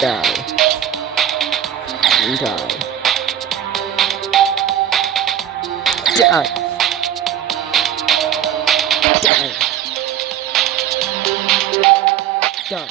Die. Die. Die. Die. Die. Die.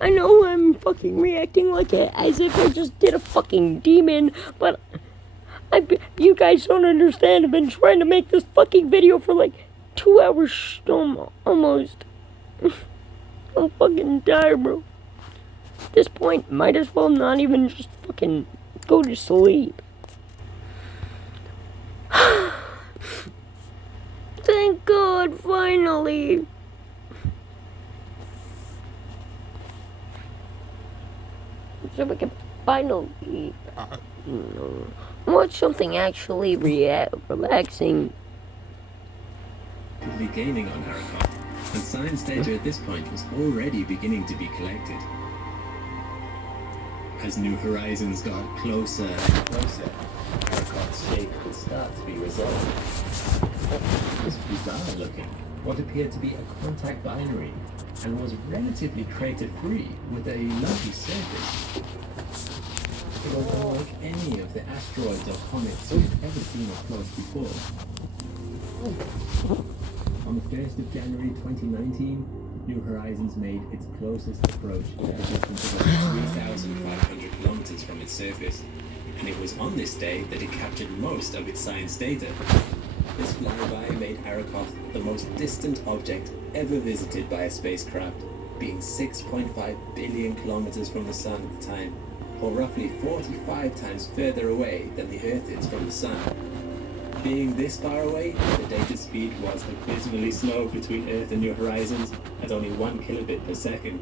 I know I'm fucking reacting like as if I just did a fucking demon, but you guys don't understand. I've been trying to make this fucking video for like 2 hours almost. I'll fucking die, bro. At this point, might as well not even just fucking go to sleep. Thank God, finally. So we can finally watch something actually relaxing. Gaining on Arrokoth, and science data at this point was already beginning to be collected. As New Horizons got closer and closer, Arrokoth's shape would start to be resolved. It was bizarre looking, what appeared to be a contact binary, and was relatively crater-free with a lumpy surface. It was unlike any of the asteroids or comets we've ever seen up close before. On the 1st of January 2019, New Horizons made its closest approach at a distance of about 3,500 kilometers from its surface, and it was on this day that it captured most of its science data. This flyby made Arrokoth the most distant object ever visited by a spacecraft, being 6.5 billion kilometers from the Sun at the time, or roughly 45 times further away than the Earth is from the Sun. Being this far away, the data speed was abysmally slow between Earth and New Horizons at only 1 kilobit per second.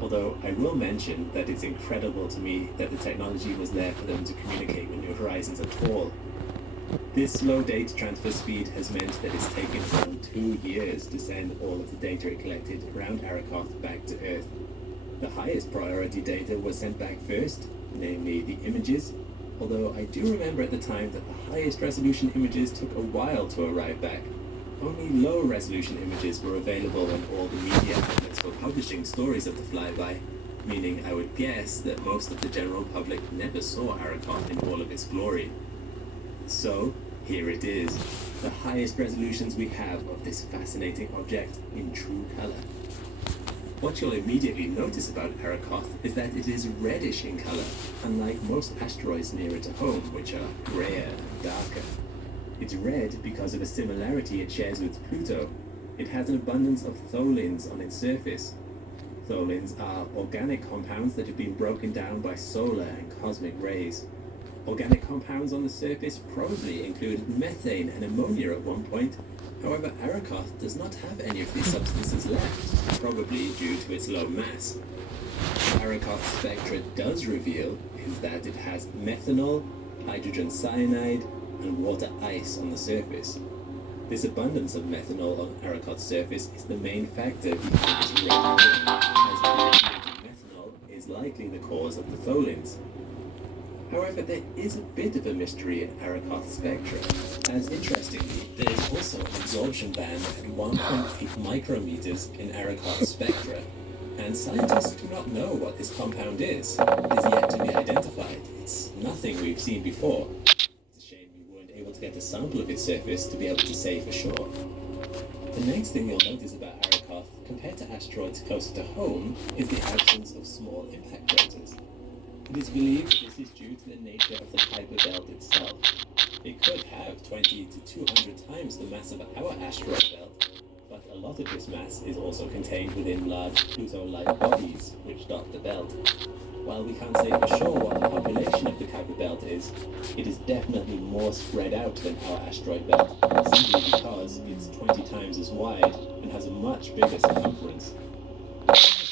Although I will mention that it's incredible to me that the technology was there for them to communicate with New Horizons at all. This slow data transfer speed has meant that it's taken around 2 years to send all of the data it collected around Arrokoth back to Earth. The highest priority data was sent back first, namely the images, although I do remember at the time that the highest resolution images took a while to arrive back. Only low resolution images were available when all the media outlets were publishing stories of the flyby, meaning I would guess that most of the general public never saw Arrokoth in all of its glory. So, here it is, the highest resolutions we have of this fascinating object in true color. What you'll immediately notice about Arrokoth is that it is reddish in color, unlike most asteroids nearer to home, which are grayer and darker. It's red because of a similarity it shares with Pluto. It has an abundance of tholins on its surface. tholins are organic compounds that have been broken down by solar and cosmic rays. Organic compounds on the surface probably included methane and ammonia at one point. However, Arakoth does not have any of these substances left, probably due to its low mass. What Arakoth's spectra does reveal is that it has methanol, hydrogen cyanide, and water ice on the surface. This abundance of methanol on Arakoth's surface is the main factor behind its red color, as methanol is likely the cause of the tholins. However, there is a bit of a mystery in Arakoth's spectra, as interestingly, there is also an absorption band at 1.8 micrometers in Arakoth's spectra, and scientists do not know what this compound is. It is yet to be identified. It's nothing we've seen before. It's a shame we weren't able to get a sample of its surface to be able to say for sure. The next thing you'll notice about Arakoth, compared to asteroids closer to home, is the absence of small impact craters. It is believed this is due to the nature of the Kuiper belt itself. It could have 20 to 200 times the mass of our asteroid belt, but a lot of this mass is also contained within large Pluto-like bodies which dot the belt. While we can't say for sure what the population of the Kuiper belt is, it is definitely more spread out than our asteroid belt, simply because it's 20 times as wide and has a much bigger circumference.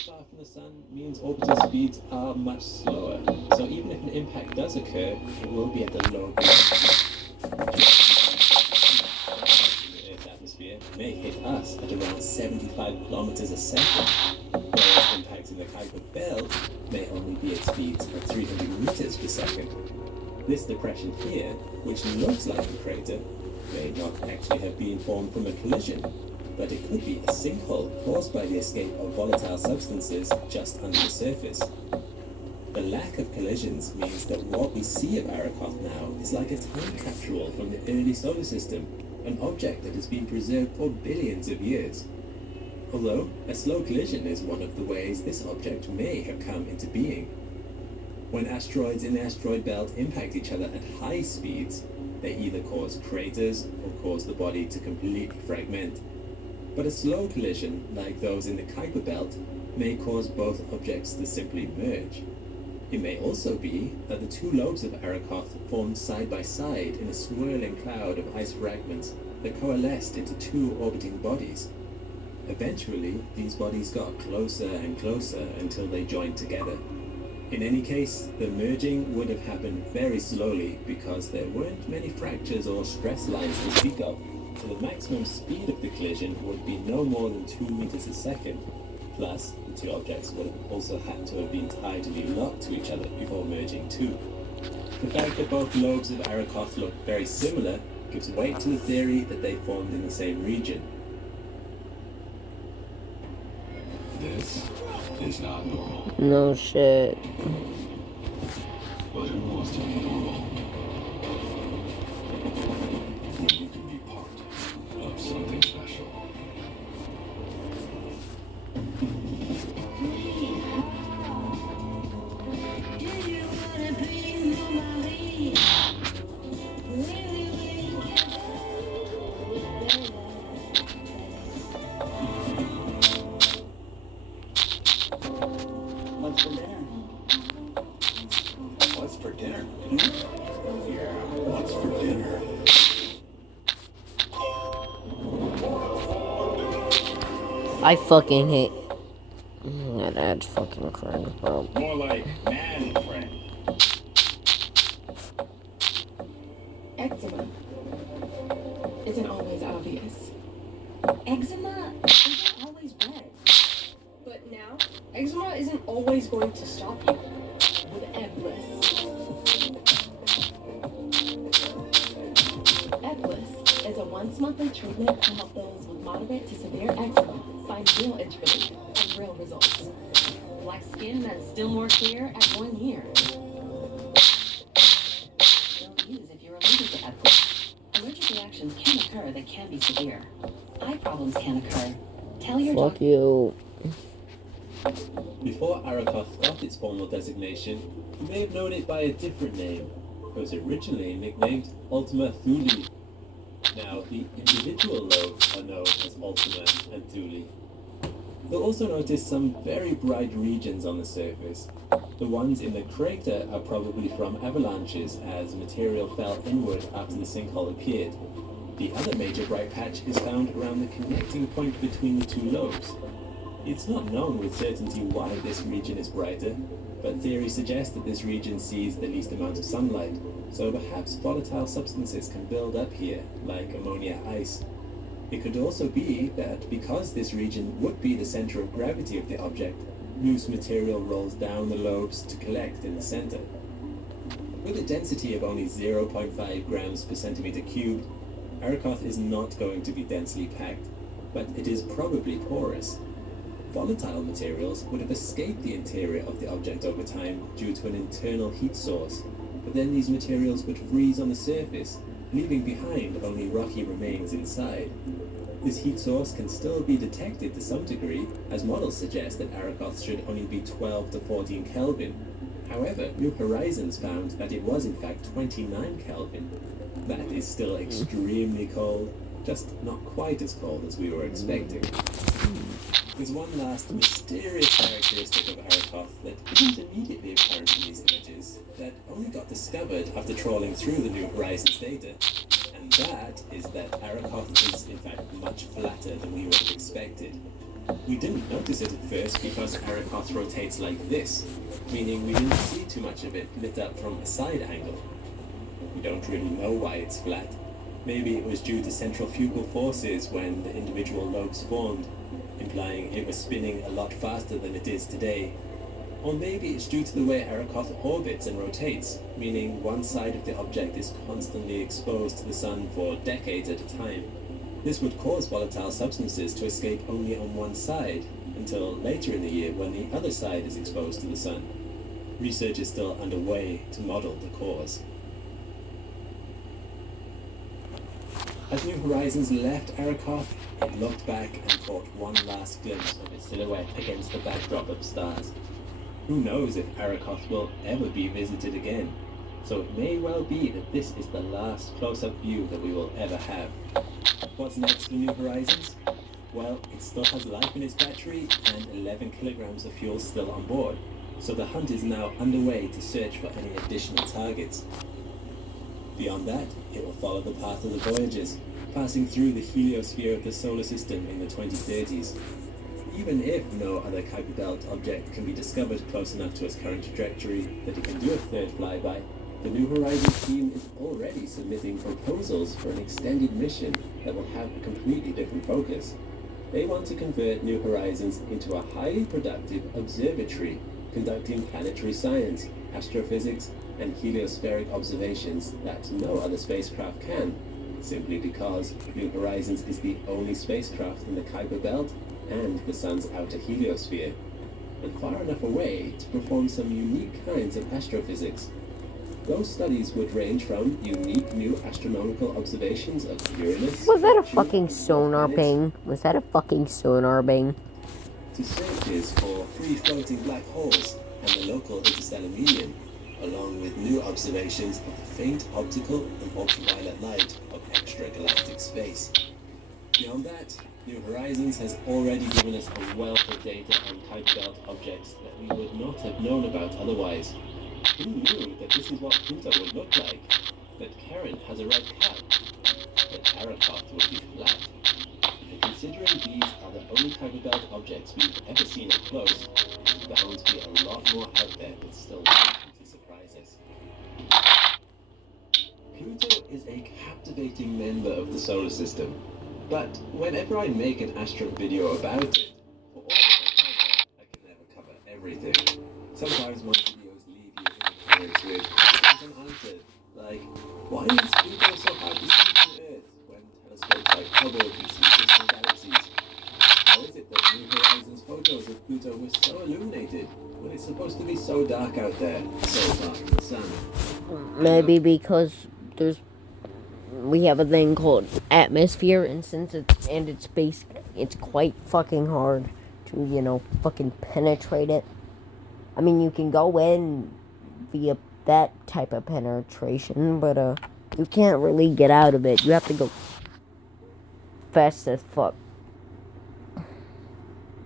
Far from the sun means orbital speeds are much slower, so even if an impact does occur, it will be at a low velocity. The Earth's atmosphere may hit us at around 75 kilometers a second, whereas impacts in the Kuiper belt may only be at speeds of 300 meters per second. This depression here, which looks like a crater, may not actually have been formed from a collision, but it could be a sinkhole caused by the escape of volatile substances just under the surface. The lack of collisions means that what we see of Arakoth now is like a time capsule from the early solar system, an object that has been preserved for billions of years. Although, a slow collision is one of the ways this object may have come into being. When asteroids in the asteroid belt impact each other at high speeds, they either cause craters or cause the body to completely fragment. But a slow collision, like those in the Kuiper belt, may cause both objects to simply merge. It may also be that the two lobes of Arakoth formed side by side in a swirling cloud of ice fragments that coalesced into two orbiting bodies. Eventually, these bodies got closer and closer until they joined together. In any case, the merging would have happened very slowly because there weren't many fractures or stress lines to speak of. So the maximum speed of the collision would be no more than 2 meters a second. Plus, the two objects would have also had to have been tidally locked to each other before merging too. The fact that both lobes of Arakoth look very similar gives weight to the theory that they formed in the same region. This is not normal. No shit. But who wants to be normal? When you can be part of something special. What's for dinner? What's for dinner? Yeah, what's for dinner? I fucking hate. That ad's fucking crying, bro. More like man friend. Eczema isn't always obvious. Eczema isn't always red. But now, eczema isn't always going to stop you with Eblis. Eblis is a once-monthly treatment to help those with moderate to severe eczema find real itch relief and real results. Black skin that's still more clear at 1 year. Don't use if you're allergic to Eblis. Allergic reactions can occur that can be severe. Eye problems can occur. Tell your Fuck you. Before Arakoth got its formal designation, you may have known it by a different name. It was originally nicknamed Ultima Thule. Now, the individual lobes are known as Ultima and Thule. You'll also notice some very bright regions on the surface. The ones in the crater are probably from avalanches as material fell inward after the sinkhole appeared. The other major bright patch is found around the connecting point between the two lobes. It's not known with certainty why this region is brighter, but theories suggest that this region sees the least amount of sunlight, so perhaps volatile substances can build up here, like ammonia ice. It could also be that because this region would be the center of gravity of the object, loose material rolls down the lobes to collect in the center. With a density of only 0.5 grams per centimeter cubed, Arrokoth is not going to be densely packed, but it is probably porous. Volatile materials would have escaped the interior of the object over time due to an internal heat source, but then these materials would freeze on the surface, leaving behind only rocky remains inside. This heat source can still be detected to some degree, as models suggest that Arrokoth should only be 12 to 14 Kelvin. However, New Horizons found that it was in fact 29 Kelvin. That is still extremely cold, just not quite as cold as we were expecting. There's one last mysterious characteristic of Arrokoth that isn't immediately apparent in these images, that only got discovered after trawling through the New Horizons data. And that is that Arrokoth is in fact much flatter than we would have expected. We didn't notice it at first because Arrokoth rotates like this, meaning we didn't see too much of it lit up from a side angle. We don't really know why it's flat. Maybe it was due to centrifugal forces when the individual lobes formed, implying it was spinning a lot faster than it is today. Or maybe it's due to the way Arrokoth orbits and rotates, meaning one side of the object is constantly exposed to the sun for decades at a time. This would cause volatile substances to escape only on one side, until later in the year when the other side is exposed to the sun. Research is still underway to model the cause. As New Horizons left Arrokoth, it looked back and caught one last glimpse of its silhouette against the backdrop of stars. Who knows if Arrokoth will ever be visited again, so it may well be that this is the last close-up view that we will ever have. What's next for New Horizons? Well, it still has life in its battery and 11 kilograms of fuel still on board, so the hunt is now underway to search for any additional targets. Beyond that, it will follow the path of the Voyagers, passing through the heliosphere of the solar system in the 2030s. Even if no other Kuiper Belt object can be discovered close enough to its current trajectory that it can do a third flyby, the New Horizons team is already submitting proposals for an extended mission that will have a completely different focus. They want to convert New Horizons into a highly productive observatory, conducting planetary science, astrophysics, and heliospheric observations that no other spacecraft can, simply because New Horizons is the only spacecraft in the Kuiper Belt and the Sun's outer heliosphere, and far enough away to perform some unique kinds of astrophysics. Those studies would range from unique new astronomical observations of Uranus... Was that a Neptune, fucking and sonar planets, bang? Was that a fucking sonar bang? to searches for free-floating black holes and the local interstellar medium, along with new observations of the faint optical and ultraviolet light of extragalactic space. Beyond that, New Horizons has already given us a wealth of data on Kuiper Belt objects that we would not have known about otherwise. Who knew that this is what Pluto would look like? That Charon has a red cap? That Arrokoth would be flat? And considering these are the only Kuiper Belt objects we've ever seen up close, there's bound to be a lot more out there that's still waiting to surprise us. Pluto is a captivating member of the solar system, but whenever I make an astro video about it, for all that I can never cover everything. Sometimes my videos leave you in the comments with questions unanswered, like, why is Pluto so hard to see from Earth when telescopes like Hubble can see distant galaxies? How is it that New Horizons photos of Pluto were so illuminated when it's supposed to be so dark out there, so far from the sun? Maybe because we have a thing called atmosphere, and since it's space, it's quite fucking hard to, fucking penetrate it. I mean, you can go in via that type of penetration, but you can't really get out of it. You have to go fast as fuck.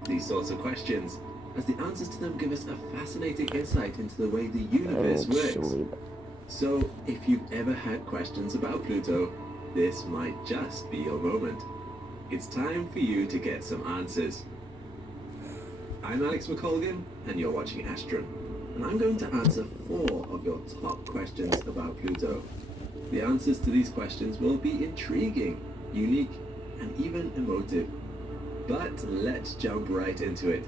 these sorts of questions, as the answers to them give us a fascinating insight into the way the universe works. So, if you've ever had questions about Pluto, this might just be your moment. It's time for you to get some answers. I'm Alex McColgan, and you're watching Astron, and I'm going to answer 4 of your top questions about Pluto. The answers to these questions will be intriguing, unique, and even emotive. But let's jump right into it.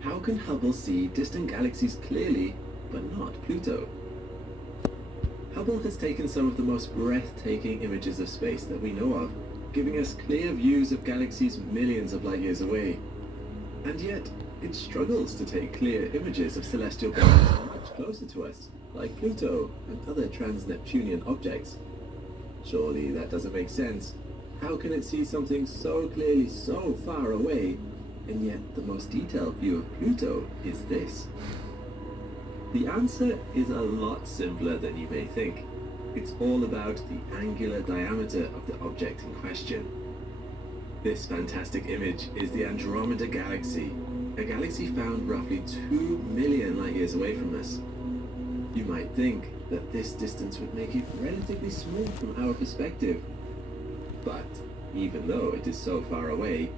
How can Hubble see distant galaxies clearly, but not Pluto? Hubble has taken some of the most breathtaking images of space that we know of, giving us clear views of galaxies millions of light years away. And yet, it struggles to take clear images of celestial bodies much closer to us, like Pluto and other trans-Neptunian objects. Surely that doesn't make sense. How can it see something so clearly so far away, and yet the most detailed view of Pluto is this? The answer is a lot simpler than you may think. It's all about the angular diameter of the object in question. This fantastic image is the Andromeda Galaxy, a galaxy found roughly 2 million light years away from us. You might think that this distance would make it relatively small from our perspective. But even though it is so far away,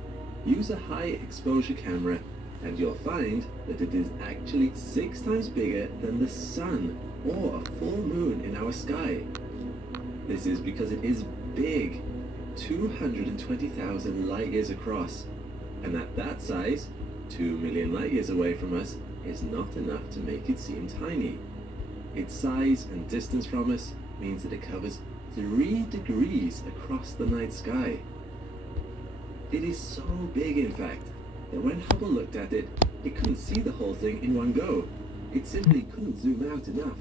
use a high exposure camera and you'll find that it is actually 6 times bigger than the sun or a full moon in our sky. This is because it is big, 220,000 light years across, and at that size, 2 million light years away from us, is not enough to make it seem tiny. Its size and distance from us means that it covers 3 degrees across the night sky. It is so big, in fact, that when Hubble looked at it, it couldn't see the whole thing in one go. It simply couldn't zoom out enough.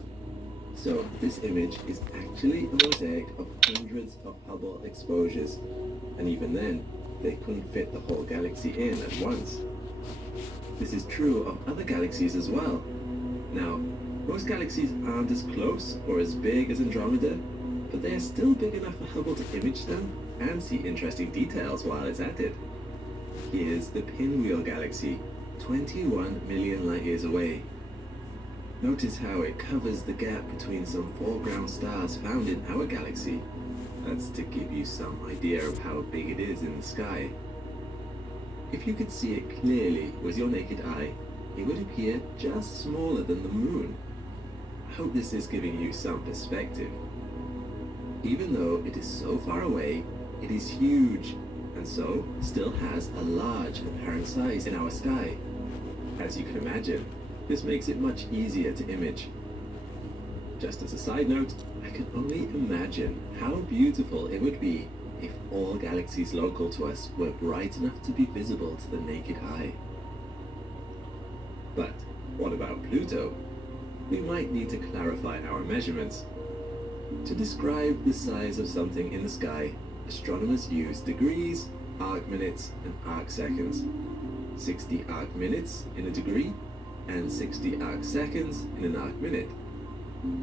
So this image is actually a mosaic of hundreds of Hubble exposures, and even then, they couldn't fit the whole galaxy in at once. This is true of other galaxies as well. Now, most galaxies aren't as close or as big as Andromeda, but they are still big enough for Hubble to image them and see interesting details while it's at it. Here's the Pinwheel Galaxy, 21 million light years away. Notice how it covers the gap between some foreground stars found in our galaxy. That's to give you some idea of how big it is in the sky. If you could see it clearly with your naked eye, it would appear just smaller than the moon. I hope this is giving you some perspective. Even though it is so far away, it is huge, and so still has a large apparent size in our sky. As you can imagine, this makes it much easier to image. Just as a side note, I can only imagine how beautiful it would be if all galaxies local to us were bright enough to be visible to the naked eye. But what about Pluto? We might need to clarify our measurements. To describe the size of something in the sky, astronomers use degrees, arc minutes, and arc seconds. 60 arc minutes in a degree, and 60 arc seconds in an arc minute.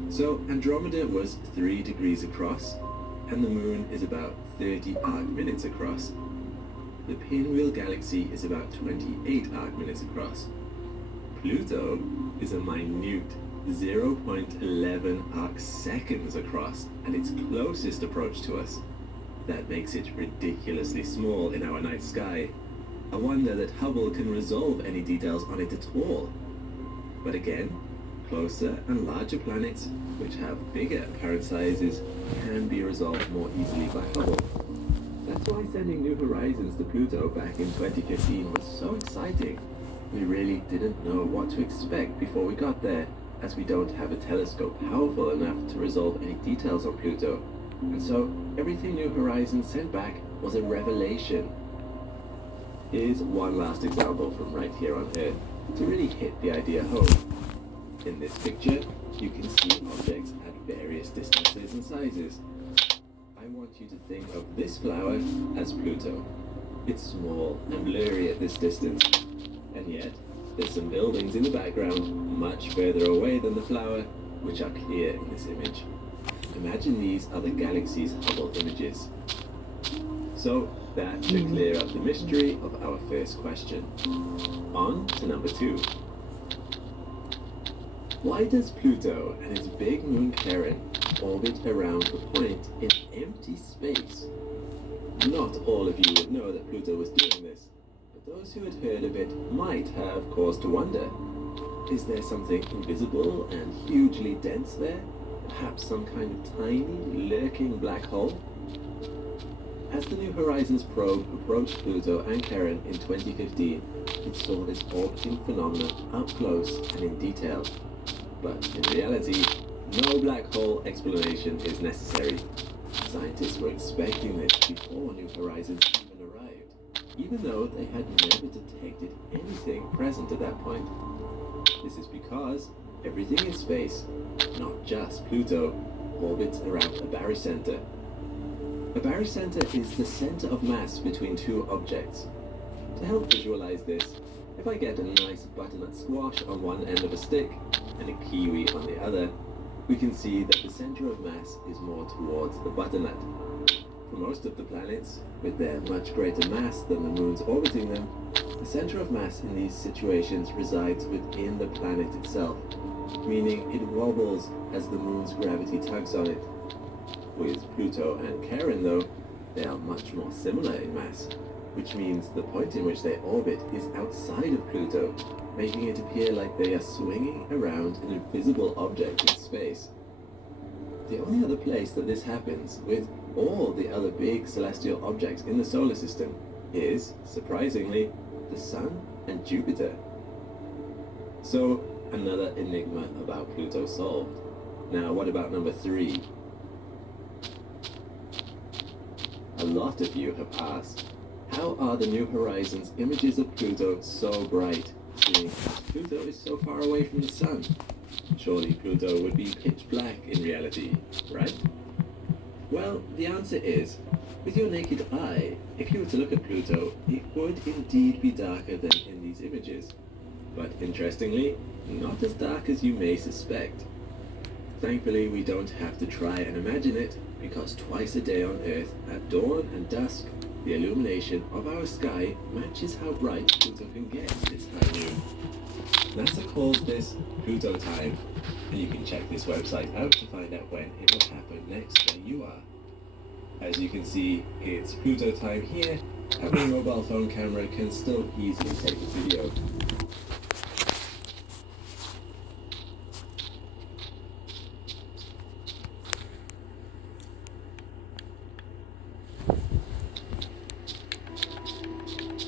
So Andromeda was 3 degrees across, and the moon is about 30 arc minutes across. The Pinwheel Galaxy is about 28 arc minutes across. Pluto is a minute 0.11 arc seconds across at its closest approach to us. That makes it ridiculously small in our night sky. A wonder that Hubble can resolve any details on it at all. But again, closer and larger planets, which have bigger apparent sizes, can be resolved more easily by Hubble. That's why sending New Horizons to Pluto back in 2015 was so exciting. We really didn't know what to expect before we got there, as we don't have a telescope powerful enough to resolve any details on Pluto. And so, everything New Horizons sent back was a revelation. Here's one last example from right here on Earth, to really hit the idea home. In this picture, you can see objects at various distances and sizes. I want you to think of this flower as Pluto. It's small and blurry at this distance, and yet there's some buildings in the background much further away than the flower, which are clear in this image. Imagine these are the galaxy's Hubble images. So So that should clear up the mystery of our first question. On to number 2. Why does Pluto and its big moon Charon orbit around a point in empty space? Not all of you would know that Pluto was doing this, but those who had heard of it might have cause to wonder. Is there something invisible and hugely dense there? Perhaps some kind of tiny, lurking black hole? As the New Horizons probe approached Pluto and Charon in 2015, it saw this orbiting phenomenon up close and in detail. But in reality, no black hole explanation is necessary. Scientists were expecting this before New Horizons even arrived, even though they had never detected anything present at that point. This is because everything in space, not just Pluto, orbits around a barycenter. A barycenter is the center of mass between two objects. To help visualize this, if I get a nice butternut squash on one end of a stick and a kiwi on the other, we can see that the center of mass is more towards the butternut. For most of the planets, with their much greater mass than the moons orbiting them, the center of mass in these situations resides within the planet itself, meaning it wobbles as the moon's gravity tugs on it. With Pluto and Charon, though, they are much more similar in mass, which means the point in which they orbit is outside of Pluto, making it appear like they are swinging around an invisible object in space. The only other place that this happens, with all the other big celestial objects in the solar system, is, surprisingly, the Sun and Jupiter. So, another enigma about Pluto solved. Now, what about number 3? A lot of you have asked, how are the New Horizons images of Pluto so bright, seeing as Pluto is so far away from the Sun? Surely Pluto would be pitch black in reality, right? Well, the answer is, with your naked eye, if you were to look at Pluto, it would indeed be darker than in these images. But interestingly, not as dark as you may suspect. Thankfully, we don't have to try and imagine it, because twice a day on Earth, at dawn and dusk, the illumination of our sky matches how bright Pluto can get this high noon. NASA calls this Pluto time, and you can check this website out to find out when it will happen next where you are. As you can see, it's Pluto time here. Having a mobile phone camera can still easily take a video.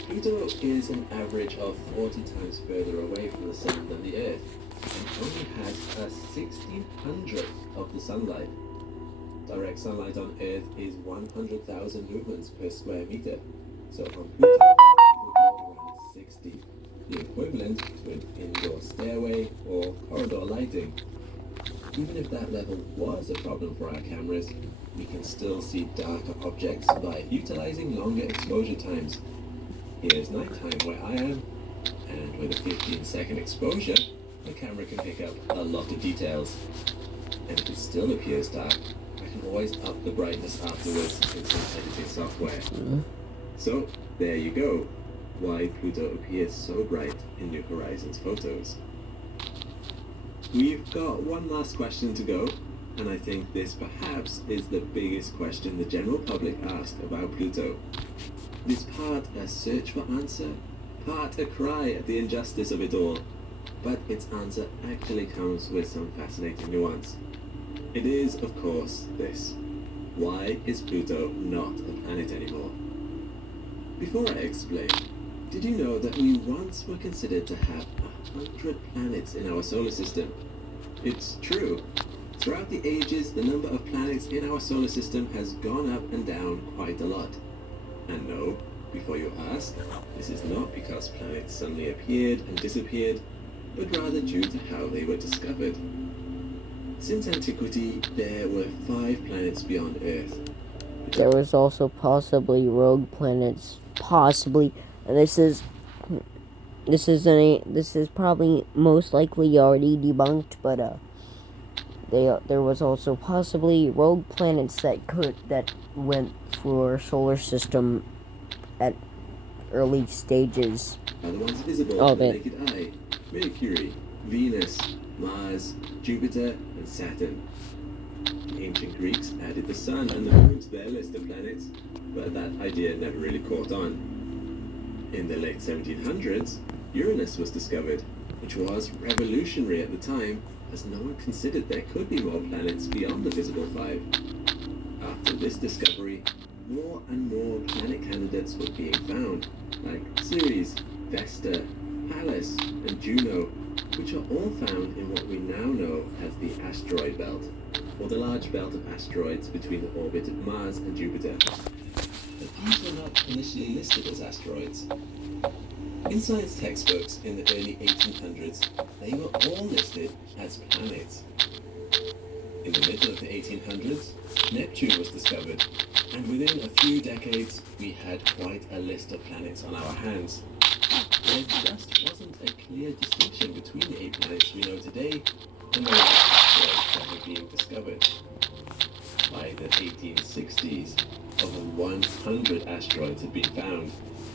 Pluto is an average of 40 times further away from the Sun than the Earth, and only has a 1600th of the sunlight. Direct sunlight on Earth is 100,000 lumens per square meter, so on Pluto it would be around 60, the equivalent to an indoor stairway or corridor lighting. Even if that level was a problem for our cameras, we can still see darker objects by utilizing longer exposure times. Here's nighttime where I am, and with a 15-second exposure, the camera can pick up a lot of details. And if it still appears dark, I can always up the brightness afterwards in some editing software. So, there you go, why Pluto appears so bright in New Horizons photos. We've got one last question to go, and I think this perhaps is the biggest question the general public asked about Pluto. It's part a search for answer, part a cry at the injustice of it all, but its answer actually comes with some fascinating nuance. It is, of course, this. Why is Pluto not a planet anymore? Before I explain, did you know that we once were considered to have 100 planets in our solar system? It's true. Throughout the ages, the number of planets in our solar system has gone up and down quite a lot. And no, before you ask, this is not because planets suddenly appeared and disappeared, but rather due to how they were discovered. Since antiquity, there were 5 planets beyond Earth. There was also possibly rogue planets, possibly, and this is probably most likely already debunked, but there was also possibly rogue planets that went through our solar system at early stages. Are the ones visible Oh, to the man. naked eye: Mercury, Venus, Mars, Jupiter, and Saturn. The ancient Greeks added the Sun and the Moon to their list of planets, but that idea never really caught on. In the late 1700s, Uranus was discovered, which was revolutionary at the time, as no one considered there could be more planets beyond the visible five. After this discovery, more and more planet candidates were being found, like Ceres, Vesta, Pallas, and Juno, which are all found in what we now know as the asteroid belt, or the large belt of asteroids between the orbit of Mars and Jupiter. But these were not initially listed as asteroids. In science textbooks in the early 1800s, they were all listed as planets. In the middle of the 1800s, Neptune was discovered, and within a few decades, we had quite a list of planets on our hands. There just wasn't a clear distinction between the 8 planets we know today and the large asteroids that were being discovered. By the 1860s, over 100 asteroids had been found,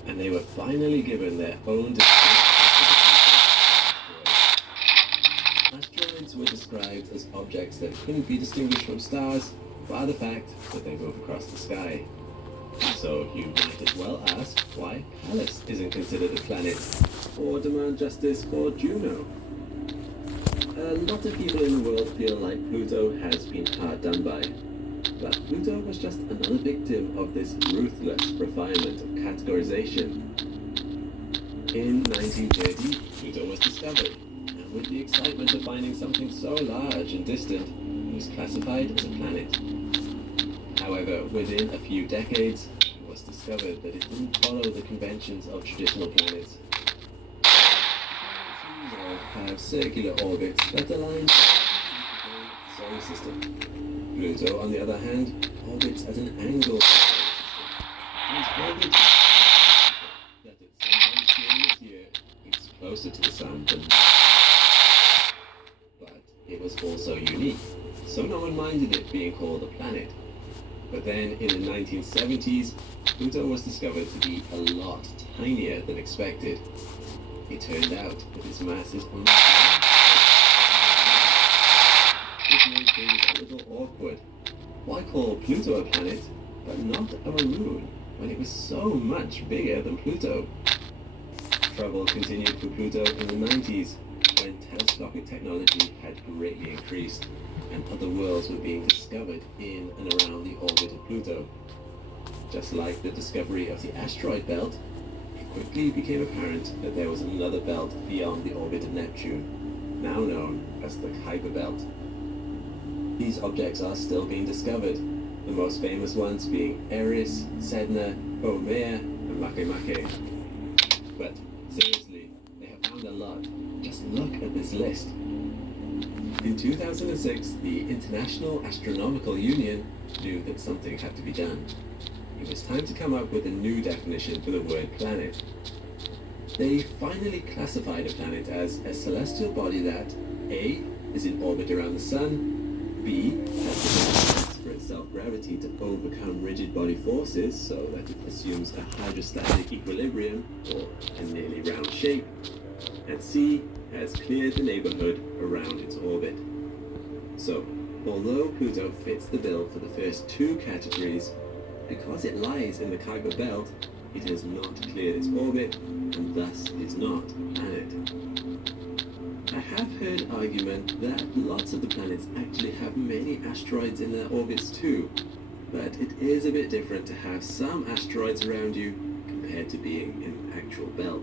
and they were finally given their own Asteroids were described as objects that couldn't be distinguished from stars by the fact that they move across the sky. So you might as well ask why Pallas isn't considered a planet, or demand justice for Juno. A lot of people in the world feel like Pluto has been hard done by, but Pluto was just another victim of this ruthless refinement of categorization. In 1930, Pluto was discovered, and with the excitement of finding something so large and distant, it was classified as a planet. However, within a few decades, it was discovered that it didn't follow the conventions of traditional planets. Planets have circular orbits that align with the solar system. Pluto, on the other hand, orbits at an angle and orbits that at some times during its year it's closer to the sun than but it was also unique, so no one minded it being called a planet. But then in the 1970s, Pluto was discovered to be a lot tinier than expected. It turned out that its mass is only this made things a little awkward. Why call Pluto a planet, but not a moon, when it was so much bigger than Pluto? Trouble continued for Pluto in the 90s, when telescopic technology had greatly increased, and other worlds were being discovered in and around the orbit of Pluto. Just like the discovery of the asteroid belt, it quickly became apparent that there was another belt beyond the orbit of Neptune, now known as the Kuiper Belt. These objects are still being discovered, the most famous ones being Eris, Sedna, Haumea, and Makemake. But seriously, they have found a lot. Just look at this list. In 2006, the International Astronomical Union knew that something had to be done. It was time to come up with a new definition for the word planet. They finally classified a planet as a celestial body that A. is in orbit around the Sun, B. has sufficient for its self-gravity to overcome rigid body forces so that it assumes a hydrostatic equilibrium, or a nearly round shape, and C. has cleared the neighborhood around its orbit. So, although Pluto fits the bill for the first 2 categories, because it lies in the Kuiper Belt, it has not cleared its orbit, and thus is not a planet. I have heard argument that lots of the planets actually have many asteroids in their orbits too, but it is a bit different to have some asteroids around you compared to being in an actual belt.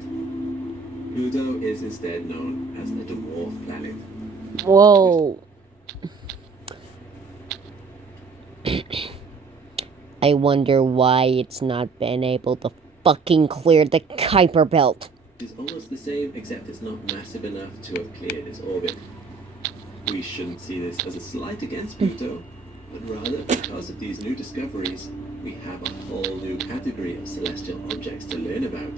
Pluto is instead known as a dwarf planet. Whoa. I wonder why it's not been able to fucking clear the Kuiper Belt. It's almost the same, except it's not massive enough to have cleared its orbit. We shouldn't see this as a slight against Pluto, but rather because of these new discoveries, we have a whole new category of celestial objects to learn about.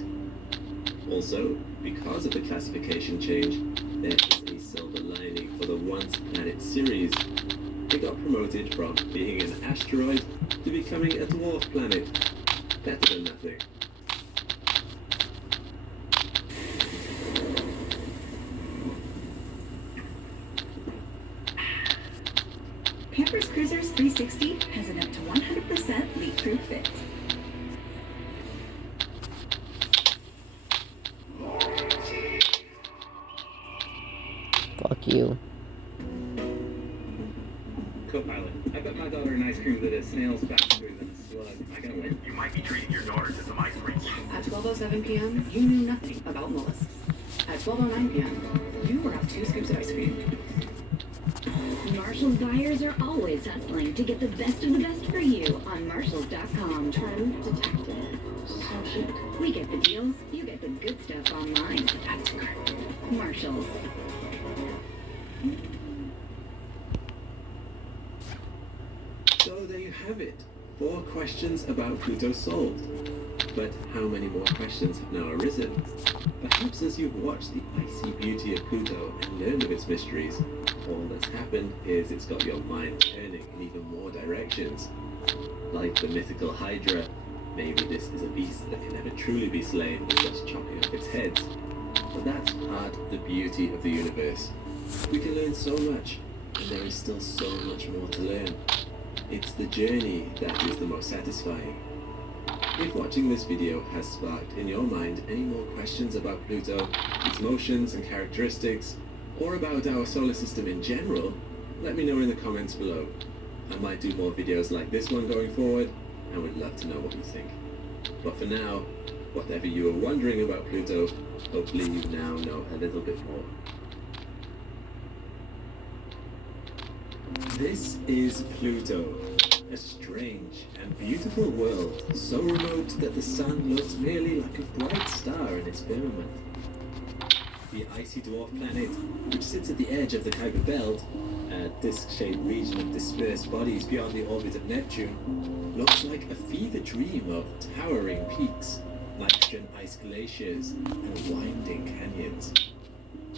Also, because of the classification change, there is a silver lining for the once planet Ceres, it got promoted from being an asteroid to becoming a dwarf planet. Better than nothing. Pampers Cruisers 360 has an up to 100% leak-proof fit. Fuck you. Co-pilot, I bet my daughter an ice cream that is snail's faster than a slug. Am I gonna win? You might be treating your daughter to some ice cream. At 12:07 p.m., you knew nothing about mollusks. At 12:09 p.m., you were out 2 scoops of ice cream. Marshall's buyers are always hustling to get the best of the best for you on Marshalls.com. Trend detected. So chic. We get the deals, you get the good stuff online. That's correct. Marshalls. So there you have it. 4 questions about Pluto solved. But how many more questions have now arisen? Perhaps as you've watched the icy beauty of Pluto and learned of its mysteries, all that's happened is it's got your mind turning in even more directions. Like the mythical Hydra, maybe this is a beast that can never truly be slain with just chopping off its heads. But that's part of the beauty of the universe. We can learn so much, and there is still so much more to learn. It's the journey that is the most satisfying. If watching this video has sparked in your mind any more questions about Pluto, its motions and characteristics, or about our solar system in general, let me know in the comments below. I might do more videos like this one going forward, and would love to know what you think. But for now, whatever you were wondering about Pluto, hopefully you now know a little bit more. This is Pluto, a strange and beautiful world, so remote that the sun looks merely like a bright star in its firmament. The icy dwarf planet, which sits at the edge of the Kuiper Belt, a disc-shaped region of dispersed bodies beyond the orbit of Neptune, looks like a fever dream of towering peaks, nitrogen ice glaciers, and winding canyons.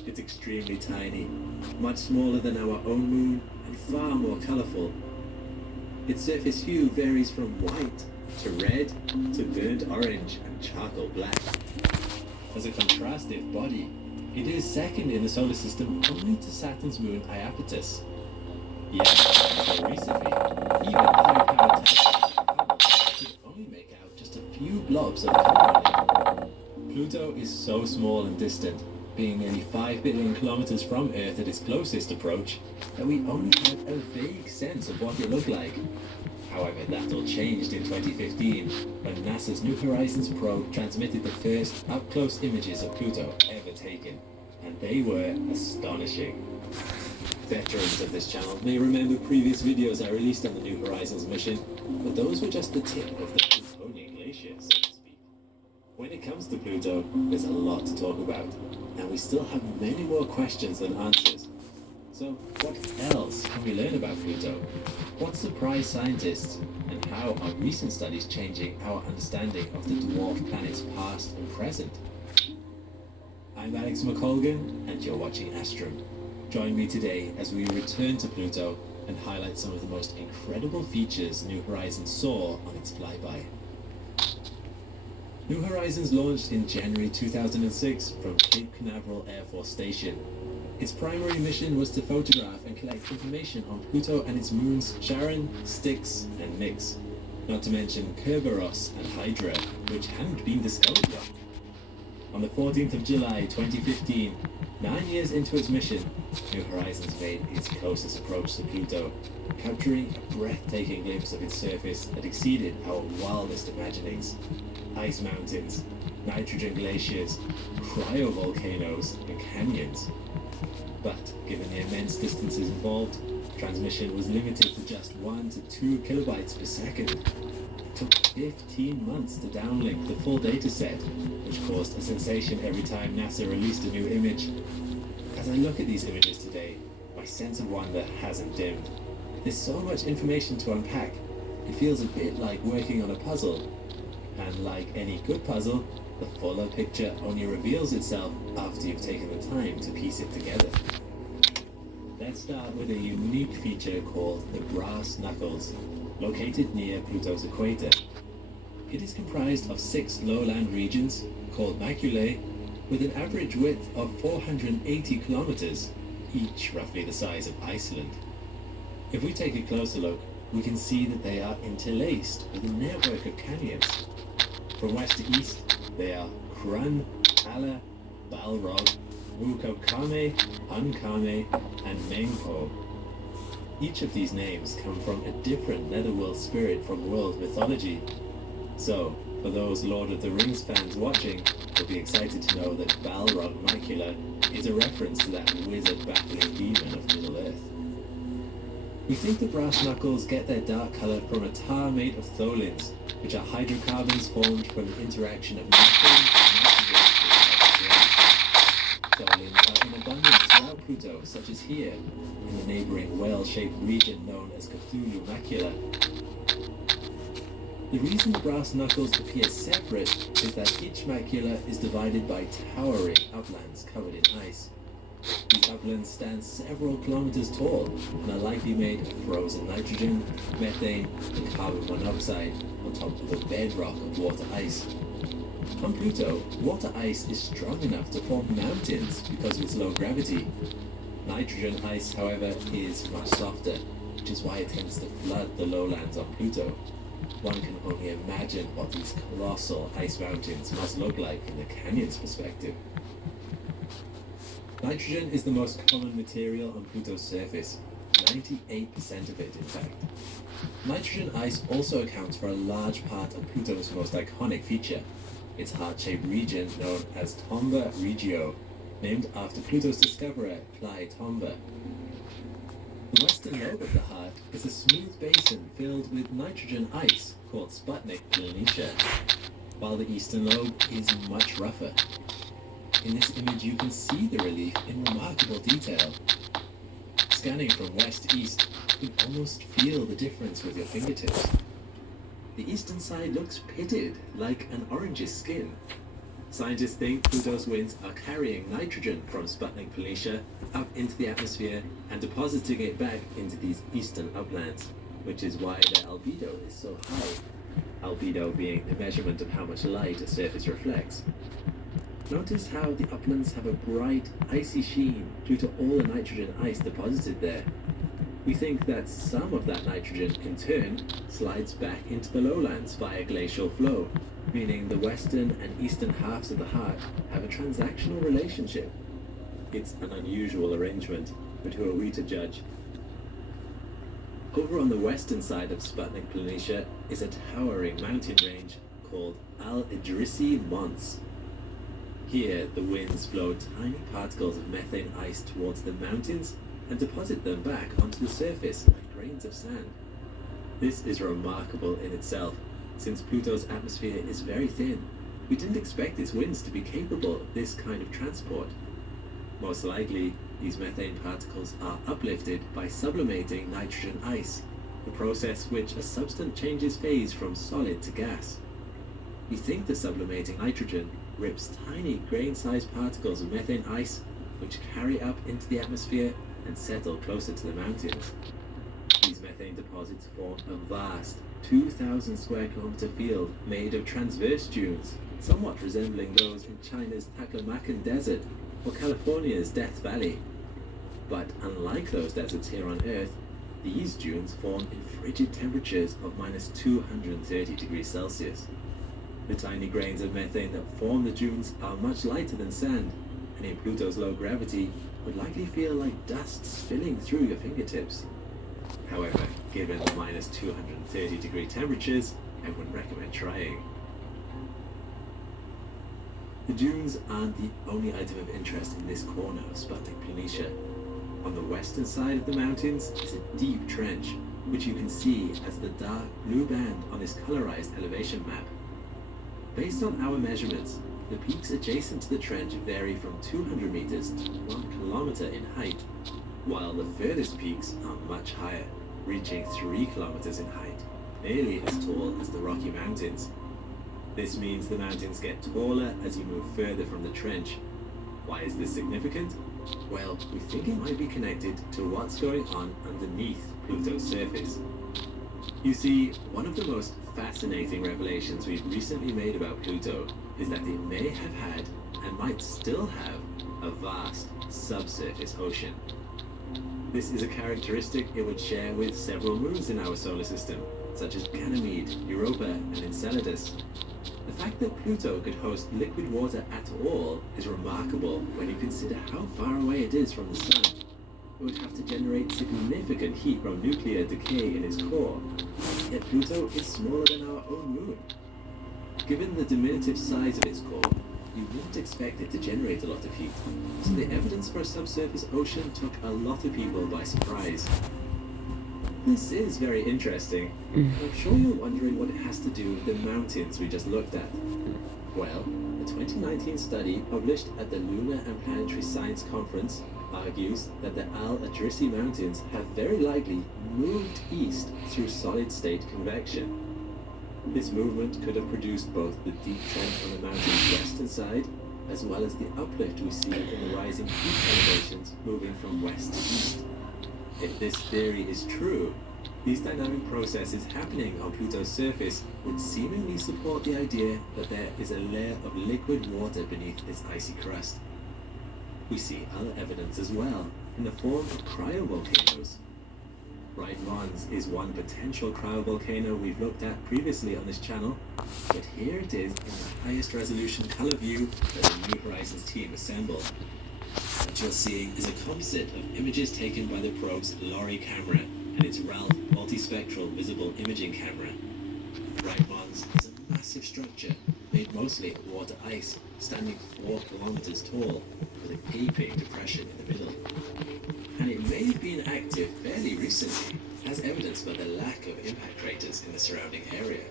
It's extremely tiny, much smaller than our own moon, and far more colourful. Its surface hue varies from white to red to burnt orange and charcoal black. As a contrastive body, it is second in the solar system only to Saturn's moon Iapetus. Yet, until recently, even high-powered telescopes could only make out just a few blobs of colour on it. Pluto is so small and distant, being nearly 5 billion kilometers from Earth at its closest approach, that we only have a vague sense of what it looked like. However, that all changed in 2015, when NASA's New Horizons probe transmitted the first up-close images of Pluto ever taken, and they were astonishing. Veterans of this channel may remember previous videos I released on the New Horizons mission, but those were just the tip of the Plutonian glacier, so to speak. When it comes to Pluto, there's a lot to talk about, and we still have many more questions than answers. So, what else can we learn about Pluto? What surprised scientists? And how are recent studies changing our understanding of the dwarf planet's past and present? I'm Alex McColgan, and you're watching Astrum. Join me today as we return to Pluto and highlight some of the most incredible features New Horizons saw on its flyby. New Horizons launched in January 2006 from Cape Canaveral Air Force Station. Its primary mission was to photograph and collect information on Pluto and its moons Charon, Styx, and Nix, not to mention Kerberos and Hydra, which hadn't been discovered yet. On the 14th of July 2015, 9 years into its mission, New Horizons made its closest approach to Pluto, capturing a breathtaking glimpse of its surface that exceeded our wildest imaginings. Ice mountains, nitrogen glaciers, cryovolcanoes, and canyons. But given the immense distances involved, transmission was limited to just 1 to 2 kilobytes per second. It took 15 months to downlink the full dataset, which caused a sensation every time NASA released a new image. As I look at these images today, my sense of wonder hasn't dimmed. There's so much information to unpack, it feels a bit like working on a puzzle. And like any good puzzle, the fuller picture only reveals itself after you've taken the time to piece it together. Let's Let's start with a unique feature called the brass knuckles, located near Pluto's equator. It is comprised of 6 lowland regions called maculae with an average width of 480 kilometers, each roughly the size of Iceland. If we take a closer look, we can see that they are interlaced with a network of canyons. From west to east, they are Krun, Ala, Balrog, Wukaukame, Ankame, and Mengpo. Each of these names come from a different netherworld spirit from world mythology. So, for those Lord of the Rings fans watching, you'll be excited to know that Balrog Macula is a reference to that wizard battling demon of Middle-earth. We think the brass knuckles get their dark color from a tar made of tholins, which are hydrocarbons formed from the interaction of methane and nitrogen with oxygen. Tholins are in abundance throughout Pluto, such as here, in the neighboring whale-shaped region known as Cthulhu Macula. The reason the brass knuckles appear separate is that each macula is divided by towering uplands covered in ice. These uplands stand several kilometers tall and are likely made of frozen nitrogen, methane, and carbon monoxide on top of a bedrock of water ice. On Pluto, water ice is strong enough to form mountains because of its low gravity. Nitrogen ice, however, is much softer, which is why it tends to flood the lowlands on Pluto. One can only imagine what these colossal ice mountains must look like from the canyon's perspective. Nitrogen is the most common material on Pluto's surface, 98% of it in fact. Nitrogen ice also accounts for a large part of Pluto's most iconic feature, its heart-shaped region known as Tomba Regio, named after Pluto's discoverer, Cly Tomba. The western lobe of the heart is a smooth basin filled with nitrogen ice called Sputnik Planitia, while the eastern lobe is much rougher. In this image you can see the relief in remarkable detail. Scanning from west to east, you can almost feel the difference with your fingertips. The eastern side looks pitted, like an orange's skin. Scientists think Pluto's winds are carrying nitrogen from Sputnik Planitia up into the atmosphere and depositing it back into these eastern uplands, which is why their albedo is so high. Albedo being the measurement of how much light a surface reflects. Notice how the uplands have a bright, icy sheen due to all the nitrogen ice deposited there. We think that some of that nitrogen, in turn, slides back into the lowlands via glacial flow, meaning the western and eastern halves of the heart have a transactional relationship. It's an unusual arrangement, but who are we to judge? Over on the western side of Sputnik Planitia is a towering mountain range called Al-Idrisi Mons. Here, the winds blow tiny particles of methane ice towards the mountains and deposit them back onto the surface like grains of sand. This is remarkable in itself, since Pluto's atmosphere is very thin. We didn't expect its winds to be capable of this kind of transport. Most likely, these methane particles are uplifted by sublimating nitrogen ice, the process which a substance changes phase from solid to gas. We think the sublimating nitrogen rips tiny grain-sized particles of methane ice, which carry up into the atmosphere and settle closer to the mountains. These methane deposits form a vast 2,000 square kilometer field made of transverse dunes, somewhat resembling those in China's Taklamakan Desert or California's Death Valley. But unlike those deserts here on Earth, these dunes form in frigid temperatures of minus 230 degrees Celsius. The tiny grains of methane that form the dunes are much lighter than sand, and in Pluto's low gravity would likely feel like dust spilling through your fingertips. However, given the minus 230 degree temperatures, I wouldn't recommend trying. The dunes aren't the only item of interest in this corner of Sputnik Planitia. On the western side of the mountains is a deep trench, which you can see as the dark blue band on this colorized elevation map. Based on our measurements, the peaks adjacent to the trench vary from 200 meters to 1 kilometer in height, while the furthest peaks are much higher, reaching 3 kilometers in height, nearly as tall as the Rocky Mountains. This means the mountains get taller as you move further from the trench. Why is this significant? Well, we think it might be connected to what's going on underneath Pluto's surface. You see, one of the most fascinating revelations we've recently made about Pluto is that it may have had, and might still have, a vast subsurface ocean. This is a characteristic it would share with several moons in our solar system, such as Ganymede, Europa, and Enceladus. The fact that Pluto could host liquid water at all is remarkable when you consider how far away it is from the Sun. It would have to generate significant heat from nuclear decay in its core, yet Pluto is smaller than our own moon. Given the diminutive size of its core, you wouldn't expect it to generate a lot of heat, so the evidence for a subsurface ocean took a lot of people by surprise. This is very interesting. I'm sure you're wondering what it has to do with the mountains we just looked at. Well, a 2019 study published at the Lunar and Planetary Science Conference argues that the Al-Idrisi Mountains have very likely moved east through solid-state convection. This movement could have produced both the deep trend on the mountain's western side, as well as the uplift we see in the rising peak elevations moving from west to east. If this theory is true, these dynamic processes happening on Pluto's surface would seemingly support the idea that there is a layer of liquid water beneath its icy crust. We see other evidence as well, in the form of cryovolcanoes. Bright Mons is one potential cryovolcano we've looked at previously on this channel, but here it is in the highest resolution color view that the New Horizons team assembled. What you're seeing is a composite of images taken by the probe's LORRI camera and its RALPH multispectral visible imaging camera. Bright Mons is a massive structure made mostly of water ice, standing 4 kilometers tall, with a gaping depression in the middle. And it may have been active fairly recently, as evidenced by the lack of impact craters in the surrounding area.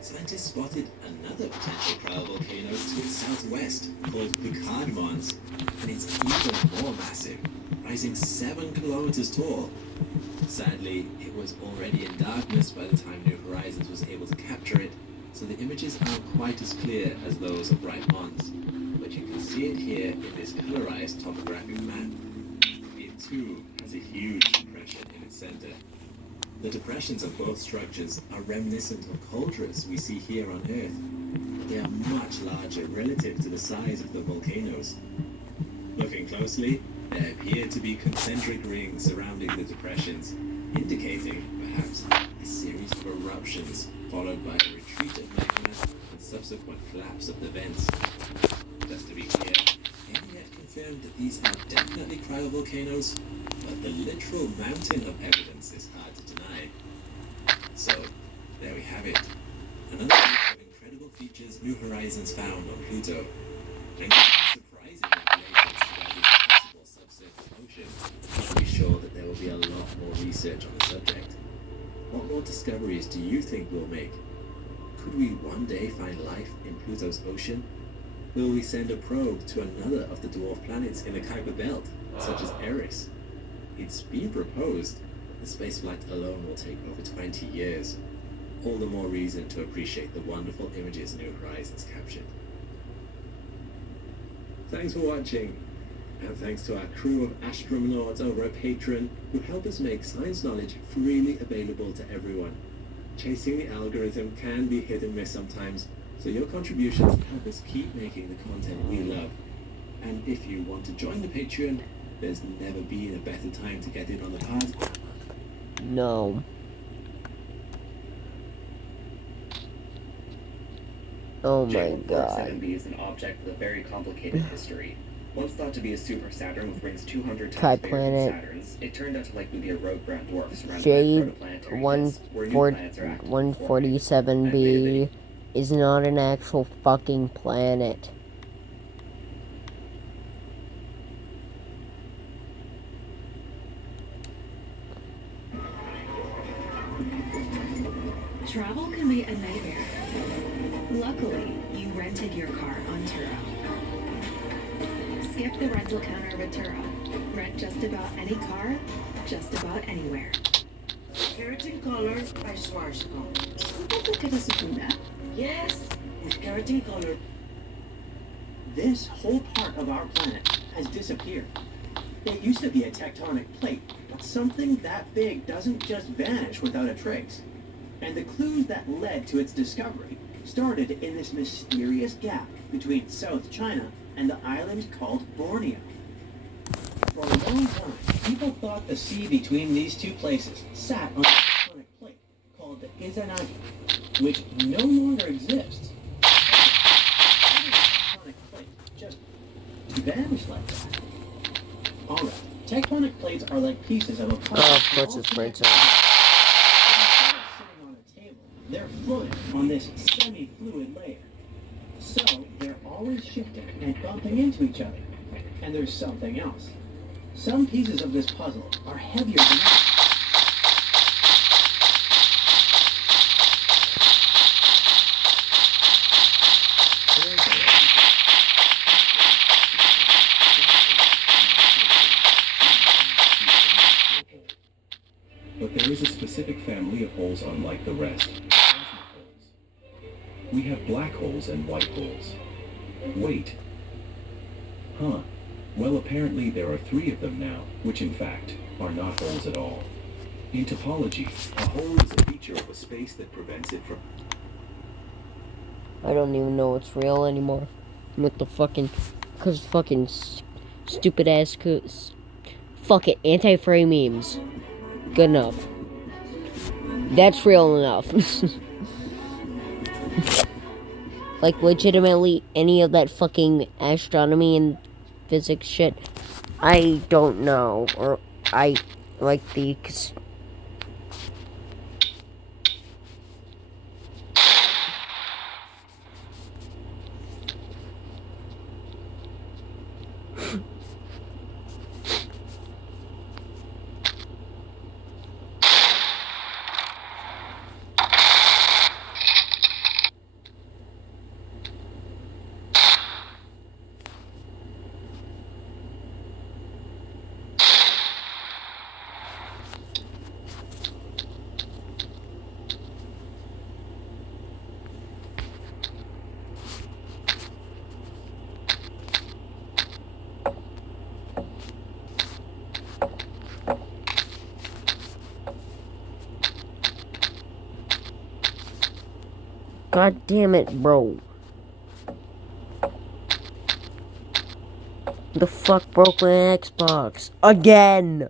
Scientists spotted another potential cryovolcano to its southwest, called Picard Mons, and it's even more massive, rising 7 kilometers tall. Sadly, it was already in darkness by the time New Horizons was able to capture it, so the images aren't quite as clear as those of Bright Mons, but you can see it here in this colorized topographic map. It too has a huge depression in its center. The depressions of both structures are reminiscent of cauldrons we see here on Earth, but they are much larger relative to the size of the volcanoes. Looking closely, there appear to be concentric rings surrounding the depressions, indicating, perhaps, a series of eruptions, followed by a retreat of magma and subsequent collapse of the vents. Just to be clear, any yet confirmed that these are definitely cryovolcanoes, but the literal mountain of evidence is hard to deny. So, there we have it. Another group of incredible features New Horizons found on Pluto. And surprising revelations about this possible subsurface ocean. I'm sure that there will be a lot more research on the subject. What more discoveries do you think we'll make? Could we one day find life in Pluto's ocean? Will we send a probe to another of the dwarf planets in the Kuiper Belt, such as Eris? It's been proposed. The spaceflight alone will take over 20 years. All the more reason to appreciate the wonderful images New Horizons captured. Thanks for watching, and thanks to our crew of astronauts over at Patreon who help us make science knowledge freely available to everyone. Chasing the algorithm can be hit and miss sometimes, so your contributions help us keep making the content we love. And if you want to join the Patreon, there's never been a better time to get in on the pod. No. Oh my god. 7b is an object with a very complicated history. Once thought to be a super Saturn with rings 200 Kai times bigger planet. than Saturn's, it turned out to likely be a rogue brown dwarf surrounded Jade by protoplanetary disk, where new planets are active and forming. 147b is not an actual fucking planet. Travel can be a nightmare. Luckily, you rented your car on Turo. Skip the rental counter with Turo. Rent just about any car, just about anywhere. Keratin Color by Schwarzkopf. Supongo que te secunda. Yes, with Keratin Color. this whole part of our planet has disappeared. It used to be a tectonic plate, but something that big doesn't just vanish without a trace. And the clues that led to its discovery started in this mysterious gap between South China and the island called Borneo. For a long time, people thought the sea between these two places sat on a tectonic plate called the Izanagi, which no longer exists. How did the tectonic plate just vanish like that? Alright, tectonic plates are like pieces of a puzzle. Oh, of course it's breaks out. Instead of sitting on a table, they're floating on this semi-fluid layer. So, they're always shifting and bumping into each other. And there's something else. Some pieces of this puzzle are heavier than others. But there is a specific family of holes unlike the rest. Cosmic holes. We have black holes and white holes. Wait. Huh. Well, apparently there are 3 of them now, which in fact are not holes at all. In topology, a hole is a feature of a space that prevents it from... I don't even know what's real anymore. With the fucking... Cause fucking stupid ass... Fuck it, anti-fray memes. Good enough. That's real enough. Like, legitimately, any of that fucking astronomy and physics shit, I don't know. Or, I like the... God damn it, bro. The fuck broke my Xbox? Again!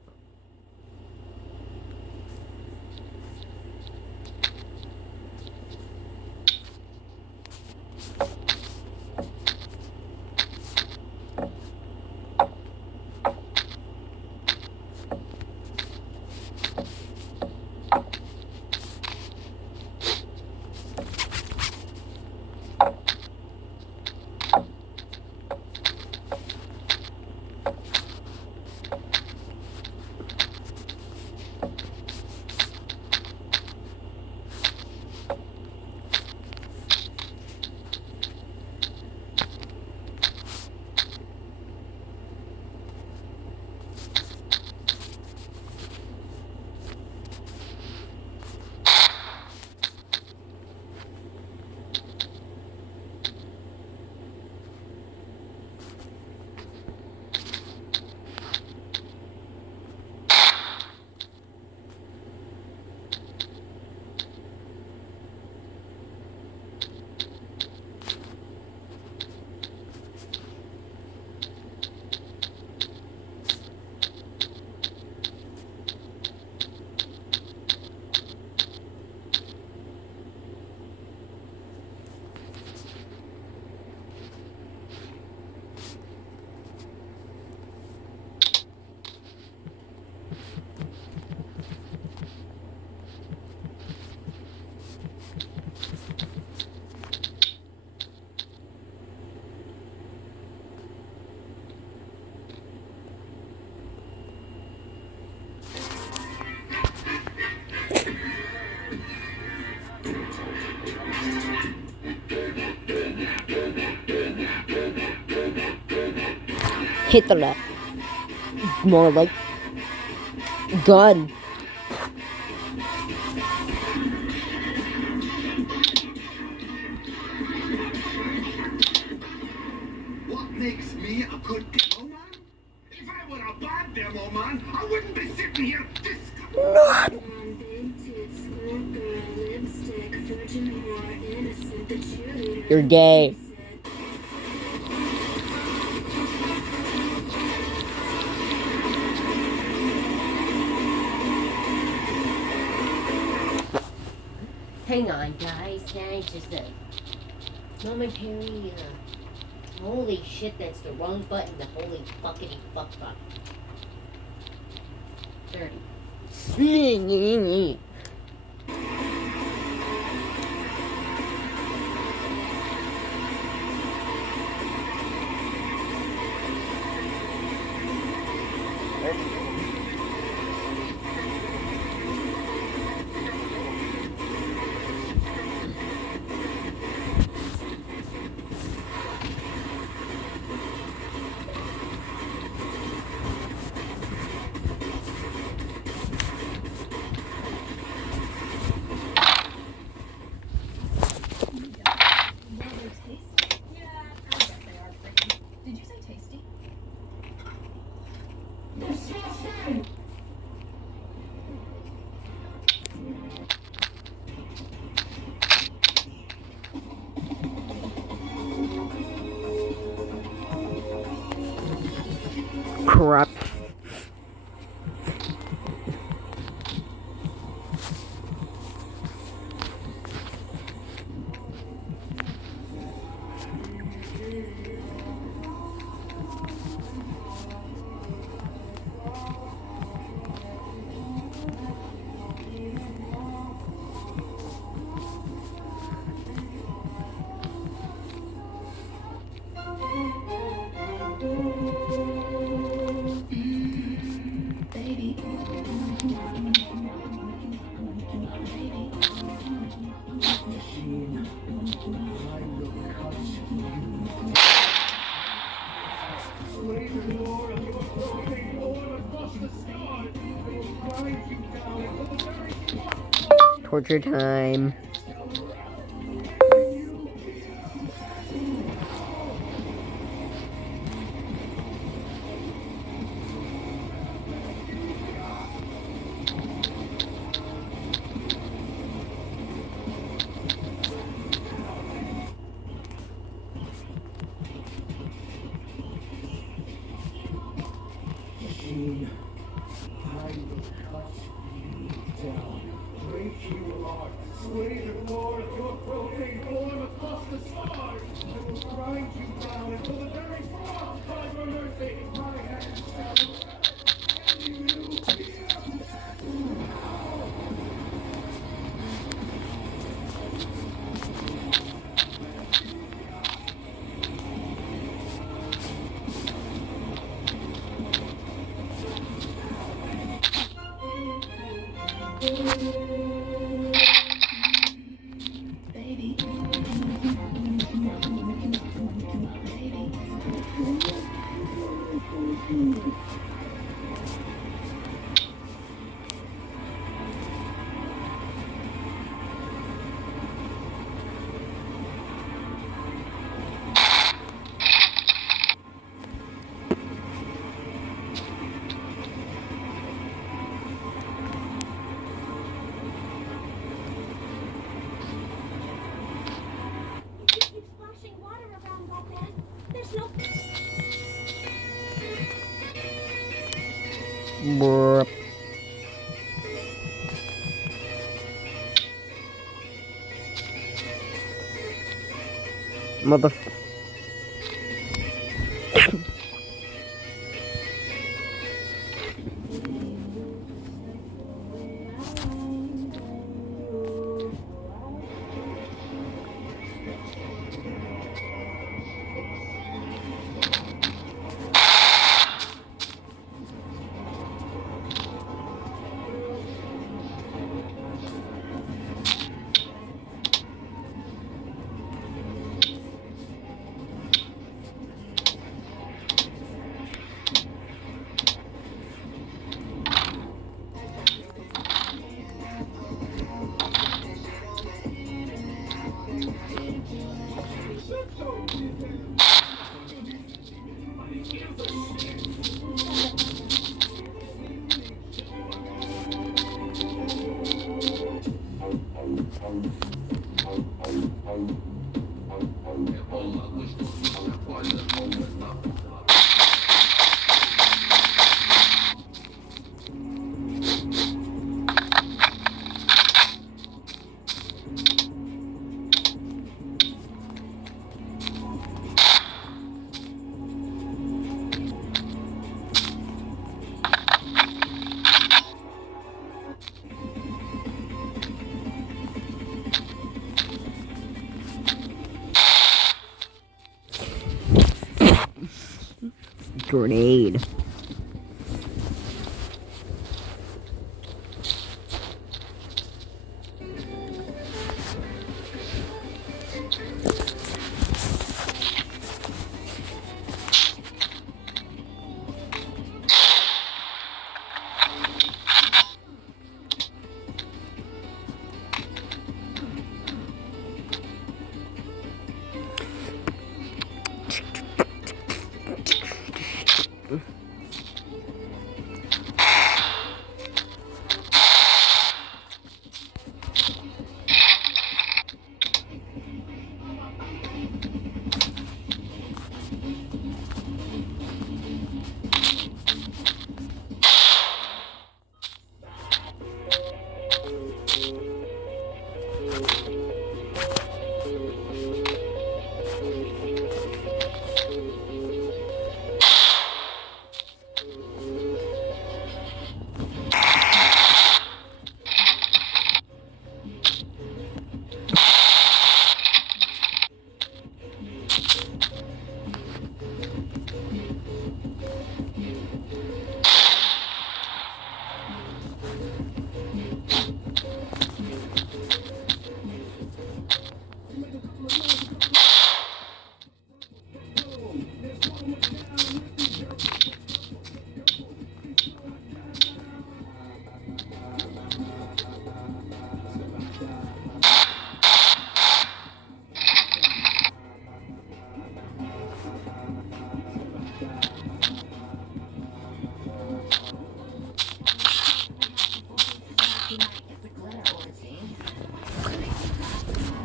Hit the left. More like gun. What You're gay. Hang on, guys. Just a momentary. Holy shit, that's the wrong button. The holy fuckity fuck fuck. 30. Did you say tasty? Crap. Torture time. Brrr. Mother. Grenade.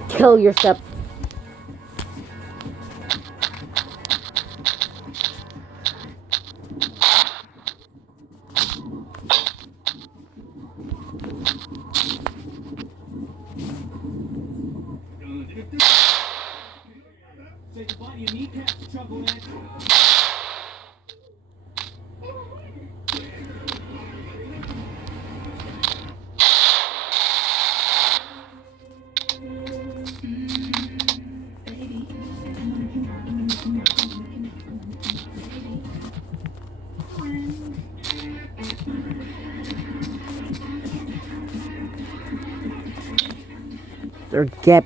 Kill yourself. Say goodbye to your kneecaps, Chucklehead. Or get.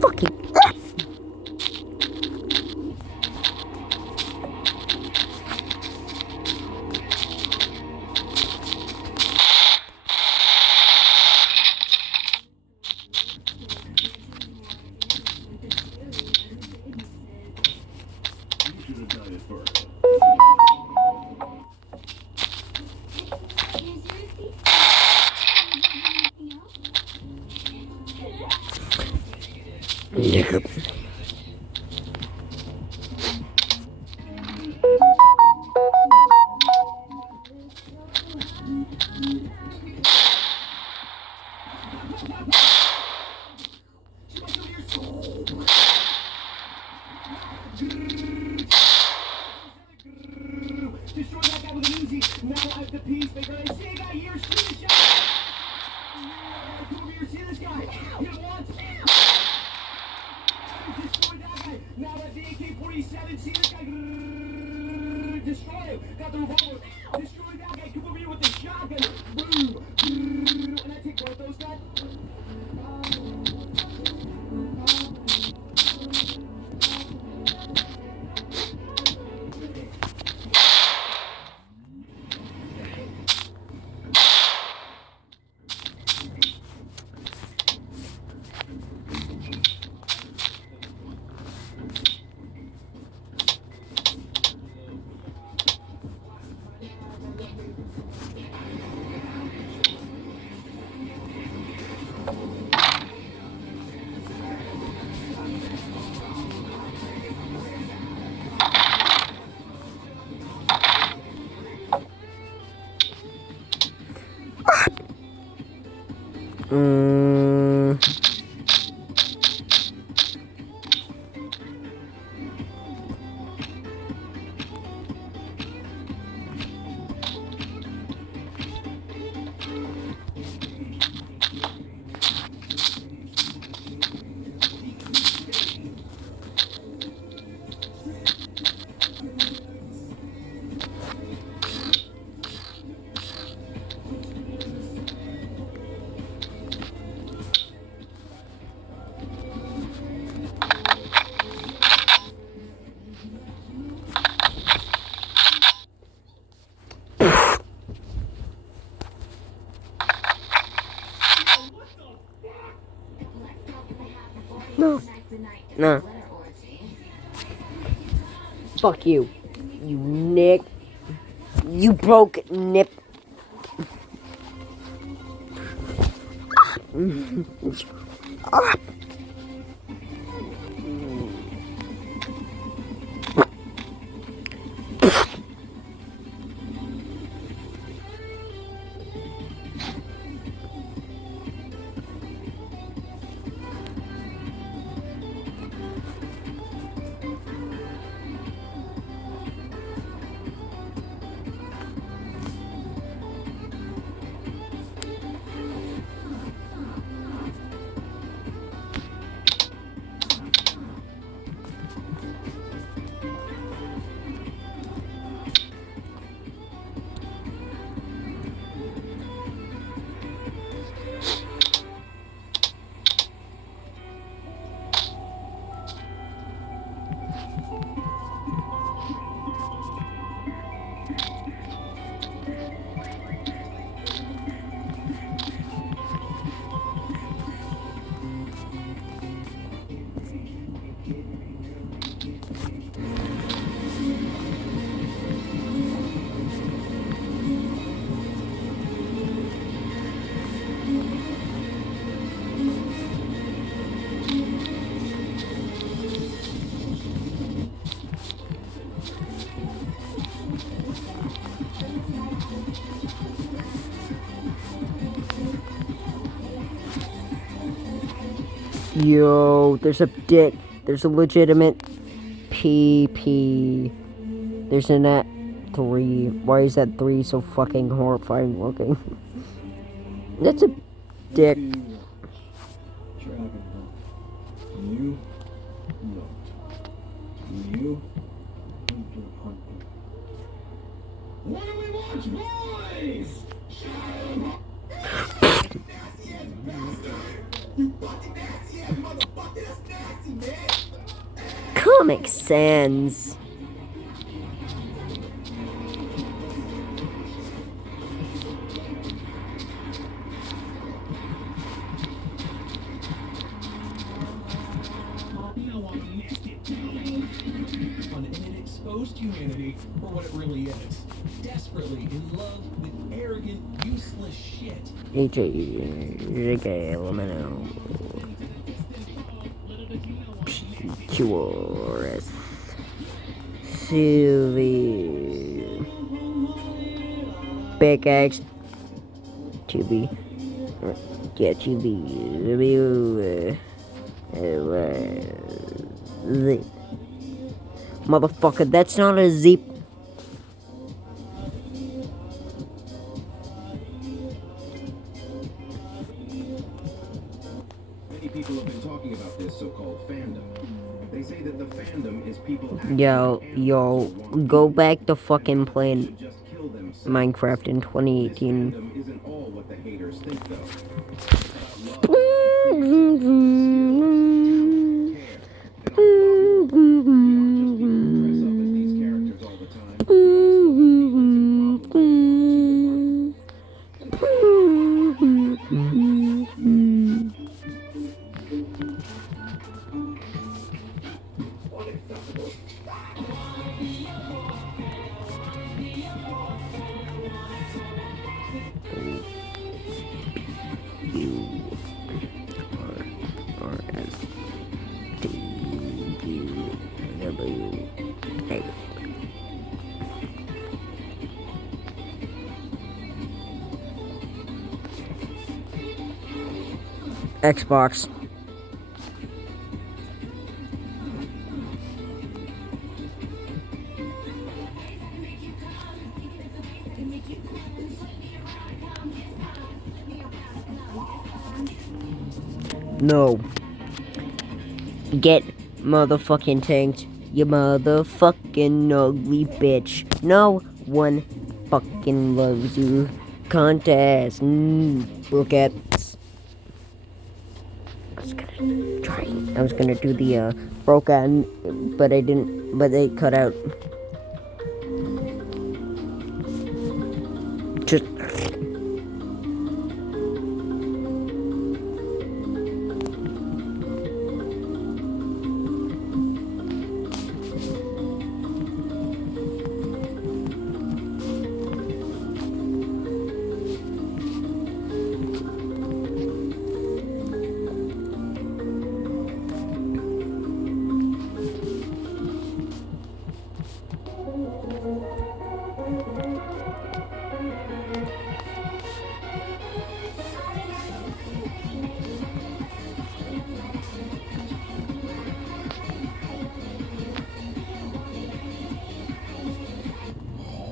Fucking. You should have done it first. Nigga. Destroy that guy with an Uzi. Now I have the peacemaker. I see a guy here. Shoot the shot. Come over here. See this guy. Hit once. Destroy that guy. Now I have the AK-47. See this guy. Destroy him. Got the revolver. Destroy that guy. Come over here with the shotgun. Boom. No. No. Fuck you. You Nick. You broke nip. Ah. Yo, there's a dick. There's a legitimate PP. There's an at 3. Why is that 3 so fucking horrifying looking? That's a dick. You? No. You? What do we watch, boys? Comic Sans. On an exposed humanity for what it really is. Desperately in love with arrogant, useless shit. JK Elemento. Curious. Sylvie. Big X. Chibi. Yeah, Chibi. Zip. Motherfucker, that's not a zip. Many people have been talking about this so-called fandom. They say that the fandom is people Yo, go back to fucking playing Minecraft in 2018. fandom isn't all what the haters think though. Xbox. No. Get motherfucking tanked, you motherfucking ugly bitch. No one fucking loves you. Contest. Look at. I was gonna do the broken, but I didn't. But they cut out. Just.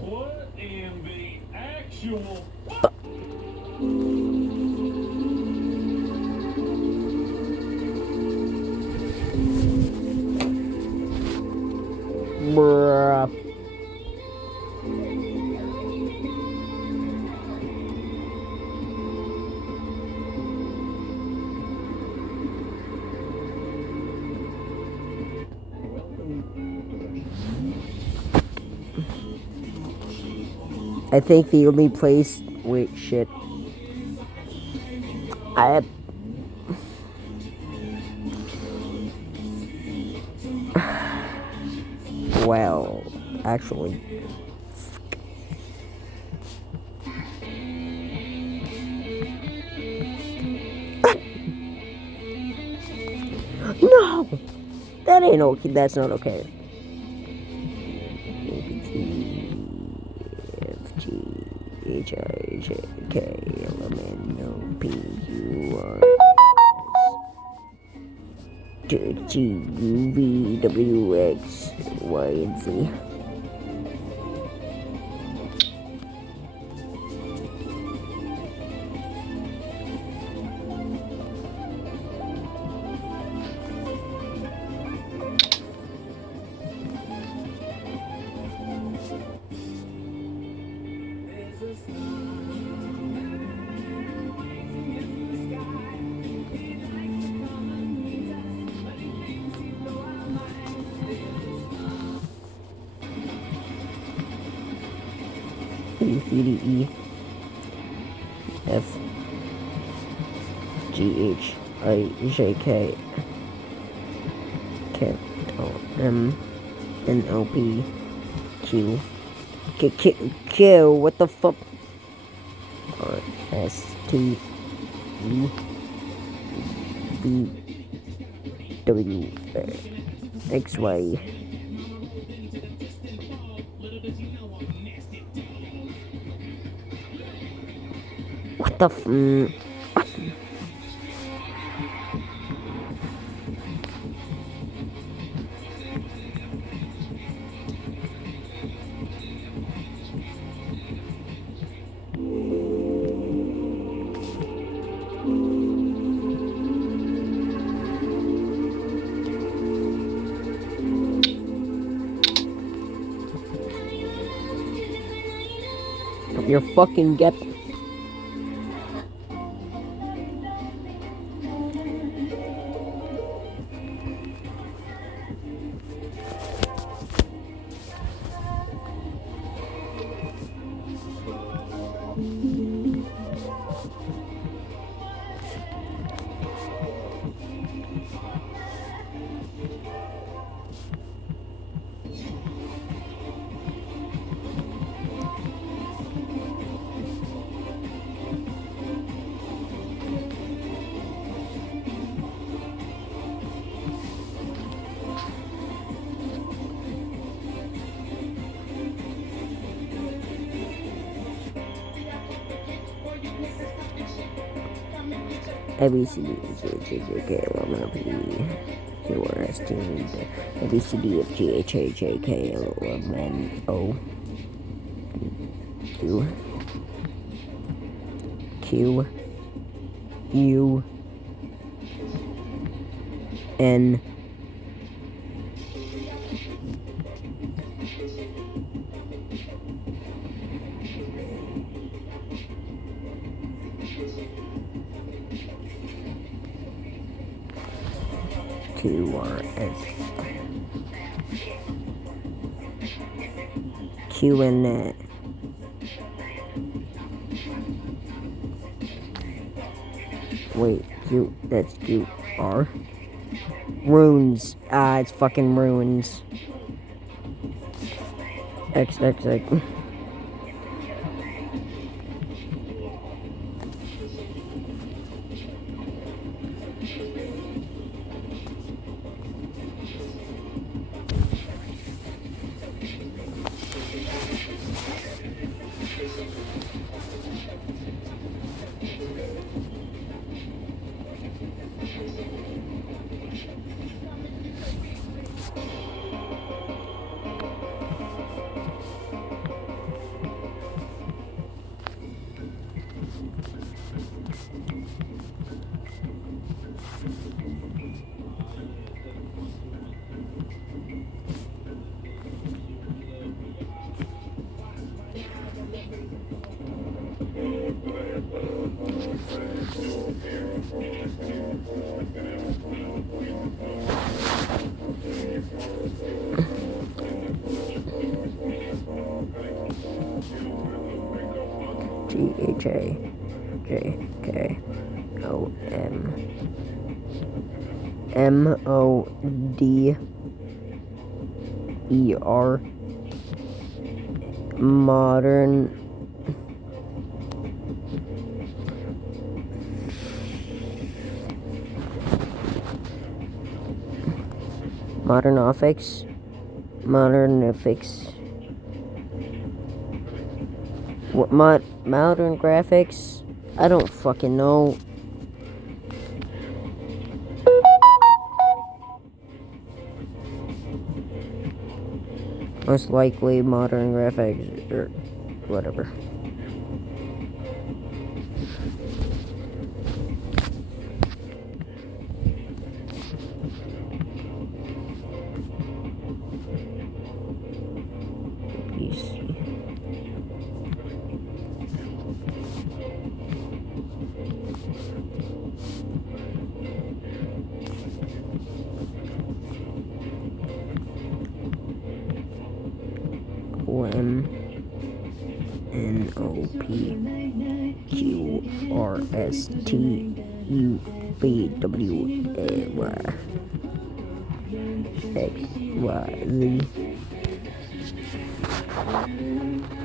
What in the actual... Bruh. I think the only place. Wait, shit. I. Well, actually. No! That ain't okay. That's not okay. H I J K L M N O P Q R G U V W X Y and Z. B, C, D, E, F, G, H, I, J, K, L, M, N, O, P, Q, Q, what the fuck? R, S, T, U, V, W, X, Y. What the You're fucking get. A, B, C, D, E, F, G, H, I, J, K, L, M, N, O, P, Q, R, S, T, U, V, A, B, C, D, F, G, H, I, J, K, L, M, N, O, Q, U, N, Q, R, S, Q, N, wait, Q, that's Q, R, runes, it's fucking runes, X, X, X, G, H, A, J, K, O, M, M, O, D, E, R, modern, Modernifics, what, modern graphics, I don't fucking know. Most likely modern graphics, or whatever. M, N, O, P, Q, R, S, T, U, V, W, A, Y, X, Y, Z,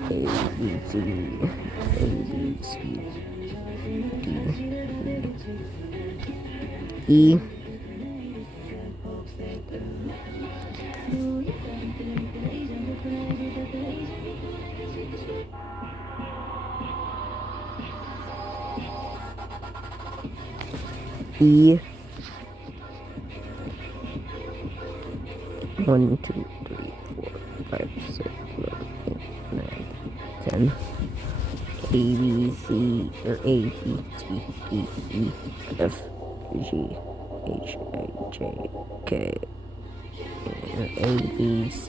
A, B, C, A, B, C, D, E, E, 1, 2, 3, 4, 5, 6, 7, 8, 9, 10. A, B, C, or A, B, C, D, E, F, G, H, I, J, K, A, B, C,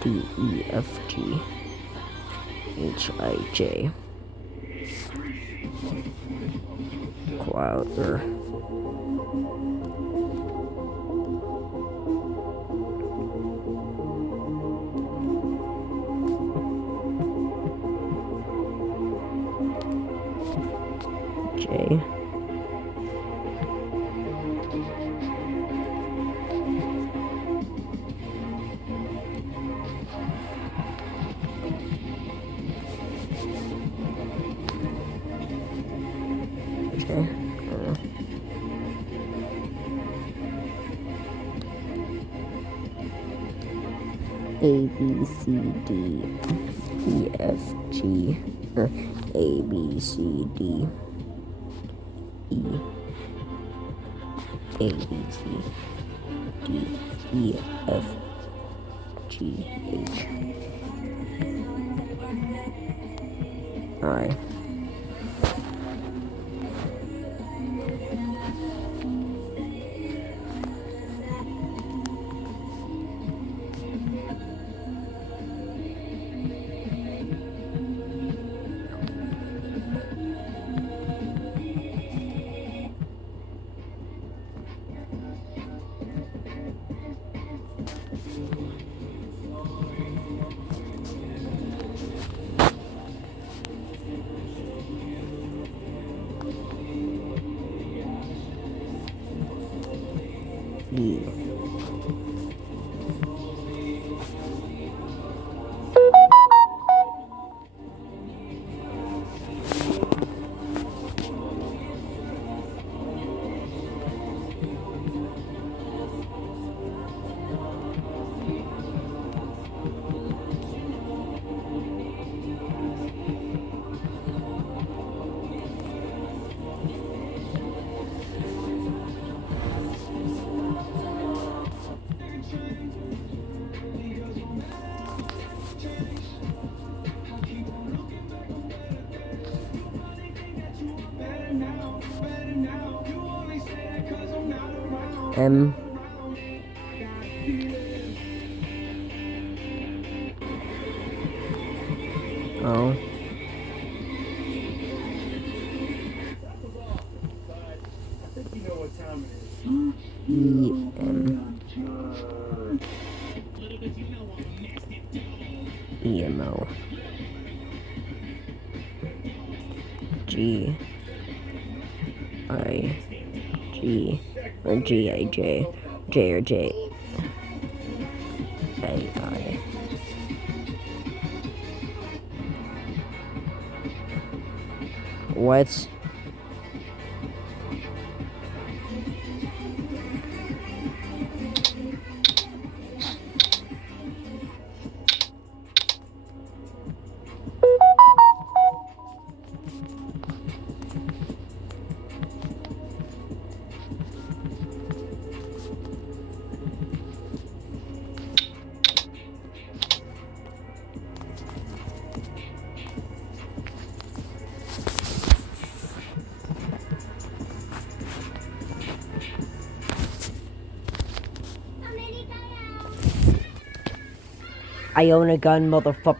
D, E, F, G, H, I, J. Clouder. J. A, B, C, D, E, F, G, or A, B, C, D, E A B C D E F G H I E M O E M E M O G I G or G I J J or J A I What? I own a gun, motherfucker.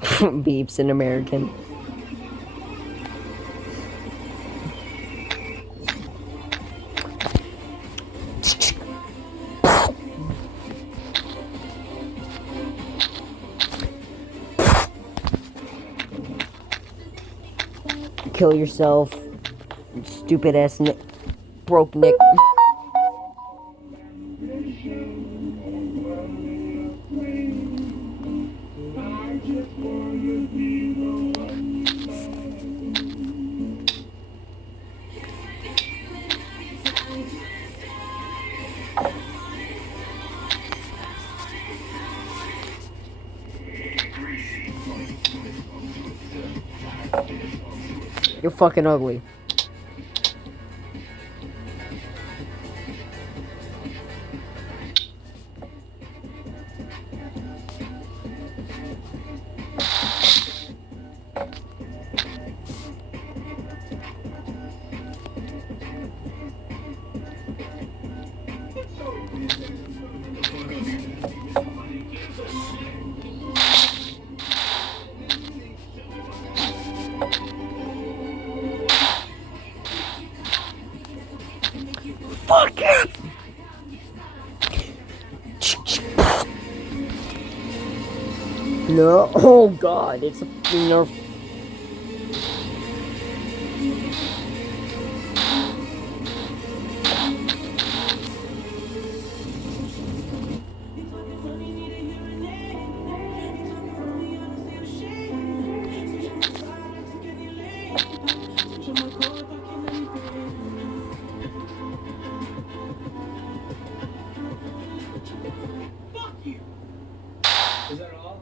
Beeps in American. Kill yourself, stupid ass broke Nick. You're fucking ugly. Fuck it! No, oh god, it's a nerf. Is that all?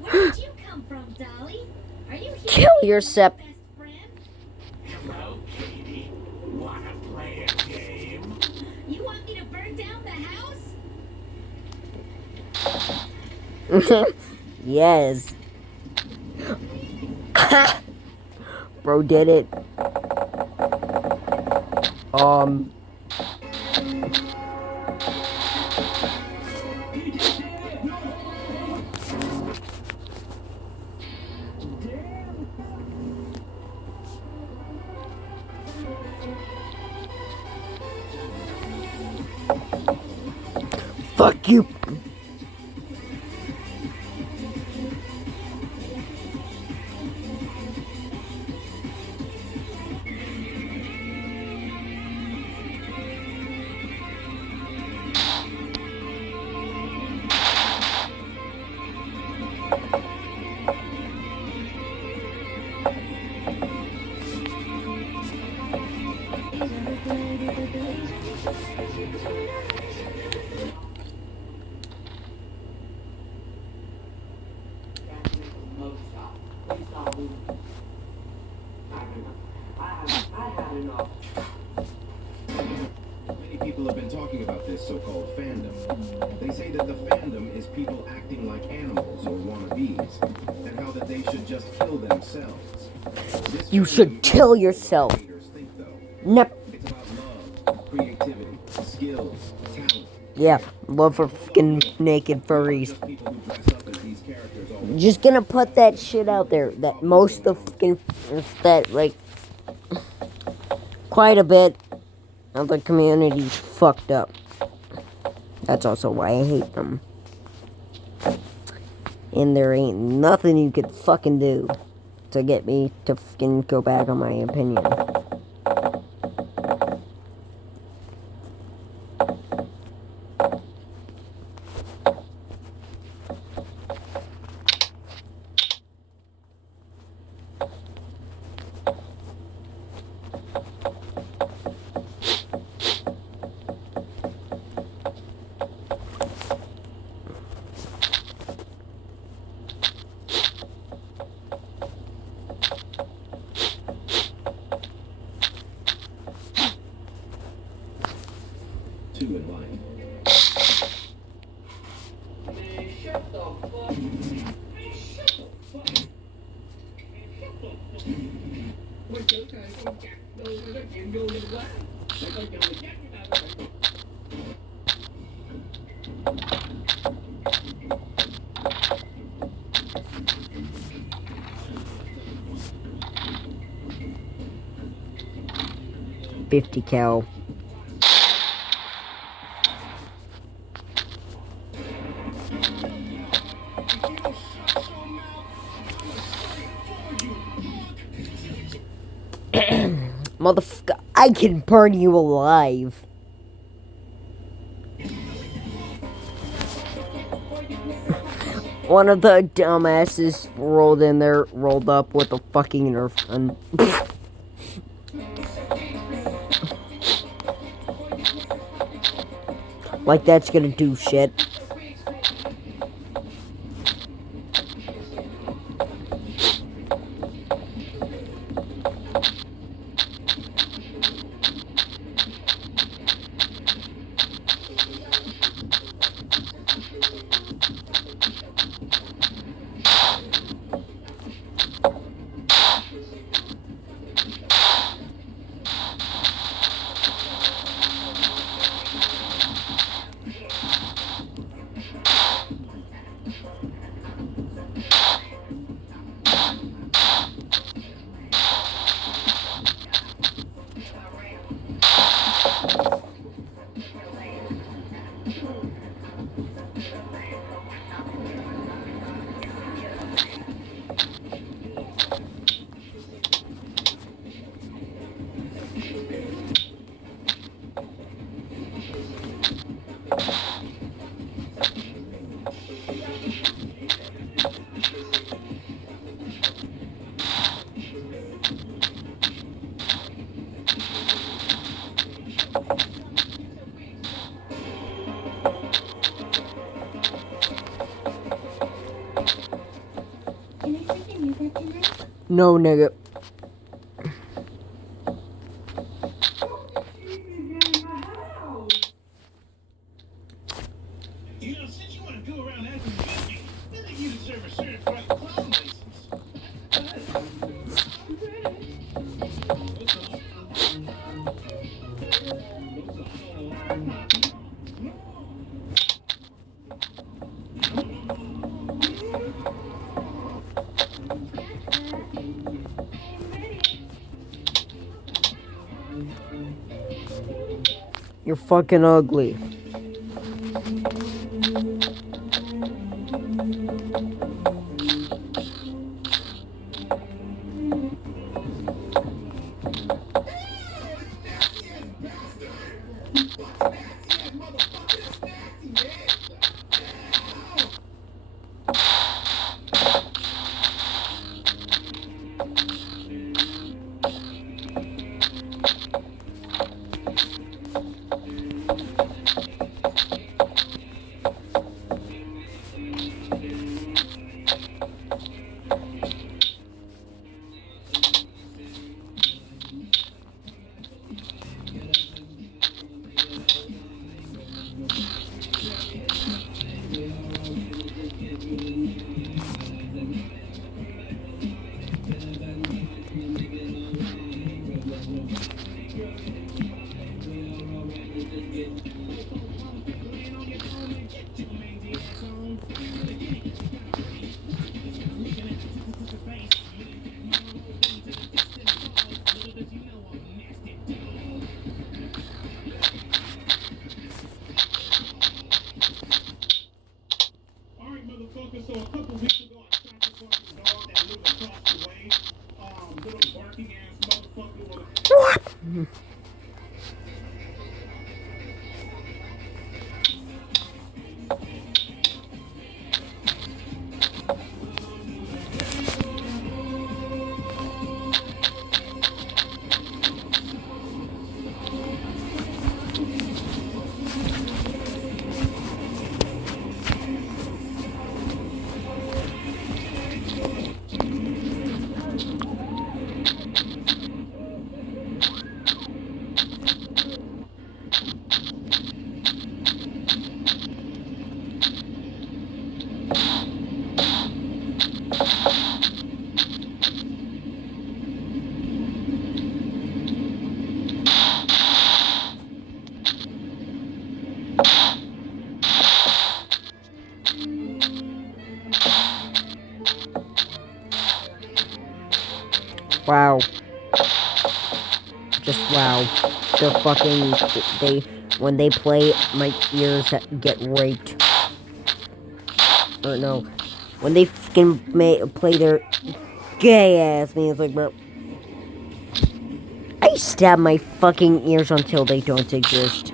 Where did you come from, Dolly? Are you here? Kill yourself. Best friend? Hello, Katie. Wanna play a game? You want me to burn down the house? Yes. Bro did it. Fuck you. Many people have been talking about this so-called fandom. They say that the fandom is people acting like animals or wannabes, and how that they should just kill themselves. You should kill yourself. Nope. It's about love, creativity, skills, talent. Yeah, love for fucking naked furries. People who dress up as these characters all Just gonna put that shit out there. That most of the fucking that like quite a bit of the community's fucked up. That's also why I hate them. And there ain't nothing you could fucking do to get me to fucking go back on my opinion. two in life. $50 cal. Motherfucker, I can burn you alive. One of the dumbasses rolled in there, rolled up with a fucking Nerf gun. Like that's gonna do shit. No, nigga. You know, since you want to go around acting guilty, I think you deserve a certified clown license. You're fucking ugly. So a couple weeks ago, I shot the fucking dog that lived across the way. Little barking ass motherfucker with a... What? Wow. Just wow. They're fucking, when they play, my ears get raped. Or no. When they fucking play their gay ass music, bro. I stab my fucking ears until they don't exist.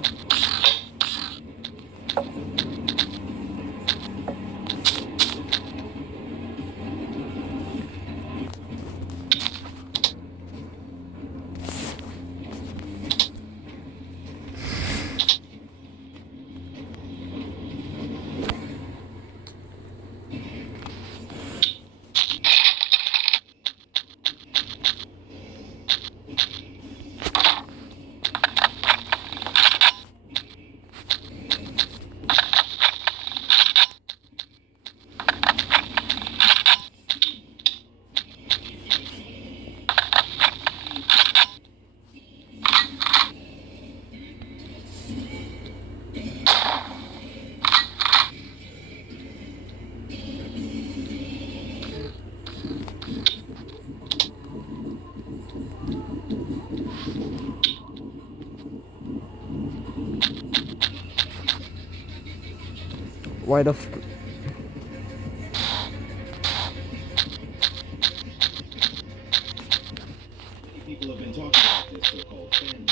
Why the f... People have been talking about this so-called fandom.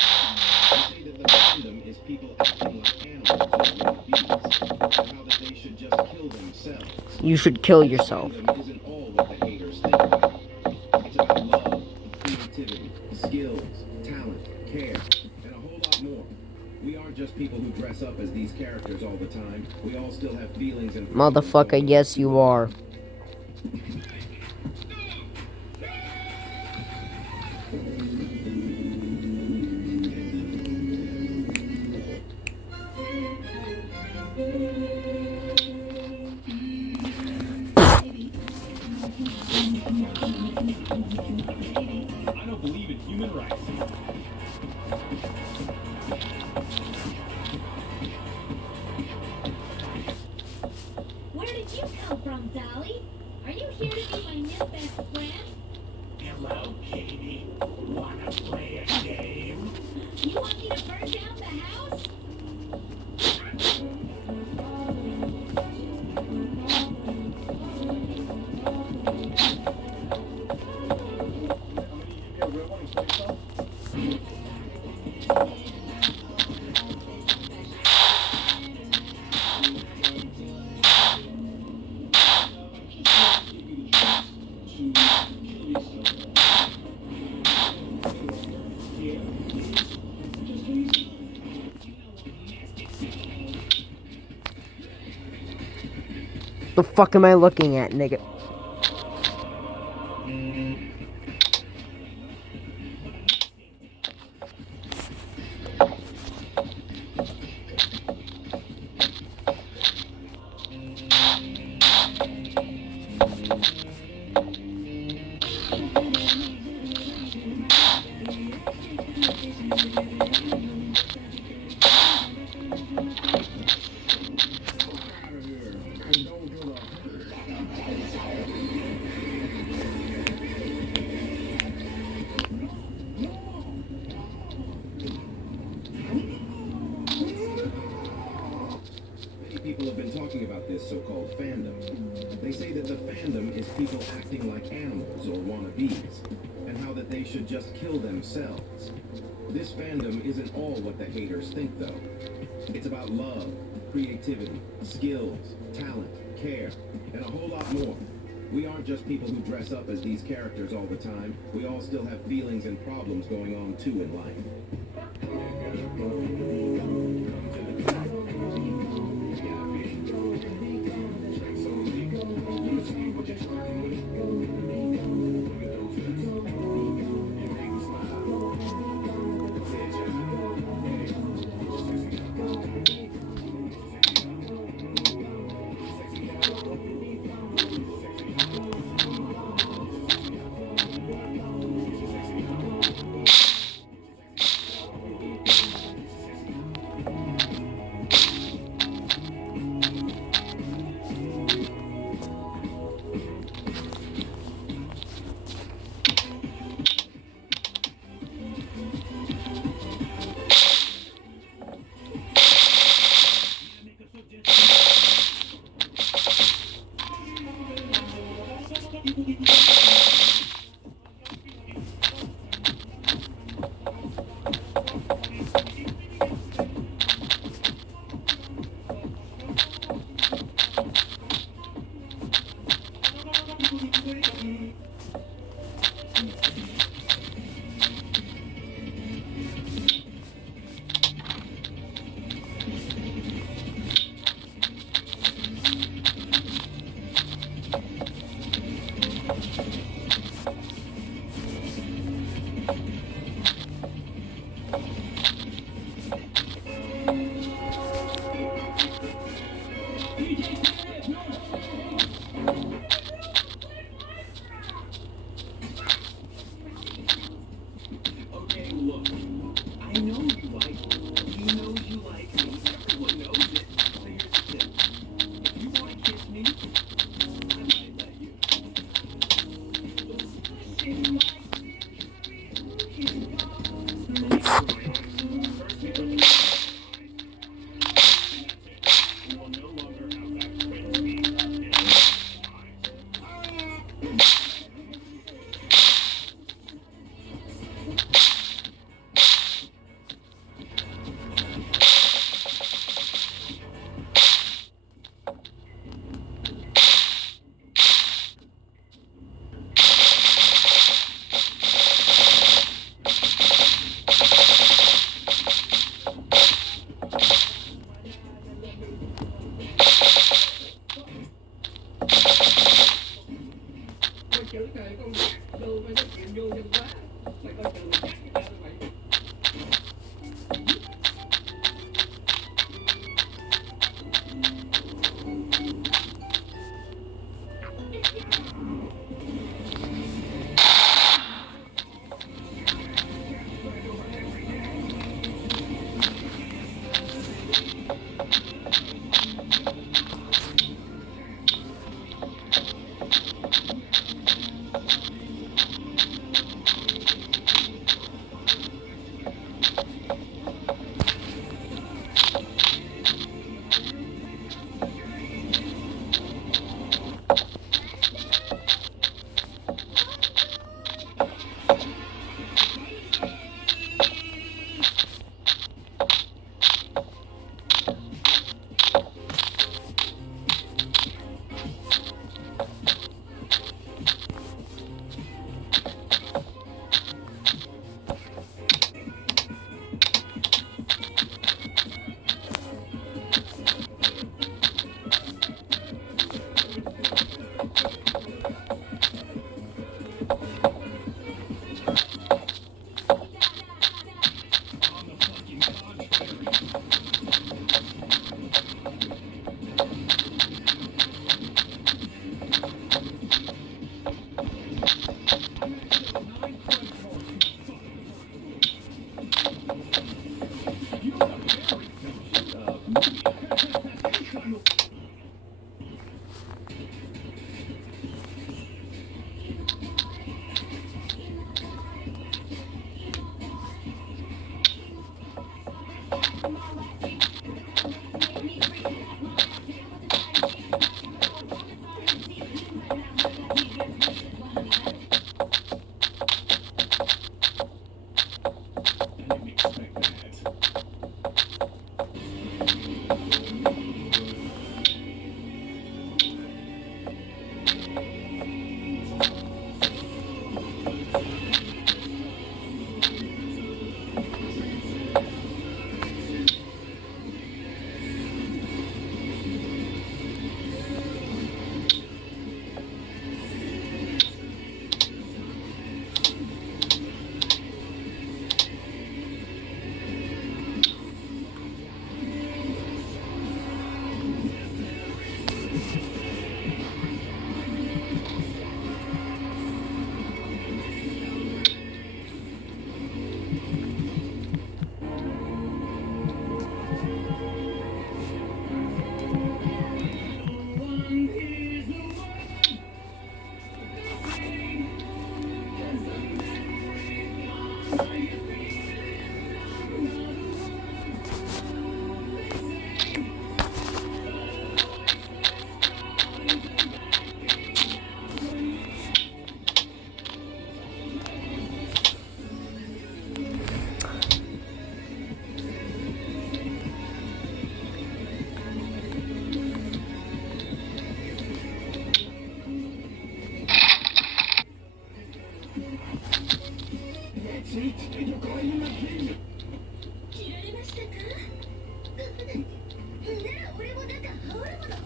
They say that the fandom is people acting like animals or beasts, and how that they should just kill themselves. You should kill yourself. Fandom isn't all what the haters think about. It's about love, creativity, skills, talent, care, and a whole lot more. We aren't just people who dress up as these characters all the time. We all still have feelings and... Motherfucker, yes you are. Dolly. Are you here to be my new best friend? Hello, Katie. Wanna play a game? You want me to burn down the house? The fuck am I looking at, nigga? People have been talking about this so-called fandom. They say that the fandom is people acting like animals or wannabes, and how that they should just kill themselves. This fandom isn't all what the haters think, though. It's about love, creativity, skills, talent, care, and a whole lot more. We aren't just people who dress up as these characters all the time. We all still have feelings and problems going on, too, in life.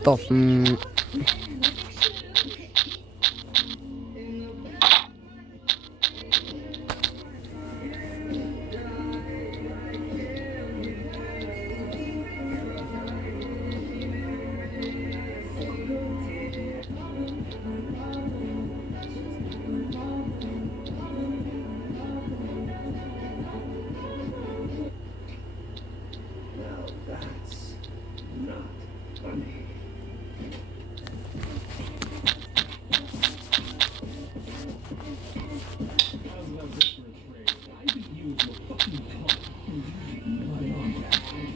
the f- Now that's not funny. How's about this for a trade? I think you were fucking caught. Right on, Captain.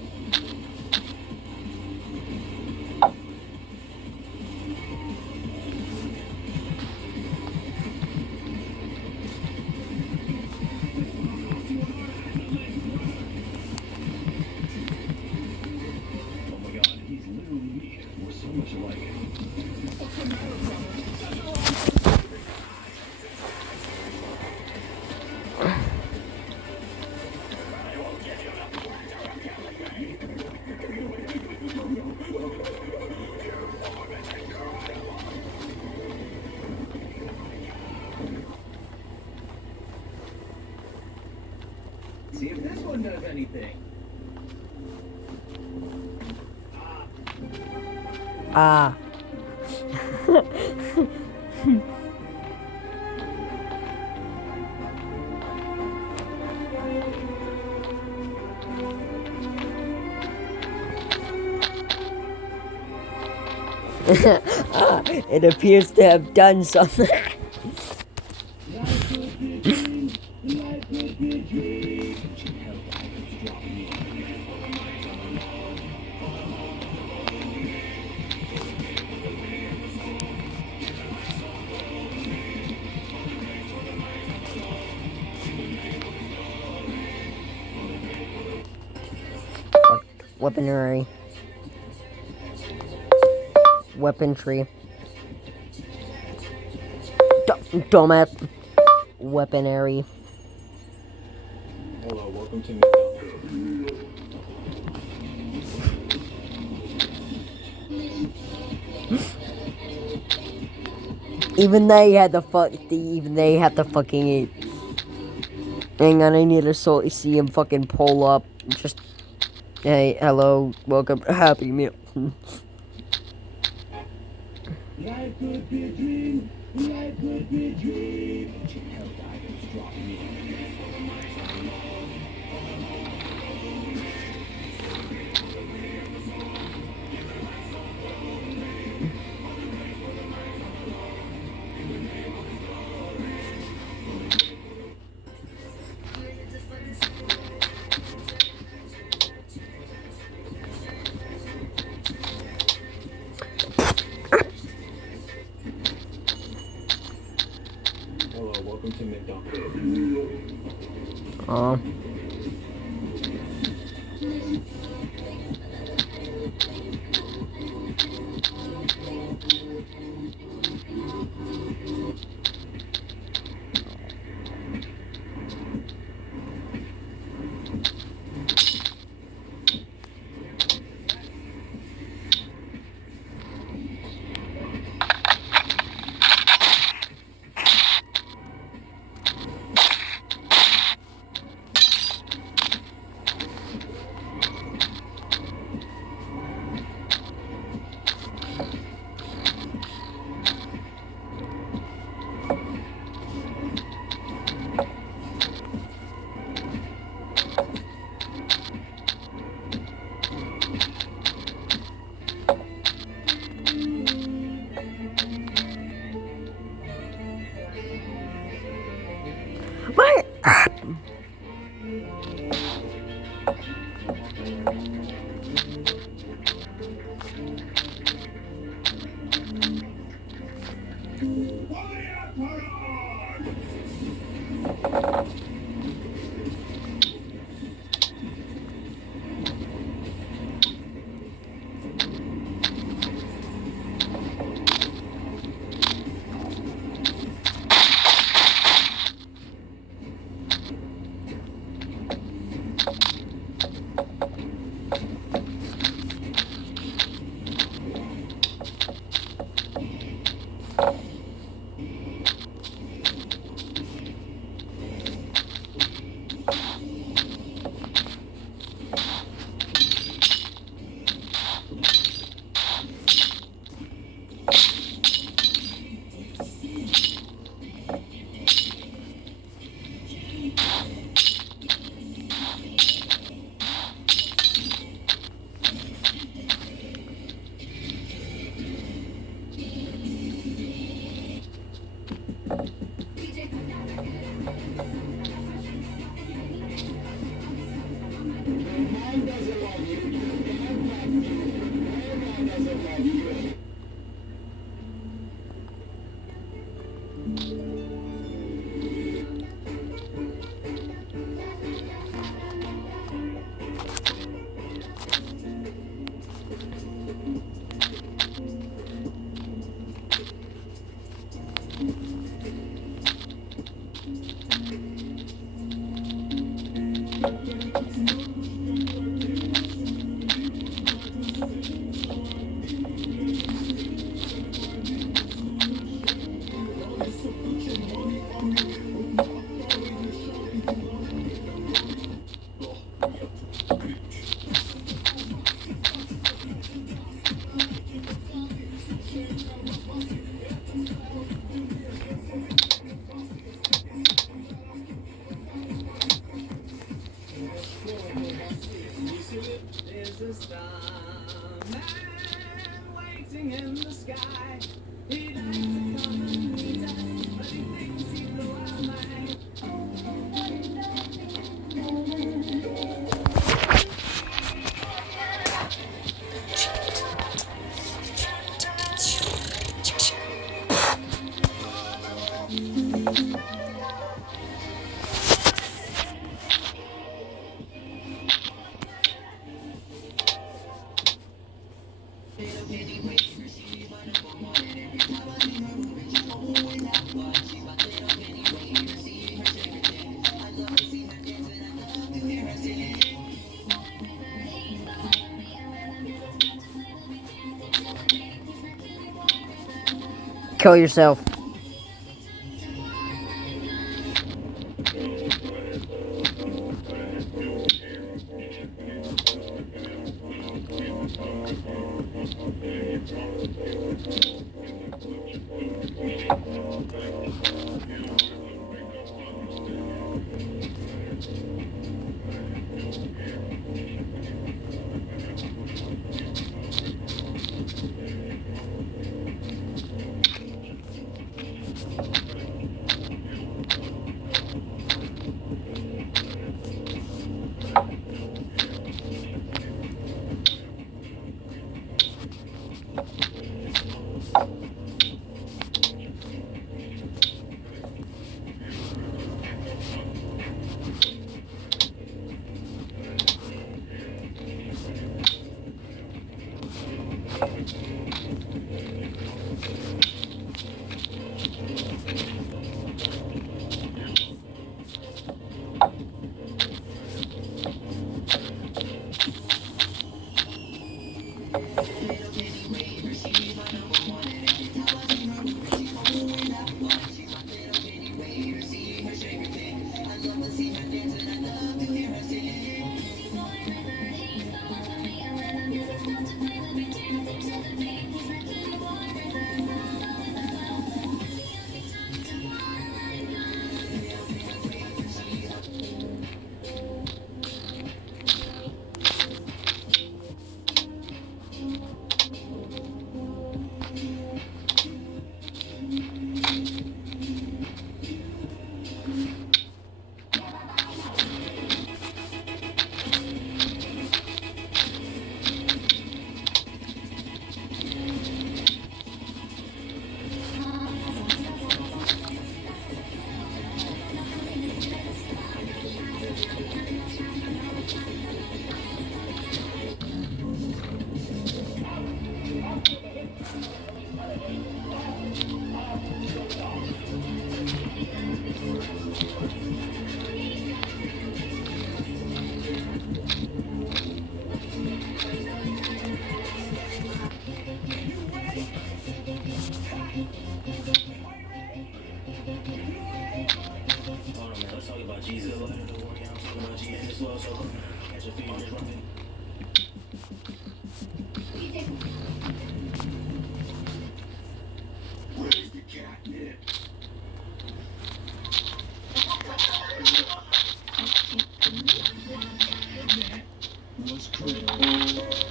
Oh my god, he's literally me. We're so much alike. See if this one does anything. Ah. Ah, it appears to have done something. Weaponry. Weaponry. Dumbass. Weaponry. Hello, welcome to Even they had to fucking eat. Hang on, I need to see him fucking pull up. Just, hey, hello, welcome, Happy Meal. Life could be a dream. Life could be a dream. Hello, welcome to McDonald's. Kill yourself.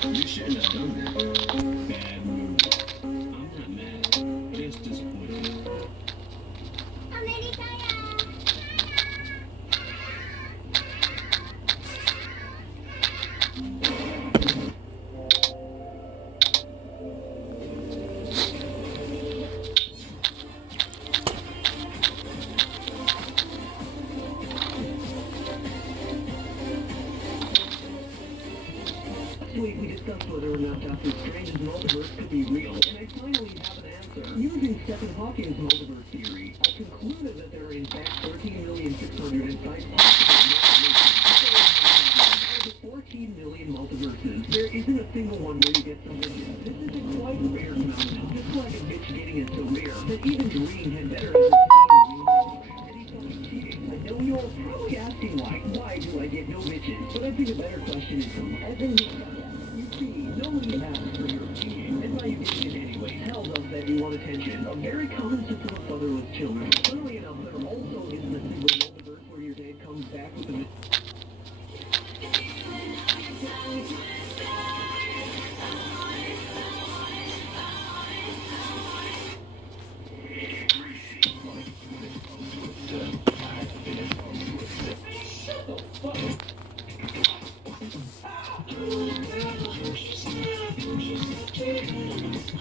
You shouldn't have done that. Bad move. I'm not mad. Just disappointed. Last week we discussed whether or not Dr. Strange's multiverse could be real, and I finally have an answer. Using Stephen Hawking's multiverse theory, I concluded that there are in fact 13,605 possible multiverses. Out of the 14 million multiverses, there isn't a single one where you get some bitches. This is a quite rare phenomenon, just like a bitch getting it so rare that even Dream had better have I know you're probably asking why do I get no bitches? But I think a better question is, Evan, you see, nobody asks for your opinion, and by you getting it anyway tells us that you want attention. A very common symptom of fatherless children. Funnily enough, there also isn't a single multiverse where your dad comes back with a You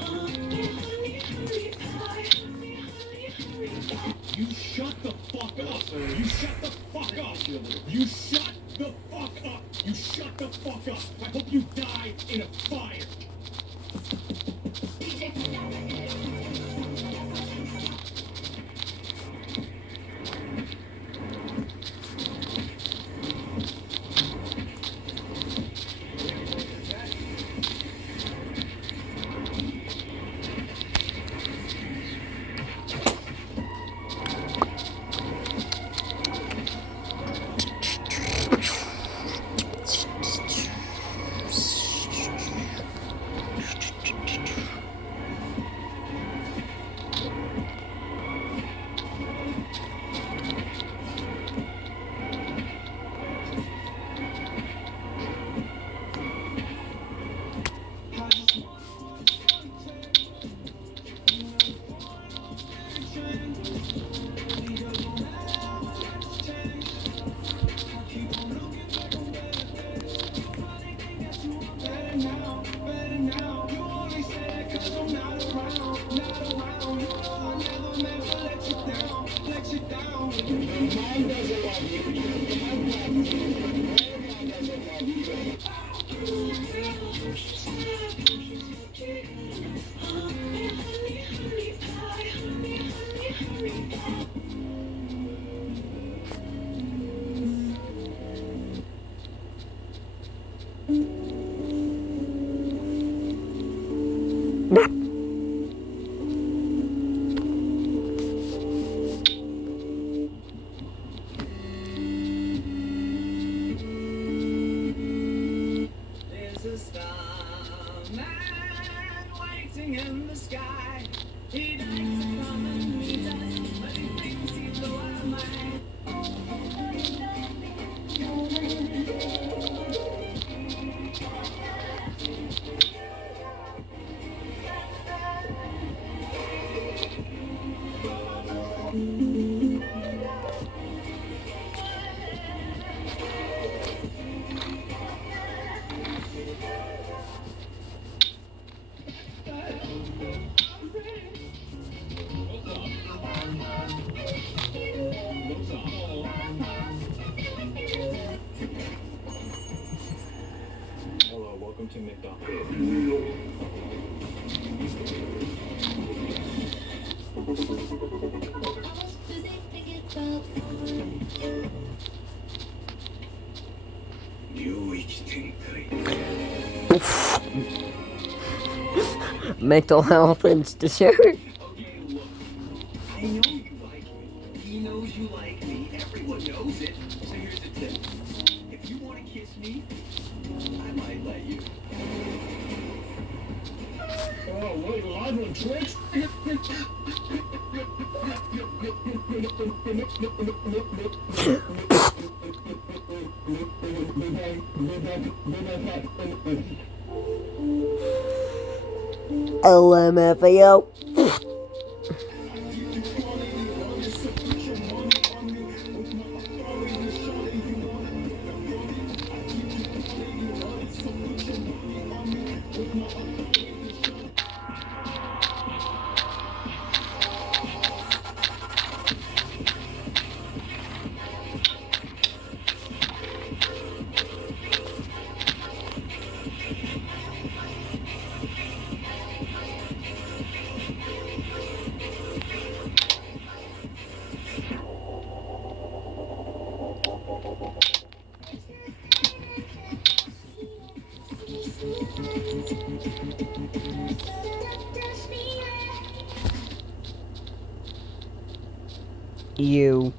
shut the fuck up. You shut the fuck up. You shut the fuck up. You shut the fuck up. I hope you die in a fire. There's a starman waiting in the sky. He likes to come and meet us, but he thinks he's the one man. Hello, welcome to McDonald's. Mental health institute. Okay, look. I know you like me. He knows you like me. Everyone knows it. So here's the tip. If you want to kiss me, I might let you. Oh, wait, live on Twitch? LMFAO. You.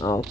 Oh.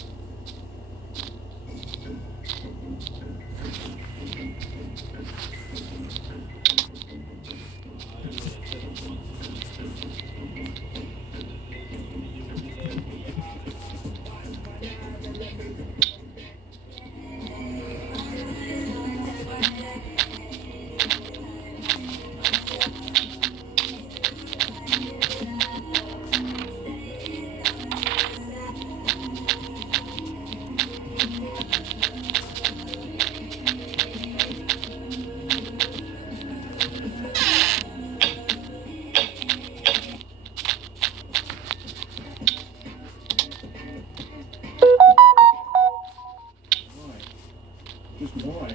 Just why?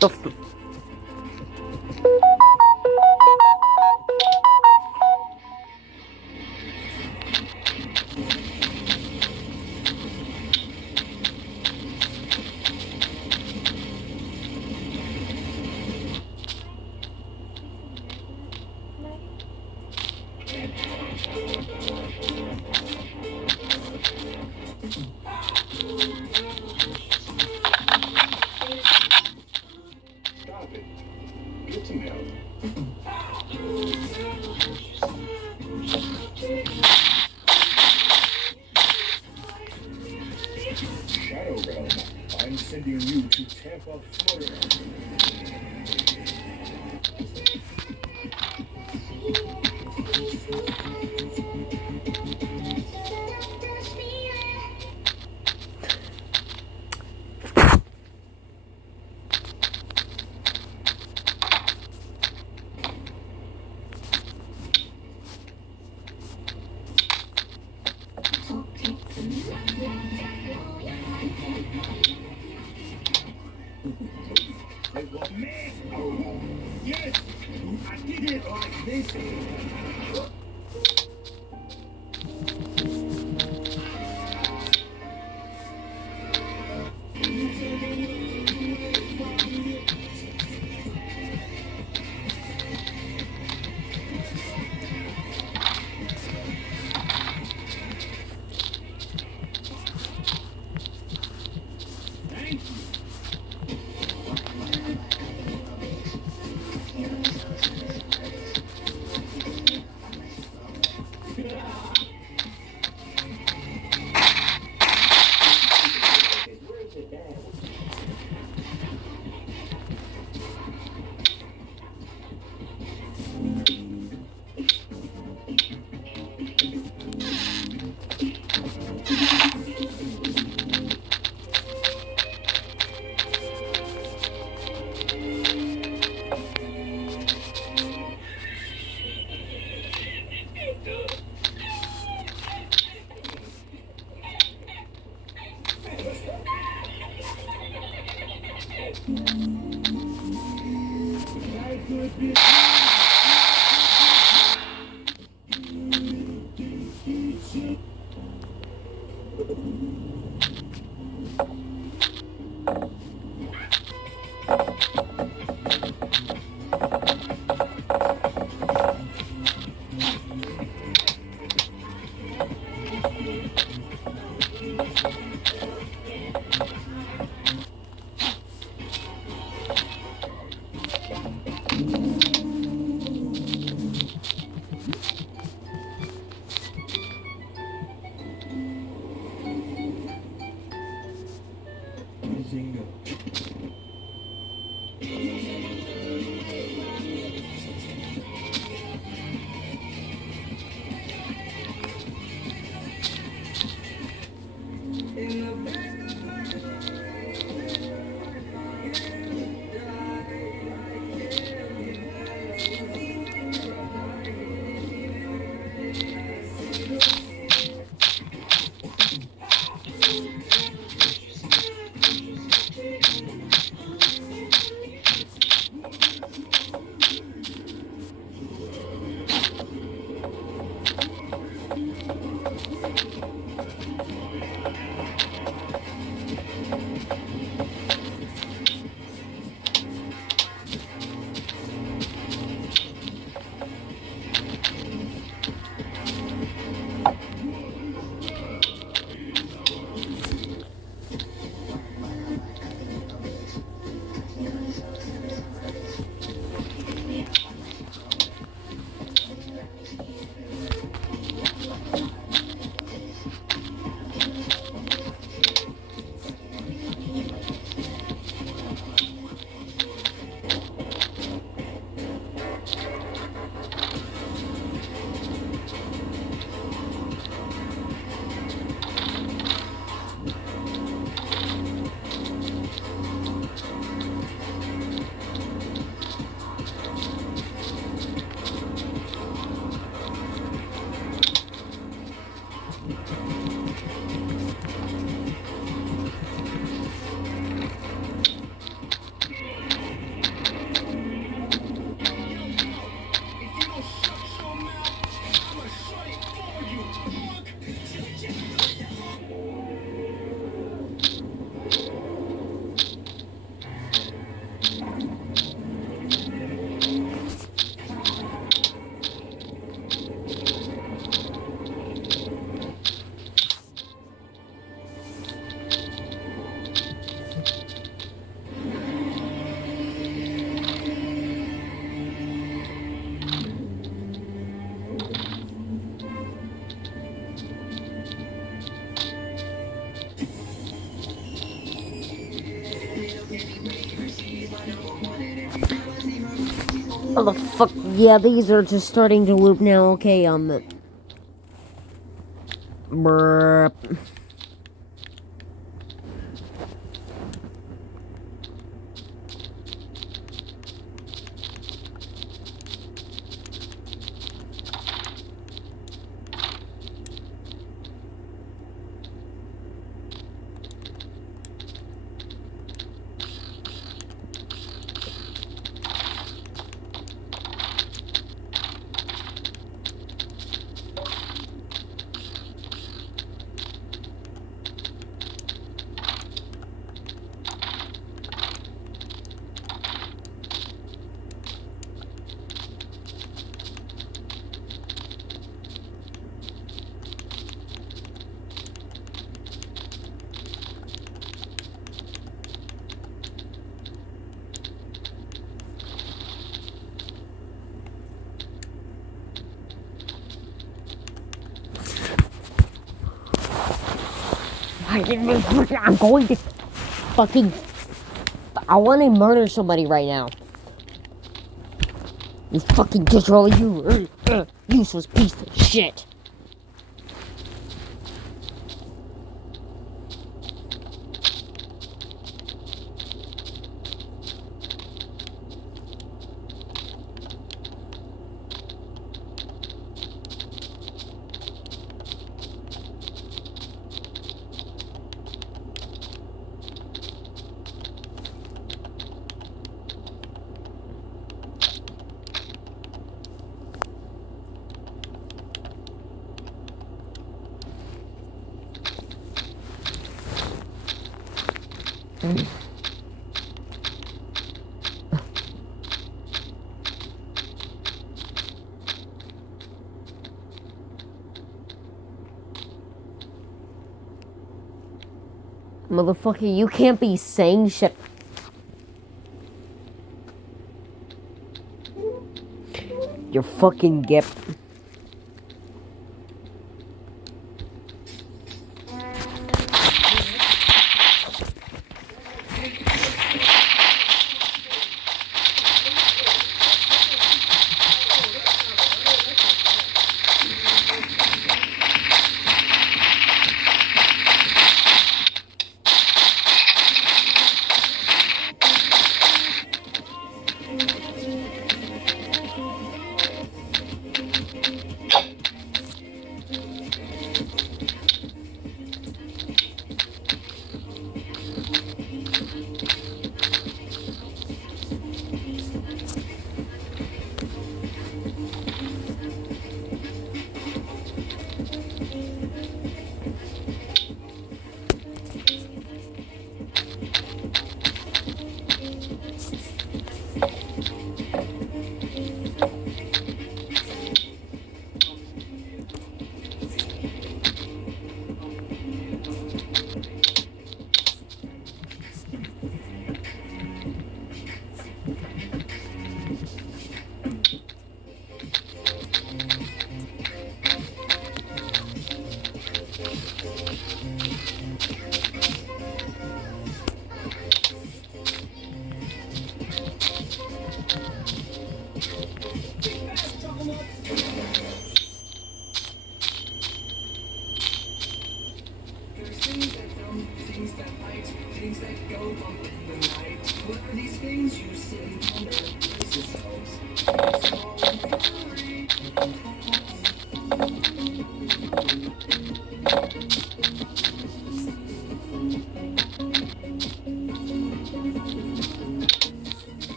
The f- Stop it. Get some help. Shadow Realm, I'm sending you to Tampa, Florida. It was me! Oh, yes! I did it like this! Thank you! Oh, the fuck? Yeah, these are just starting to loop now. Okay, Brrr. I'm going to fucking... I want to murder somebody right now. You fucking control you, useless piece of shit. Motherfucker, you can't be saying shit. You're fucking gip.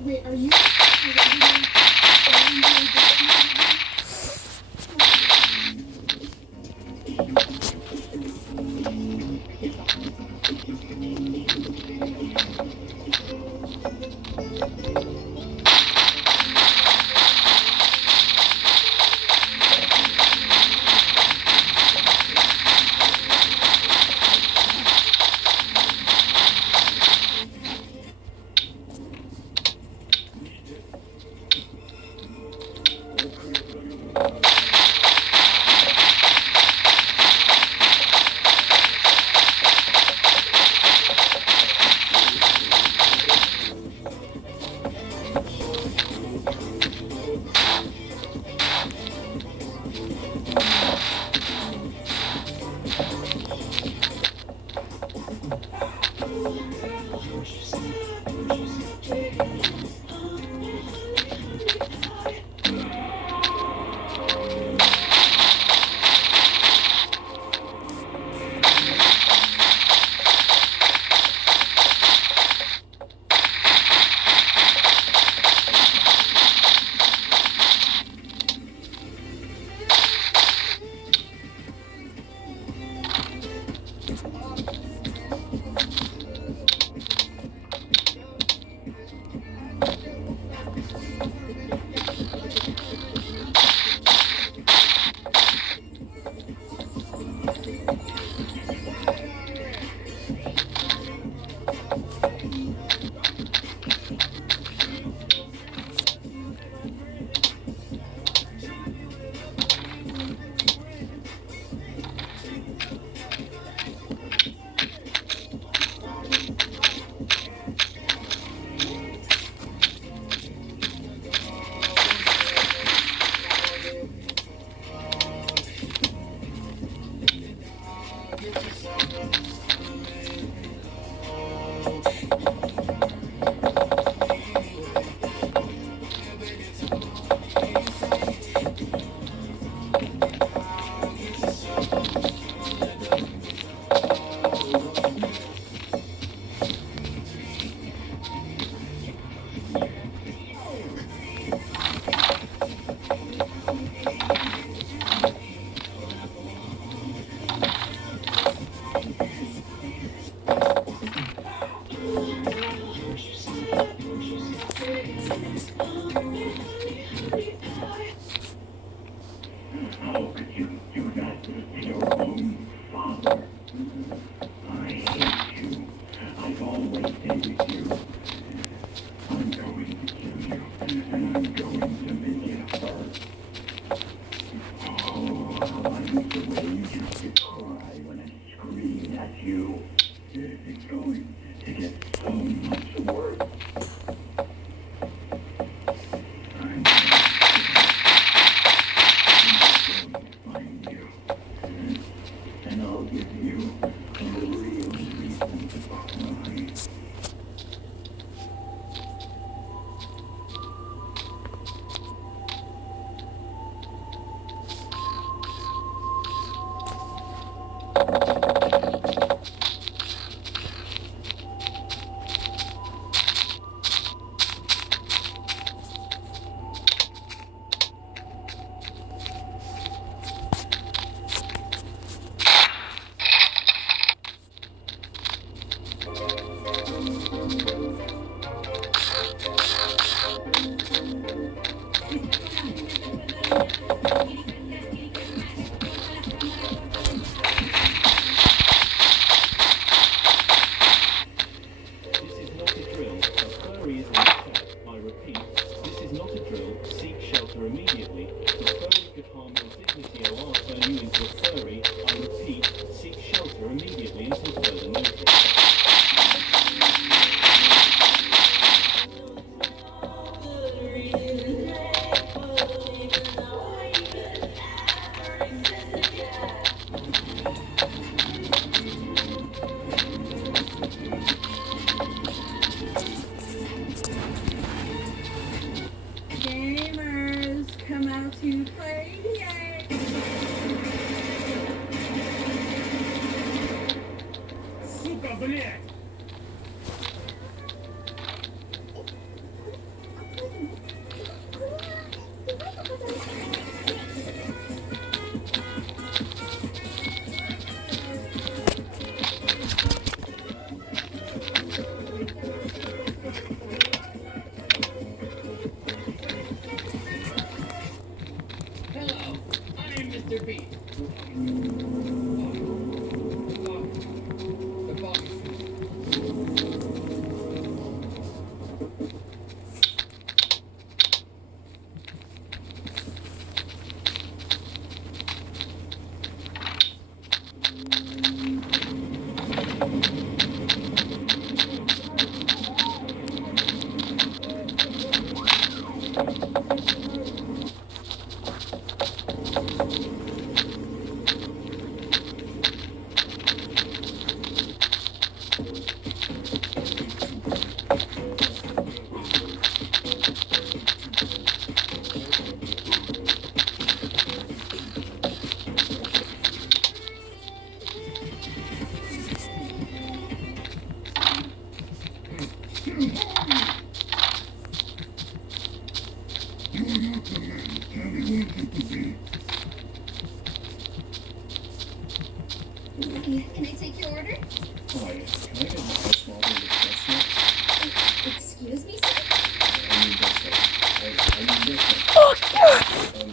Wait, are you? How could you do that to your own father? I hate you. I've always hated you. I'm going to kill you, and I'm going to make it hurt. Oh, how I hate the way you used to cry when I screamed at you. It's going to get so much worse. fuck you!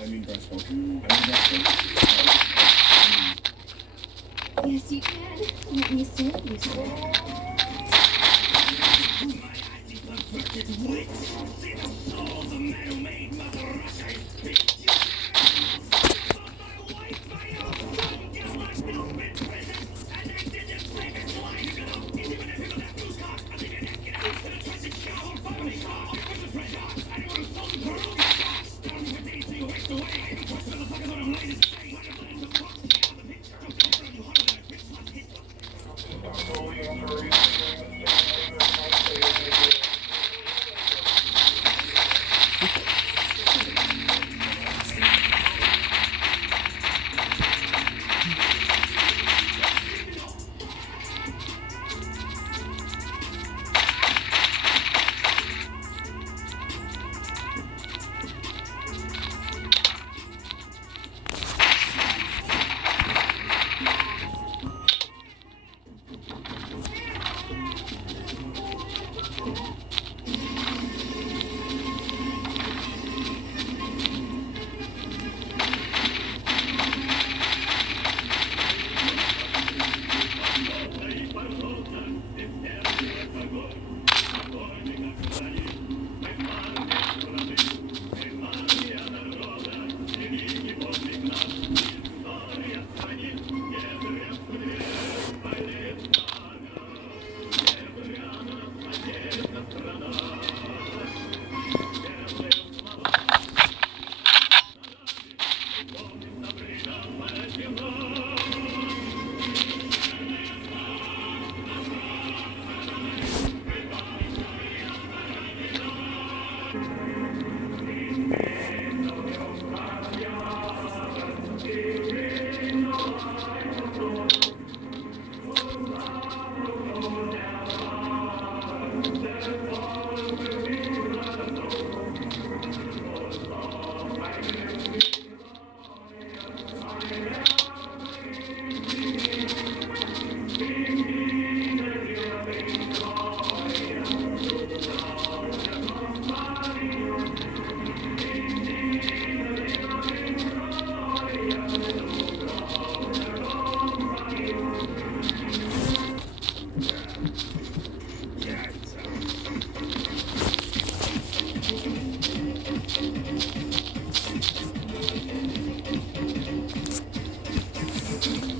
I mean breastbone. Yes, you can. Let me serve you some.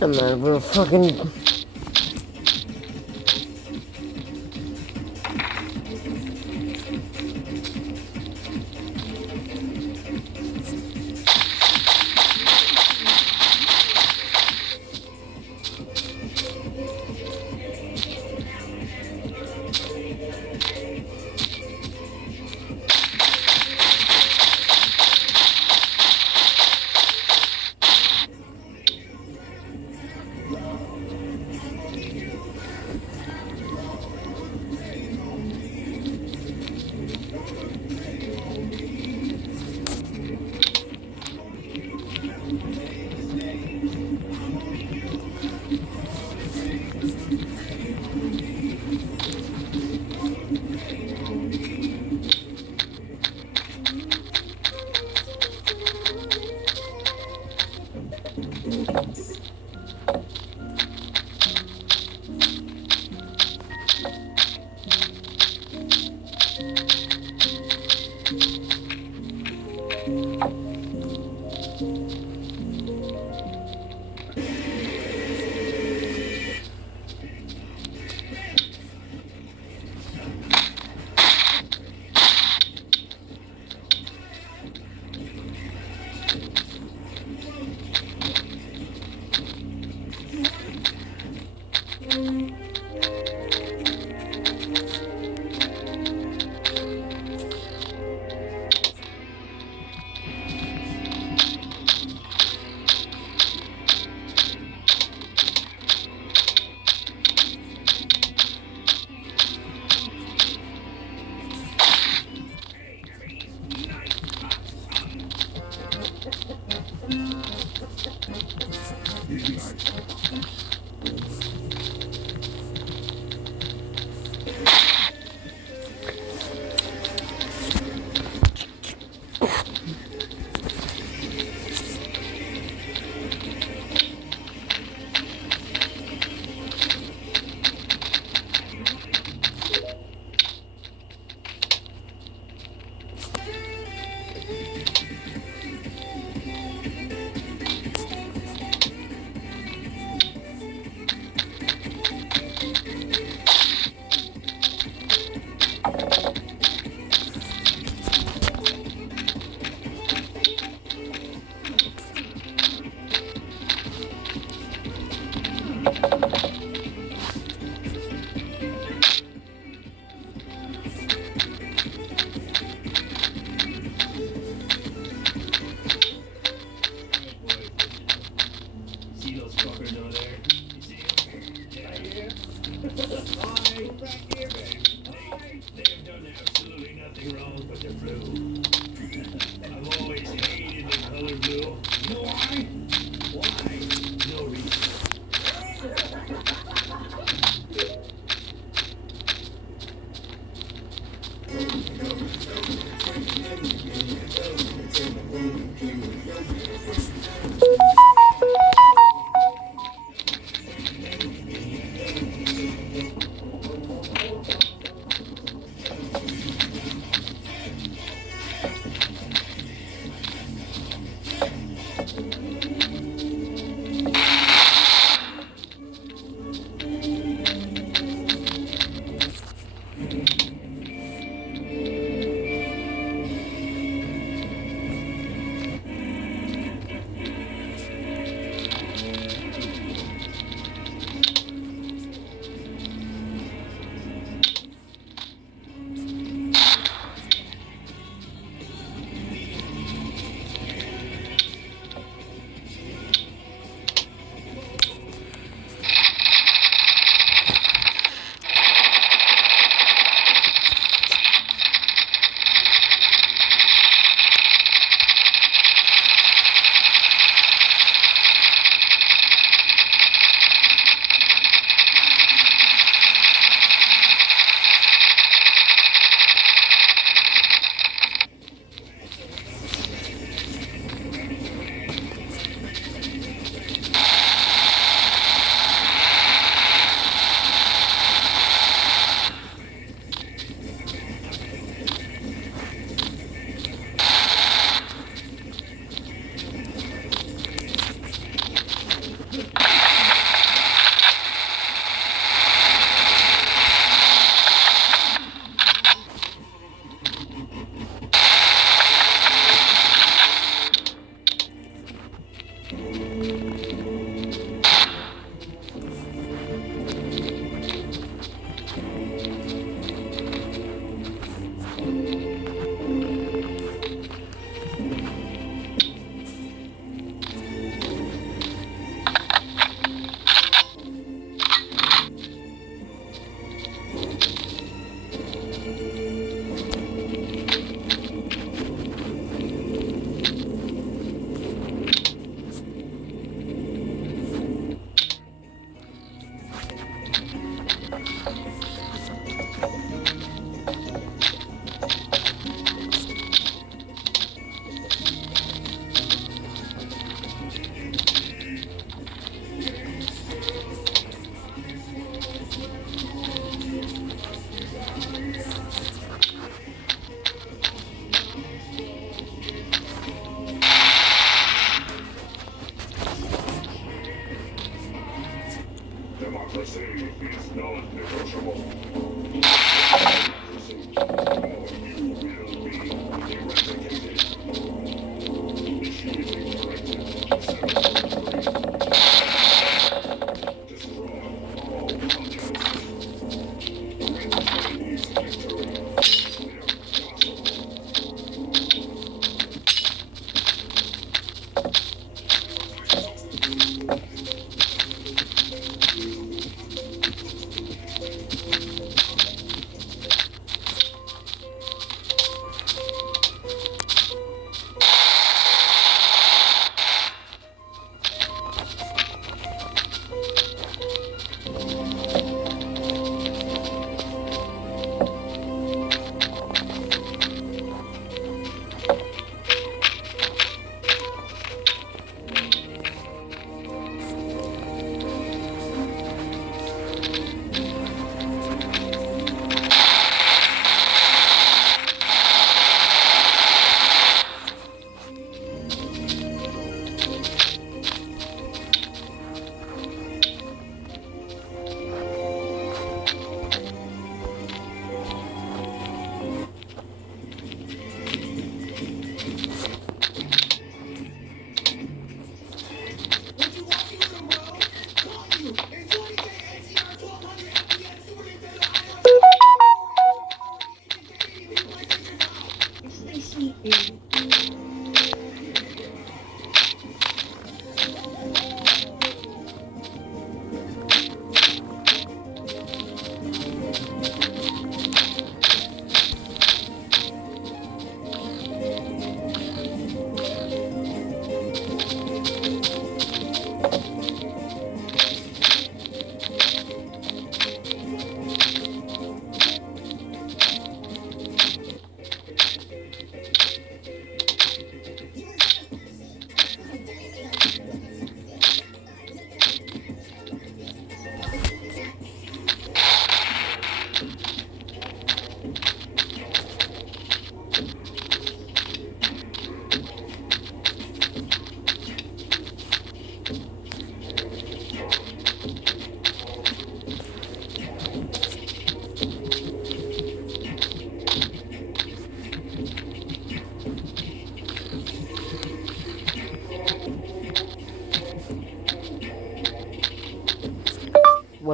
I'm not gonna fucking...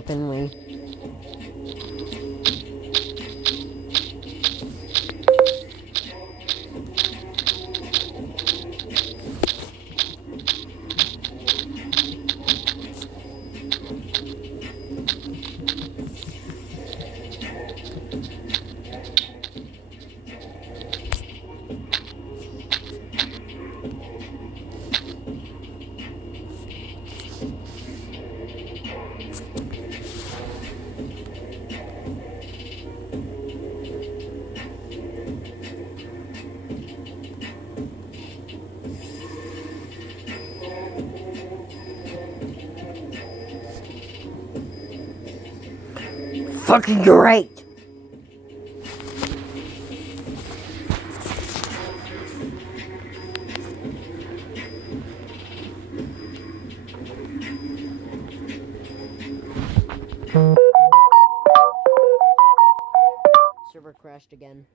openly. Fucking great! Server crashed again.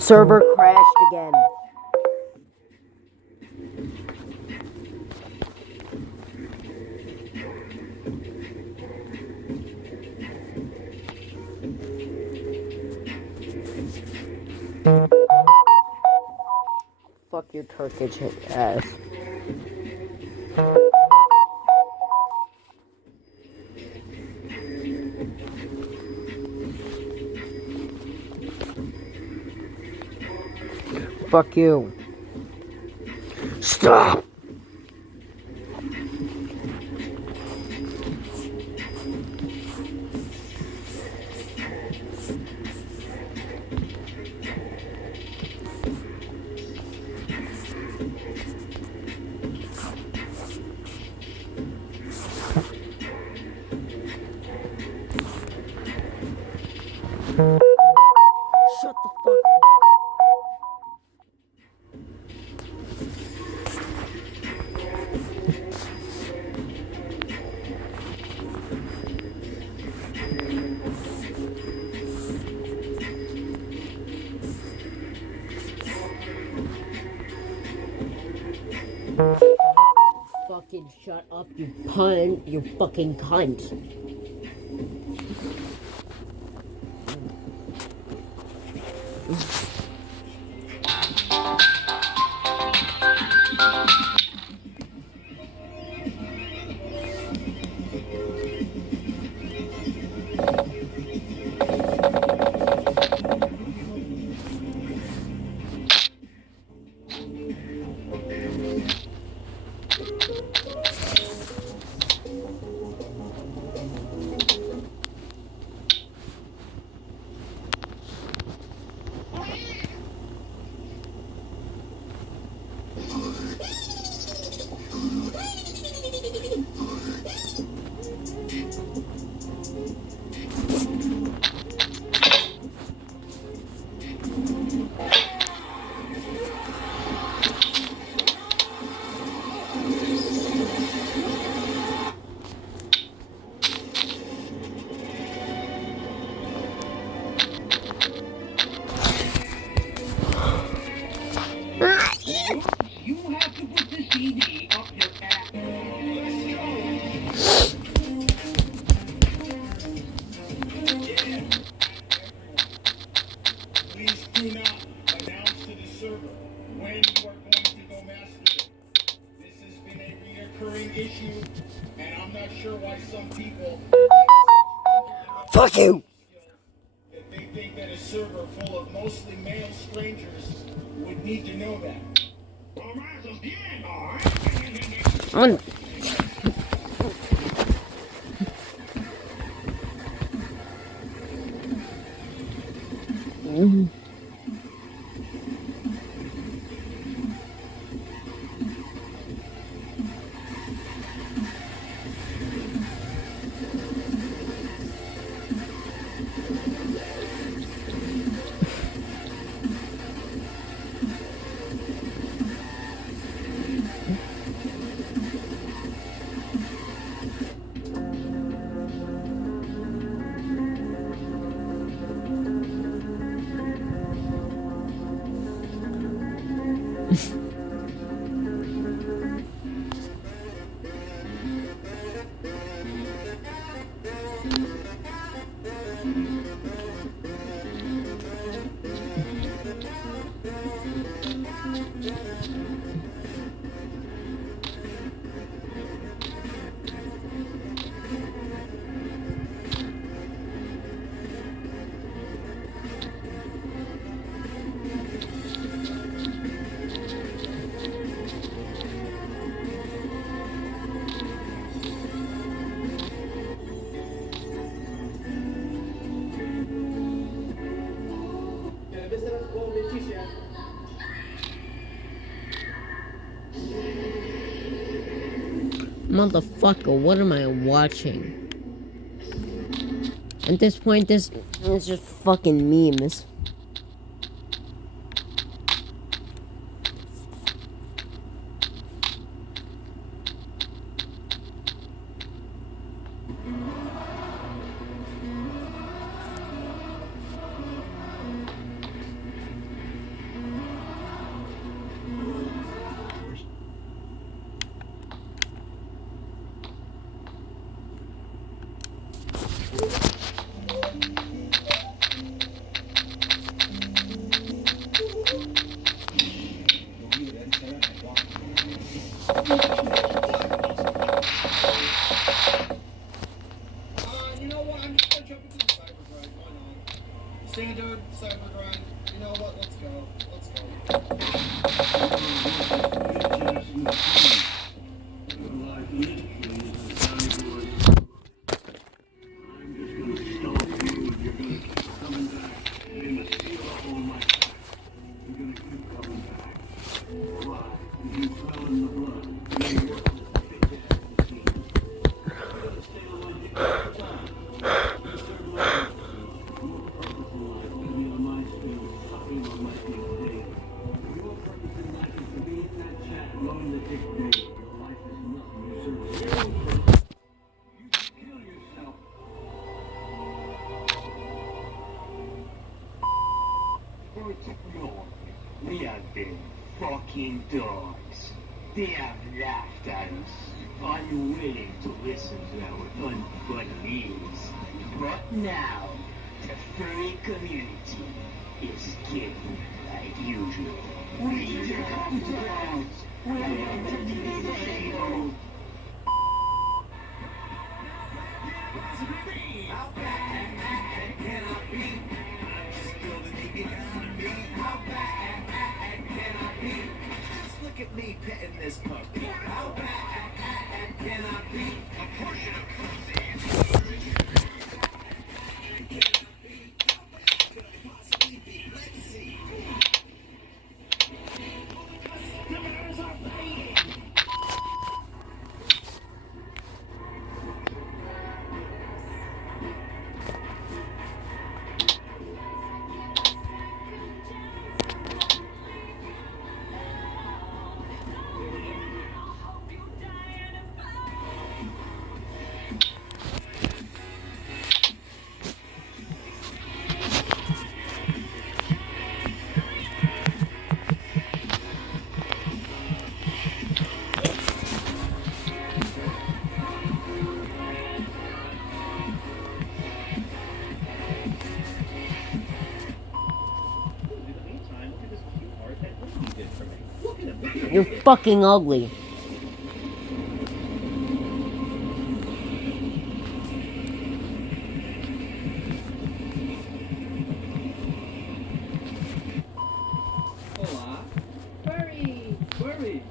Server crashed again. Fuck your Turkish ass. Fuck you. Stop! Shut the fuck up. Fucking shut up, you cunt, you fucking cunt. You have to put the CD up your ass. Please do not announce to the server when you are going to go masturbate. This has been a reoccurring issue, and I'm not sure why some people Fuck you! that they think that a server full of mostly male strangers would need to know that. Motherfucker, what am I watching? At this point, this is just fucking memes. You know what? I'm just gonna jump into the Cybergrind. Why not? Standard Cybergrind. You know what? Let's go. Let's go. We have been fucking dogs. They have laughed at us, unwilling to listen to our unfunny news. But now, the furry community is getting like usual. We have dogs. We have to be disabled. How bad can I be? I'm just building the economy. How bad can I be? Just look at me petting this puppy. How bad can I be? A portion of pussy. Let's see. Customers are paying. You're fucking ugly. Olá. Furry. Furry.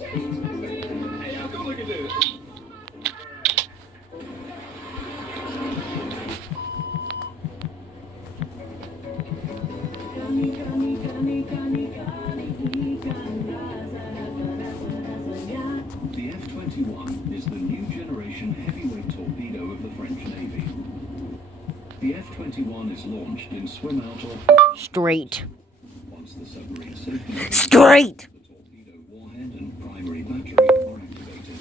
Hey, y'all, come look at this. The F-21 is the new generation heavyweight torpedo of the French Navy. The F-21 is launched in swim out or straight. Once the submarine safety Straight. the torpedo warhead and primary battery are activated.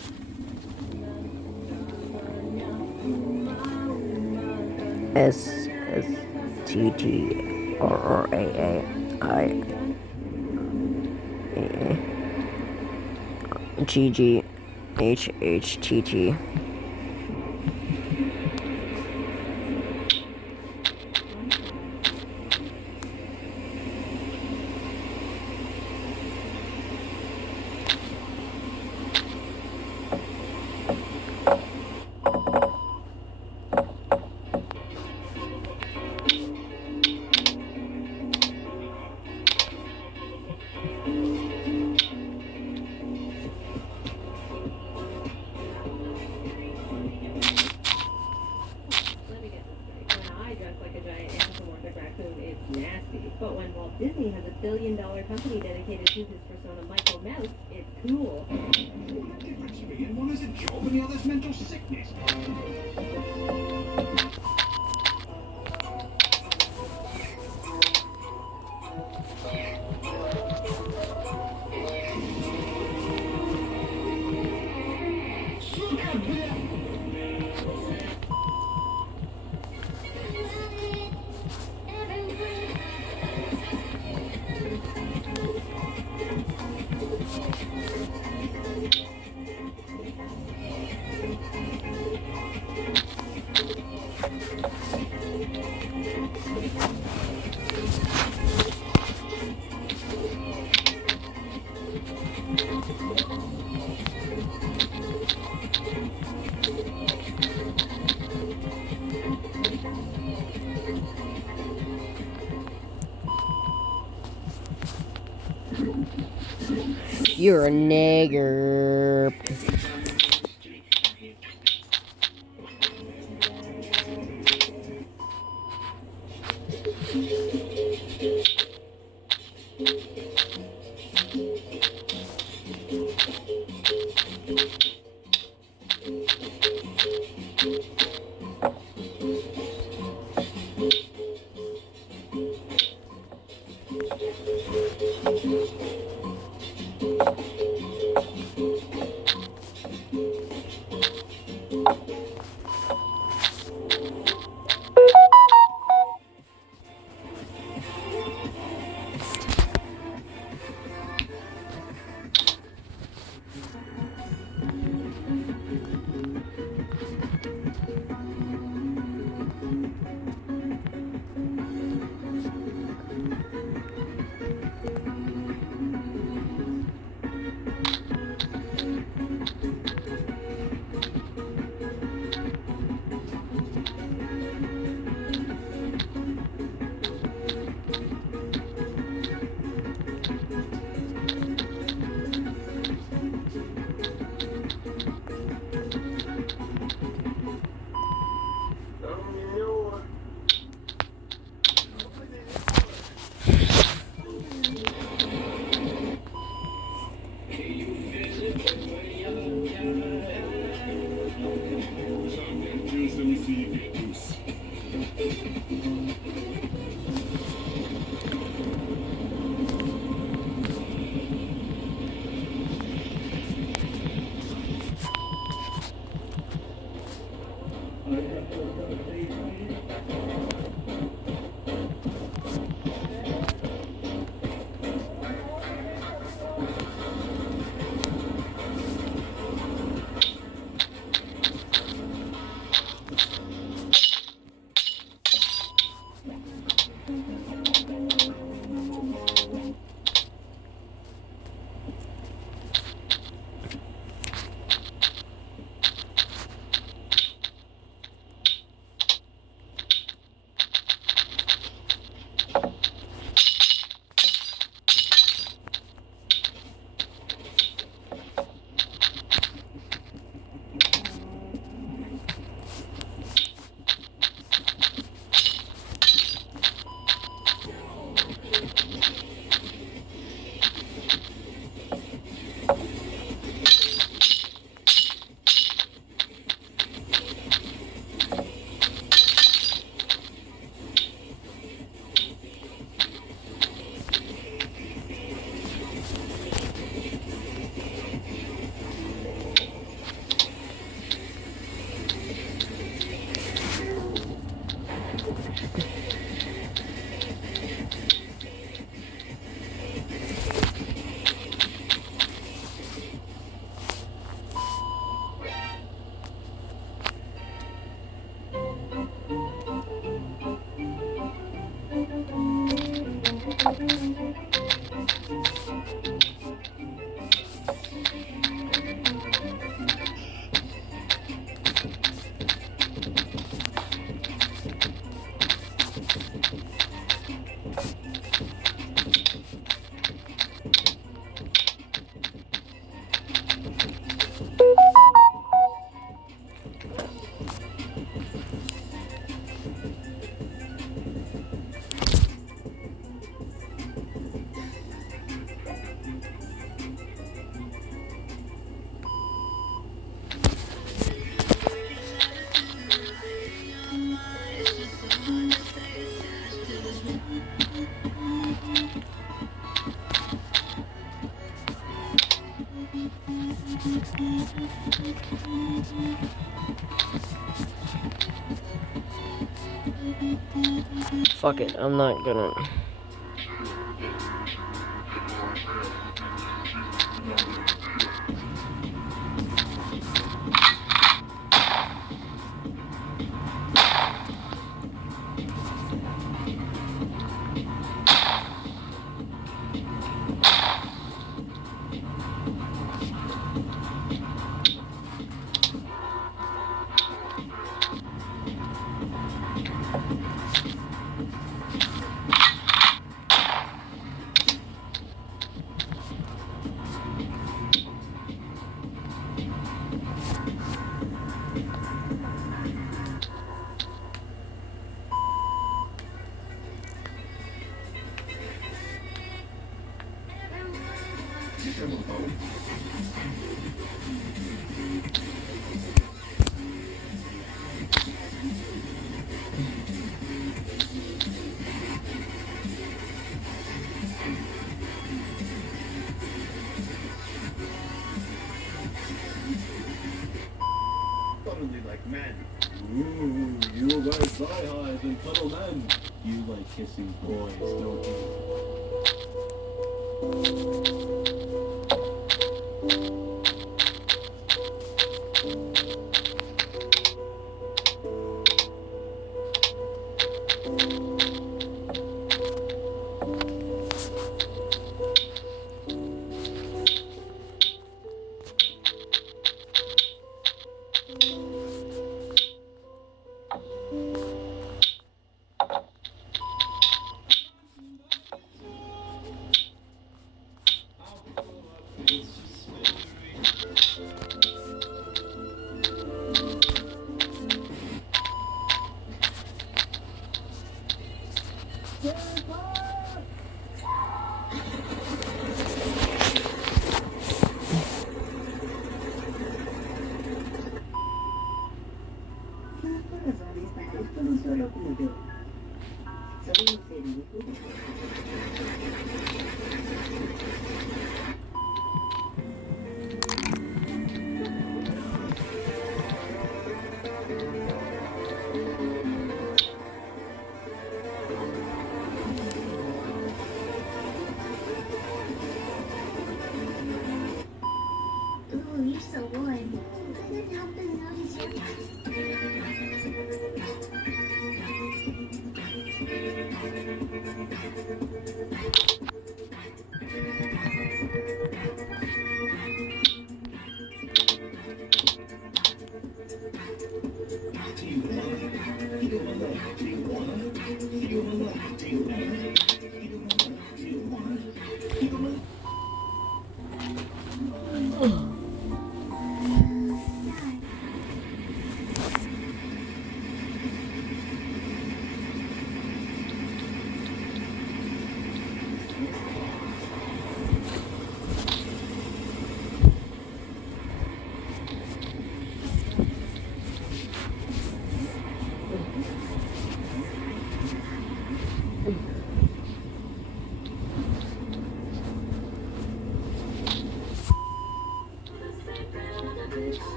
SSTTRAAIGGHHTT. billion-dollar company dedicated to his persona Michael Mouse, it's cool. What difference being one has a job and the other's mental sickness? You're a nigger. Fuck it, I'm not gonna. Suddenly like men. Ooh, you guys fly highs and cuddle men. You like kissing boys, don't you? Ooh, you're so warm. Couldn't help but notice your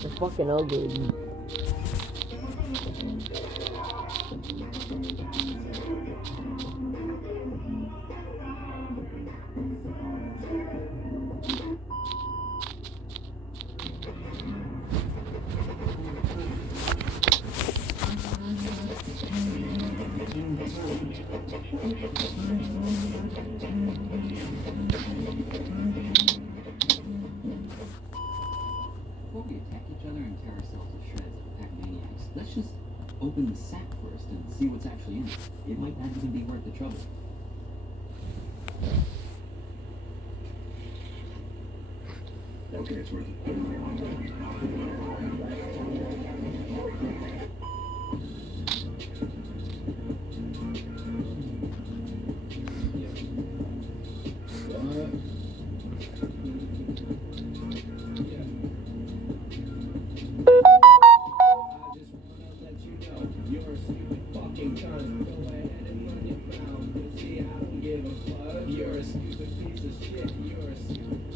They're fucking ugly. Before we attack each other and tear ourselves to shreds with pack maniacs, let's just open the sack first and see what's actually in it. It might not even be worth the trouble. Okay, it's worth it. You're a stupid fucking cunt. Go ahead and run your mouth. You see, I don't give a fuck. You're a stupid the shit. You're a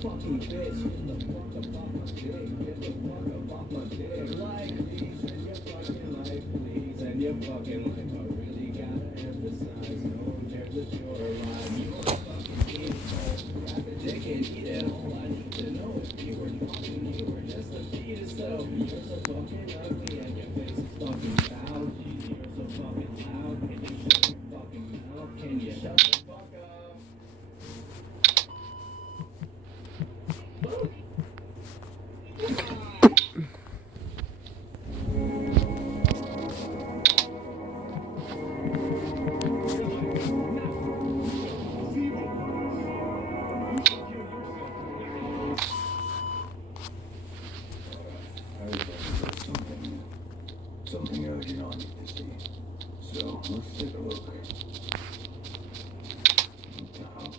fucking bitch. Get the fuck up off my dick. Get the fuck up off my dick. Like, please, and your fucking life, please, and your fucking life. I really gotta emphasize. No one cares if you're alive. You're a fucking asshole. Grab a dick and eat it all. I need to know if you were fucking you were just a fetus. So you're so fucking ugly and your face is fucking foul. Jeez, you're so fucking loud. Can you shut your fucking mouth? Can you shut the fuck up? Something urgent I need to see. So let's take a look. What the hell?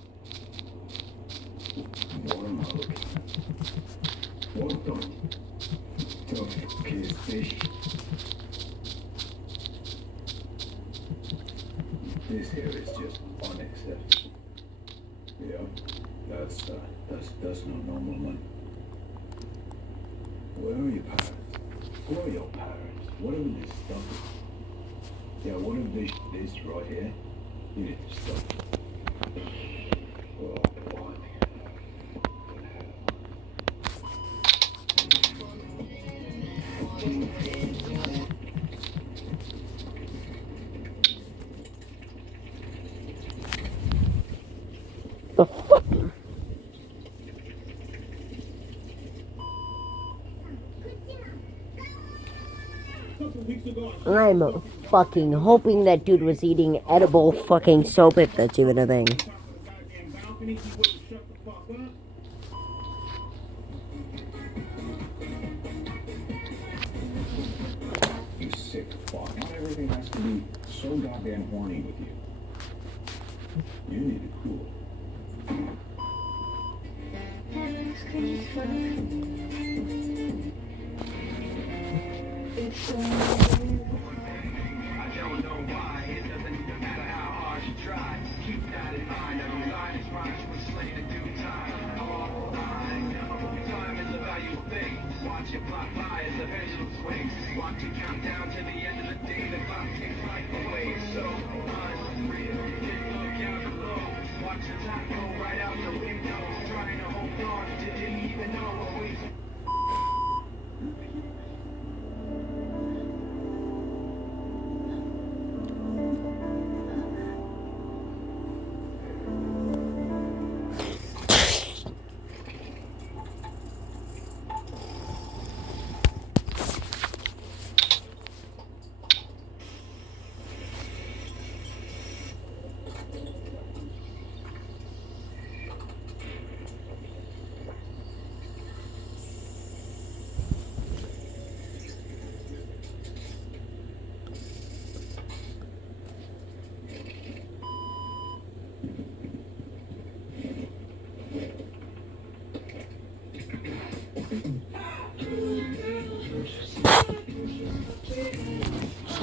What am I looking at? What the fuck is this? This here is just unacceptable. Yeah, that's not normal, man. Where are your parents? Who are your parents? Whatever this stuff is. Yeah, whatever this is right here, you need to stop. Oh, what? The fuck? I'm fucking hoping that dude was eating edible fucking soap, if that's even a thing. You sick fuck. Not everything has to be so goddamn horny with you. You need to cool. I don't know why. It doesn't matter how hard you try. Keep that in mind. Every line is rhymes was slain in due time. All I know, time is a valuable thing. Watch it fly by as the pendulum swings. Watch it count down to the end of the day. The clock takes life away. So unreal. Take a look out below. Watch the time go right out the window. Trying to hold on. Didn't even know what we.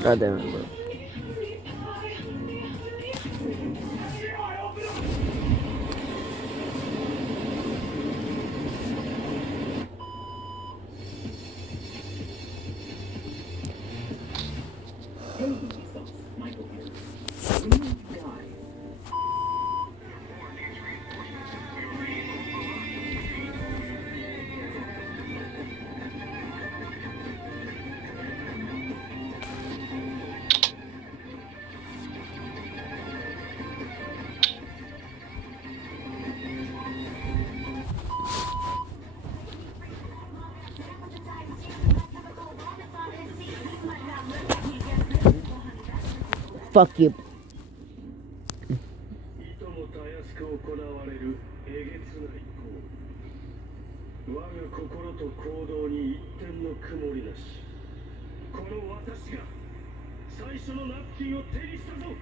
God damn it, bro. Michael here. Fuck you. いともたやすく行われるえげつない行為。我が心と行動に一点の曇りなし。この私が最初のナプキンを手にしたぞ。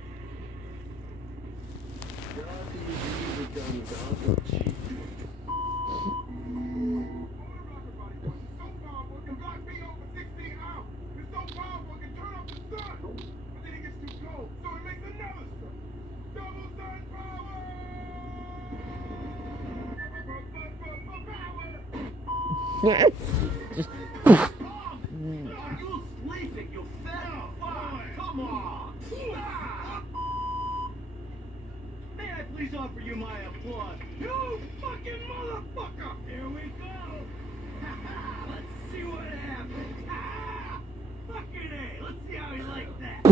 ダーティービールダンダートチーズ。Just. Sleeping, you fat fuck! Come on! May I please offer you my applause? You fucking motherfucker! Here we go! Let's see what happens. Fucking A! Let's see how he likes that.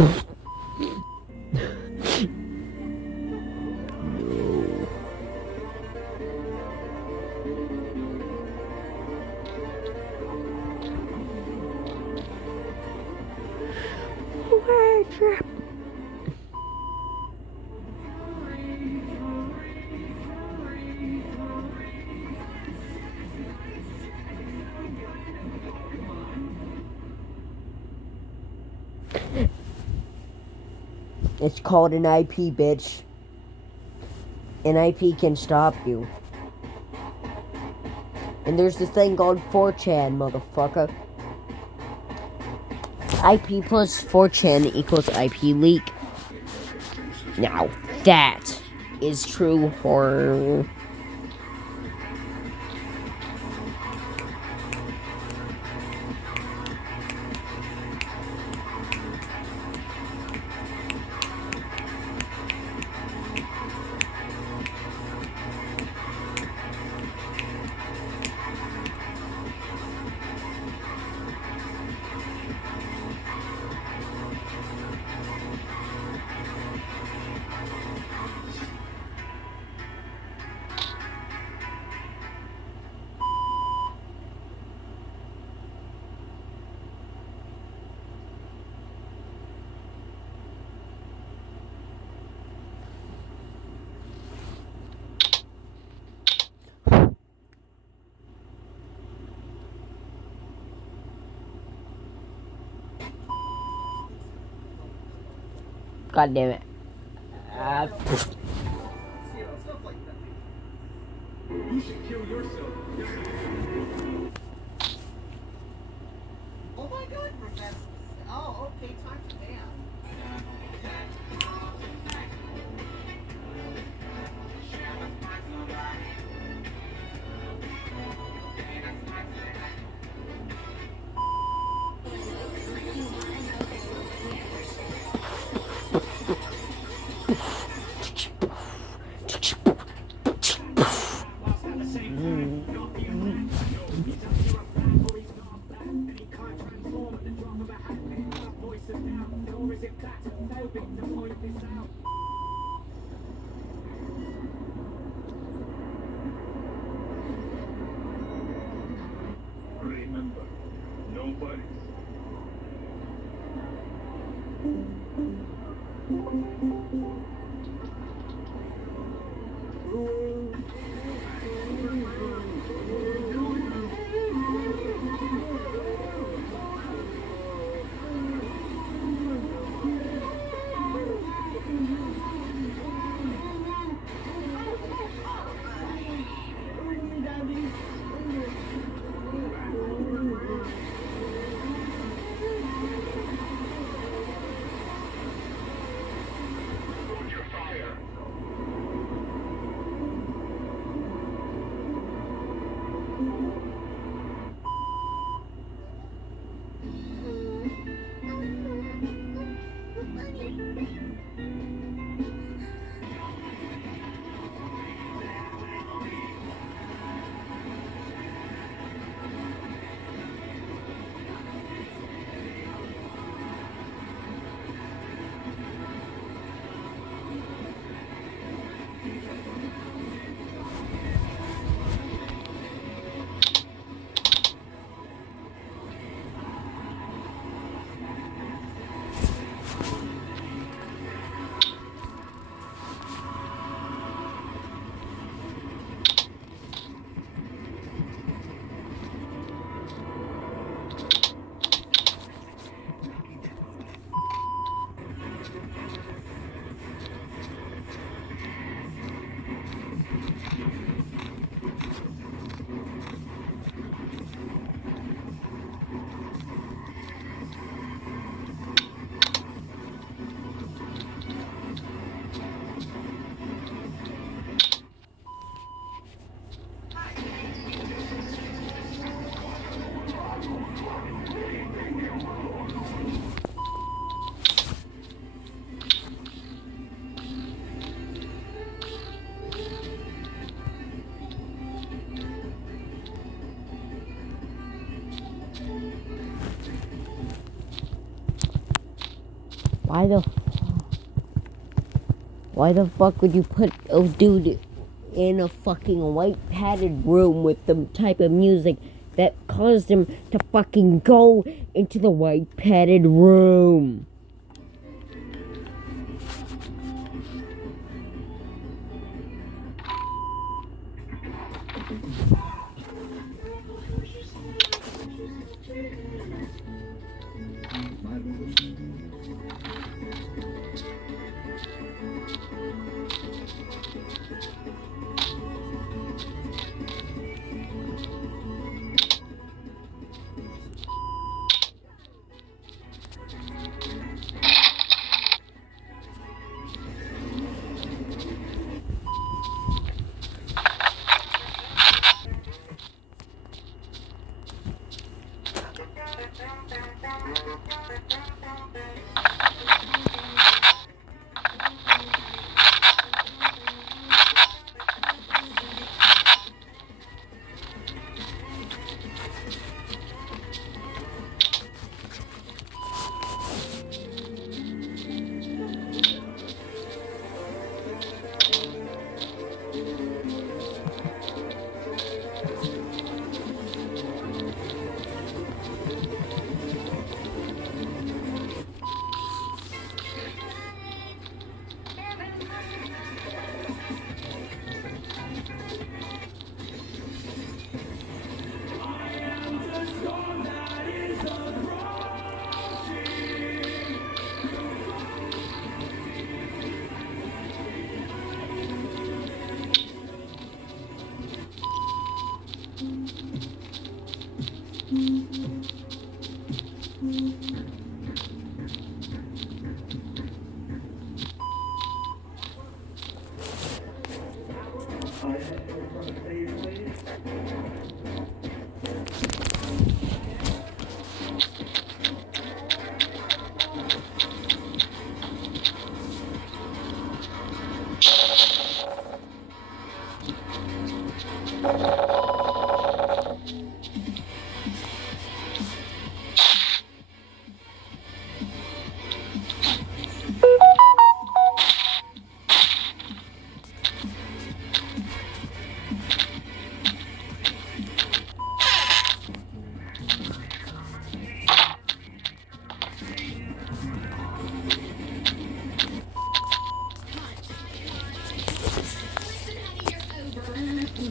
Trap. It's called an IP, bitch. An IP can stop you. And there's this thing called 4chan, motherfucker. IP plus 4chan equals IP leak. Now, that is true horror. God damn it. You should kill yourself. Oh my god, Professor. Oh, okay, time to dance. Remember, nobody's. Why the fuck would you put a dude in a fucking white padded room with the type of music that caused him to fucking go into the white padded room?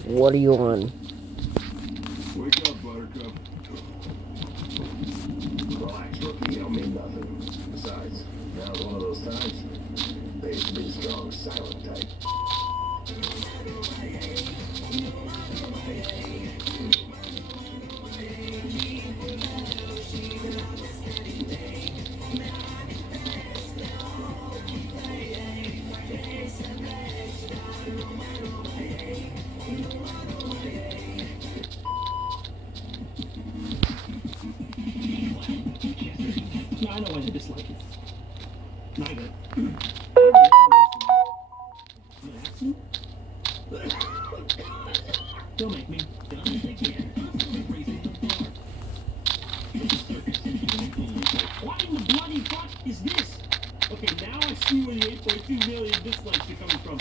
What are you on? Wake up, Buttercup. Relax, rookie. Don't mean nothing. Besides, now's one of those times. They used to be the strong, silent type. I know why you dislike it. Neither. Don't make me. What in the bloody fuck is this? Okay, now I see where the 8.2 million dislikes are coming from.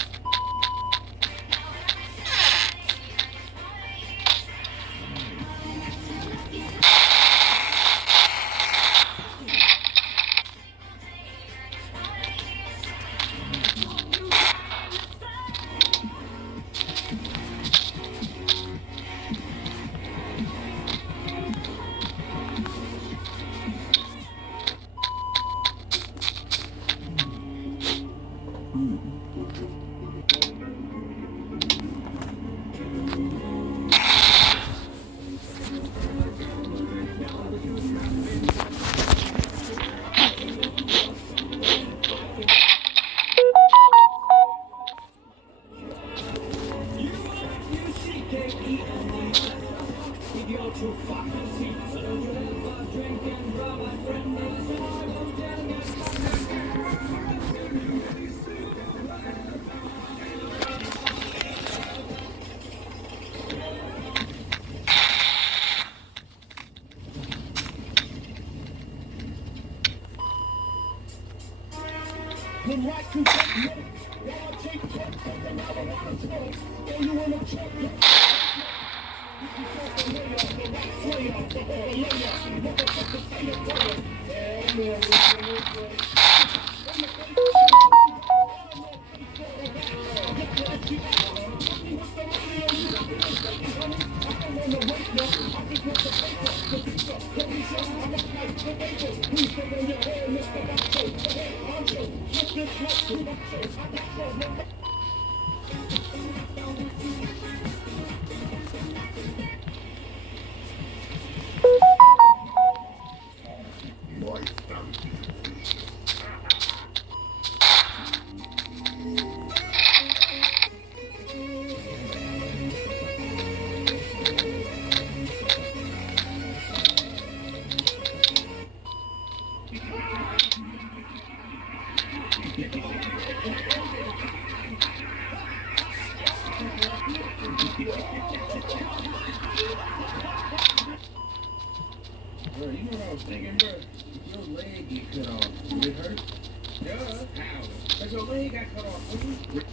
When right can take notes, while I take notes of the marijuana smoke. Throw you in a truck, you Bro, you know what I was thinking, bro? If your leg get cut off, would it hurt? Duh. How? Because your leg got cut off.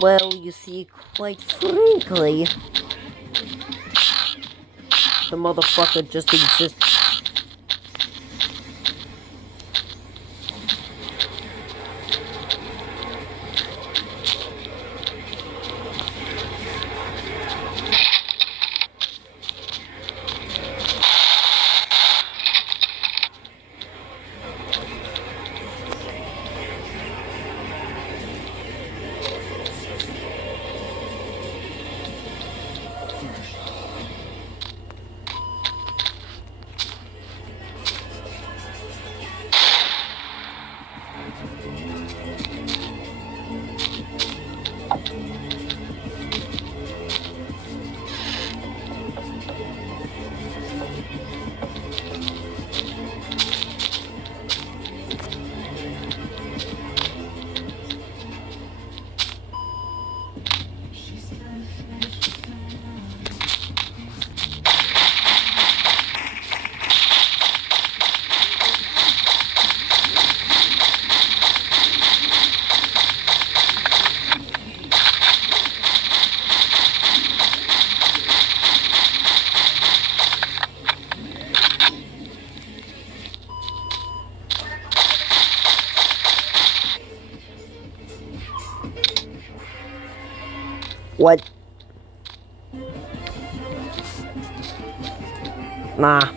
Well, you see, quite frankly, the motherfucker just exists. What? Nah.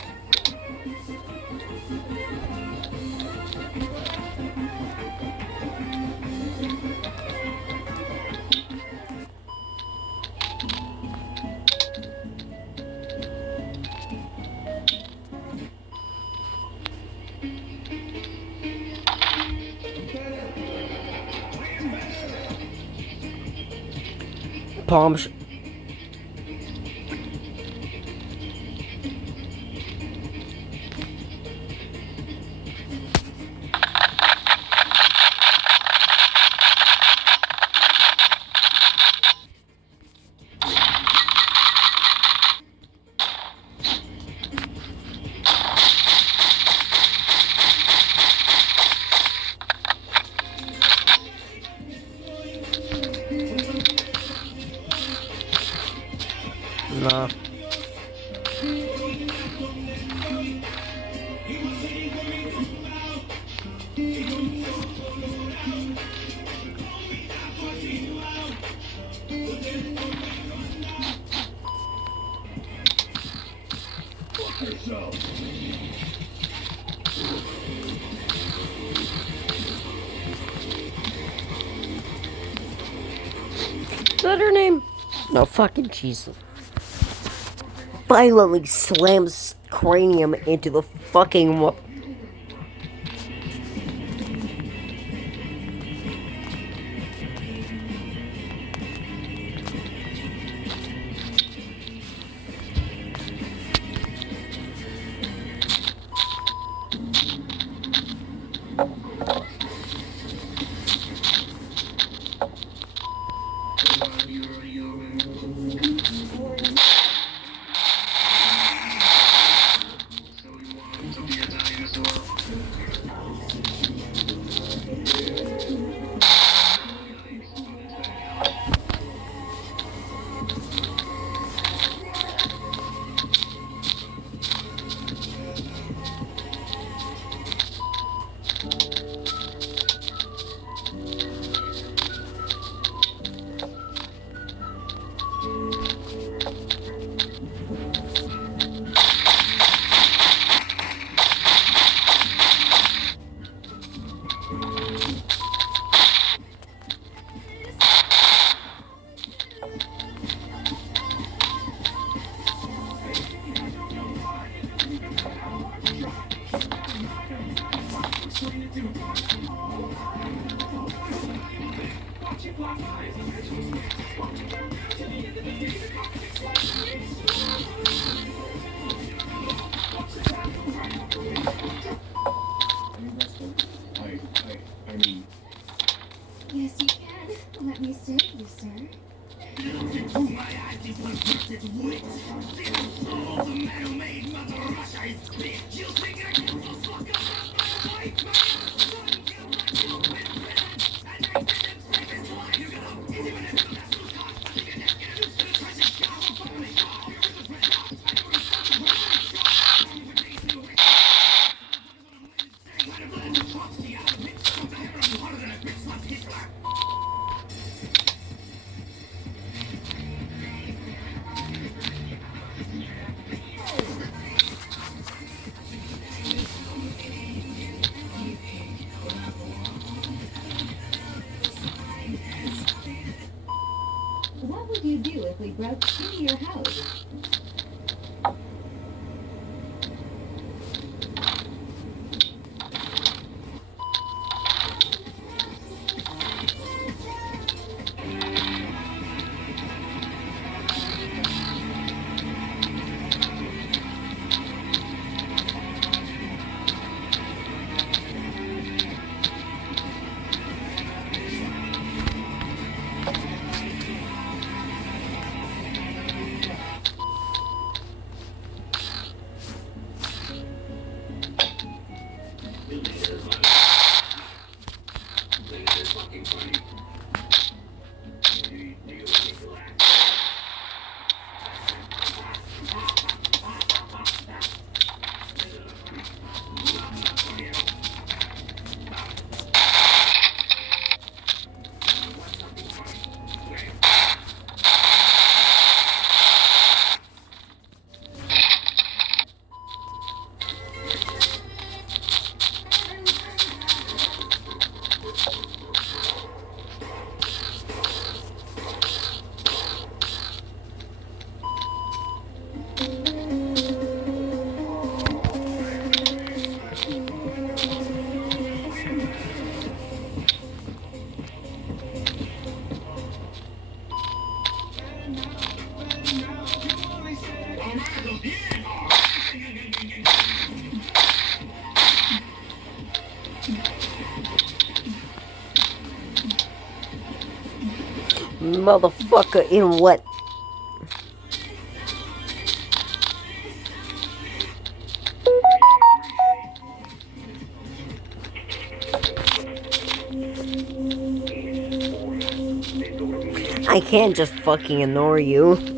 Palms. Nah. Is that her name? No, fucking Jesus. Violently slams cranium into the fucking wall. Yes, you can. Let me serve you, sir. effortlessly brought to your house. Motherfucker, in what? I can't just fucking ignore you.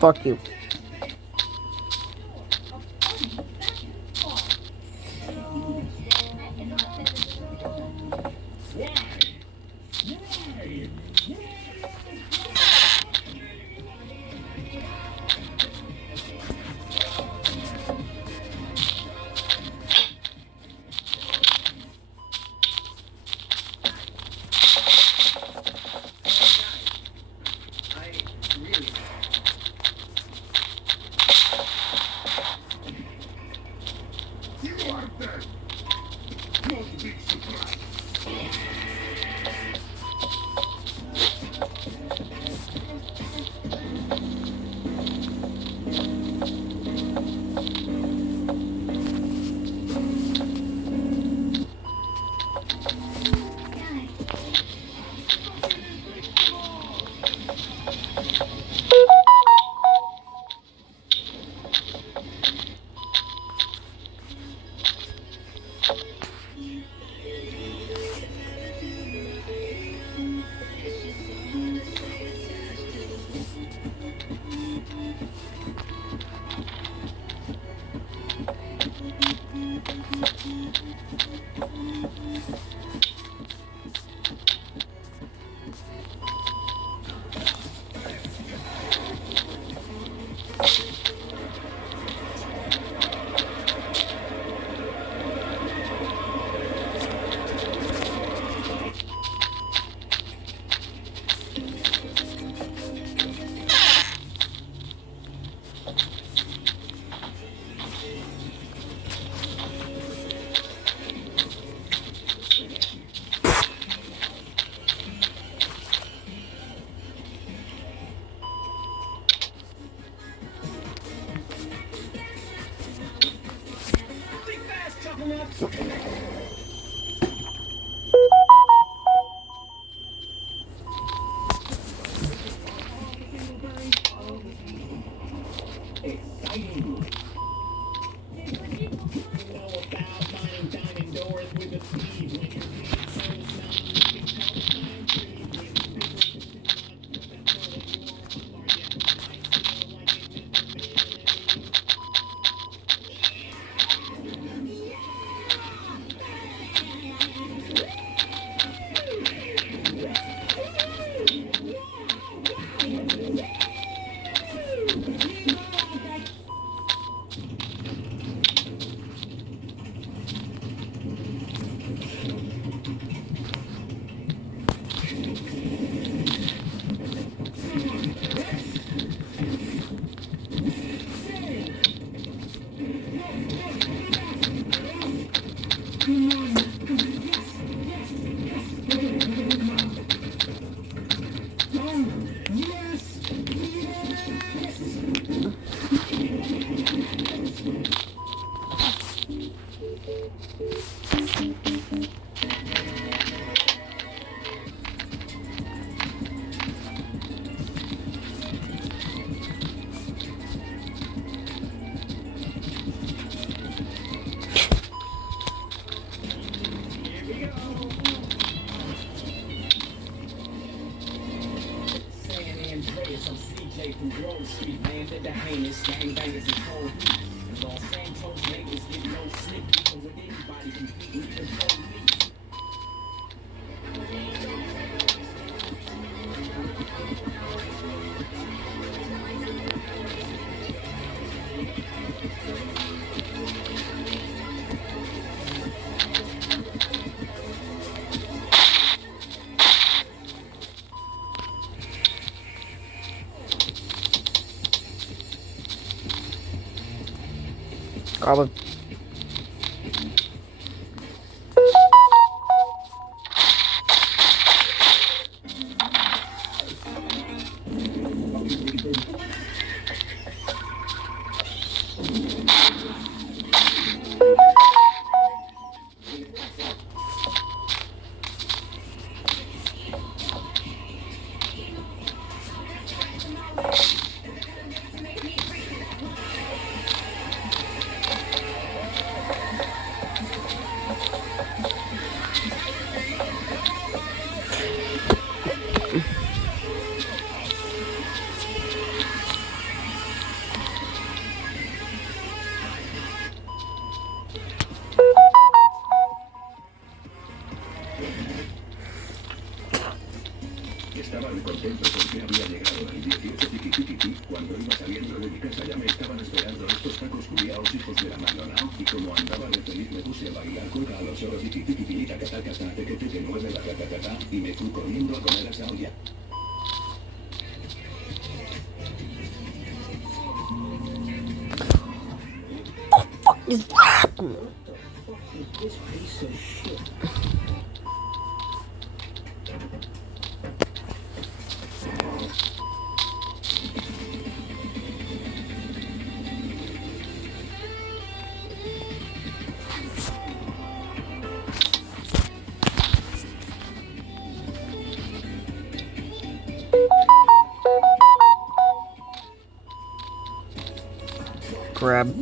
Fuck you. Exciting. You know about mining diamond doors with a speed when your feet turns numb. You can tell the time trees when the paper is too much. But that's all that you are yet. I feel like it just a minute. I'm CJ from Grove Street, man. Did the heinous gangbangers and cold heat. And Los Santos neighbors get no sleep. Even with anybody competing for cold meat. Goblin. Estaban contentos porque había llegado el 18 tiquitiquiti. Cuando iba saliendo de mi casa ya me estaban esperando estos tacos culiaos hijos de la Madonna. Y como andaba de feliz me puse a bailar cuelga a los oros tiquitiquiti tacatacata tequete 9 la tatatata y me fui corriendo a comer esa olla. Is that? This piece of shit. Grab.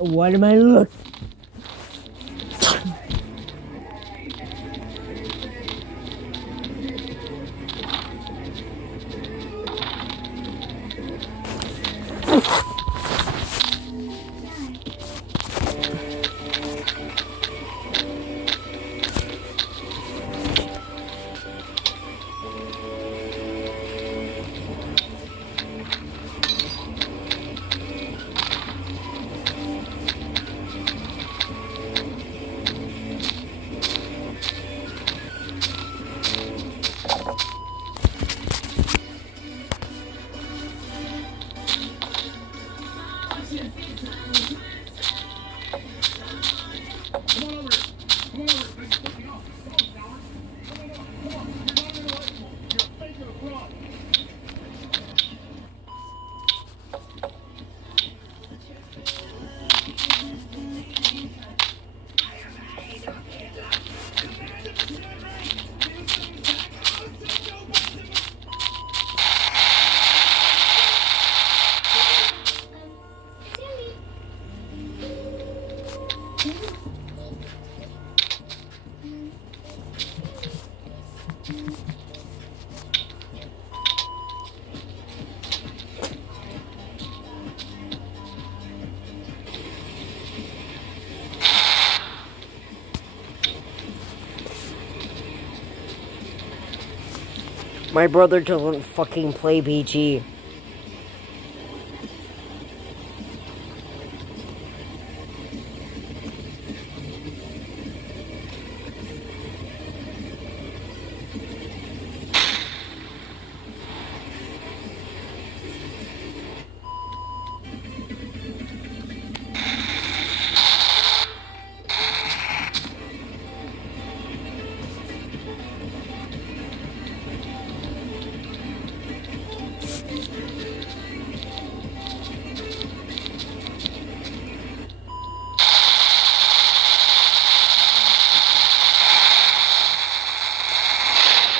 What am I looking? My brother doesn't fucking play BG.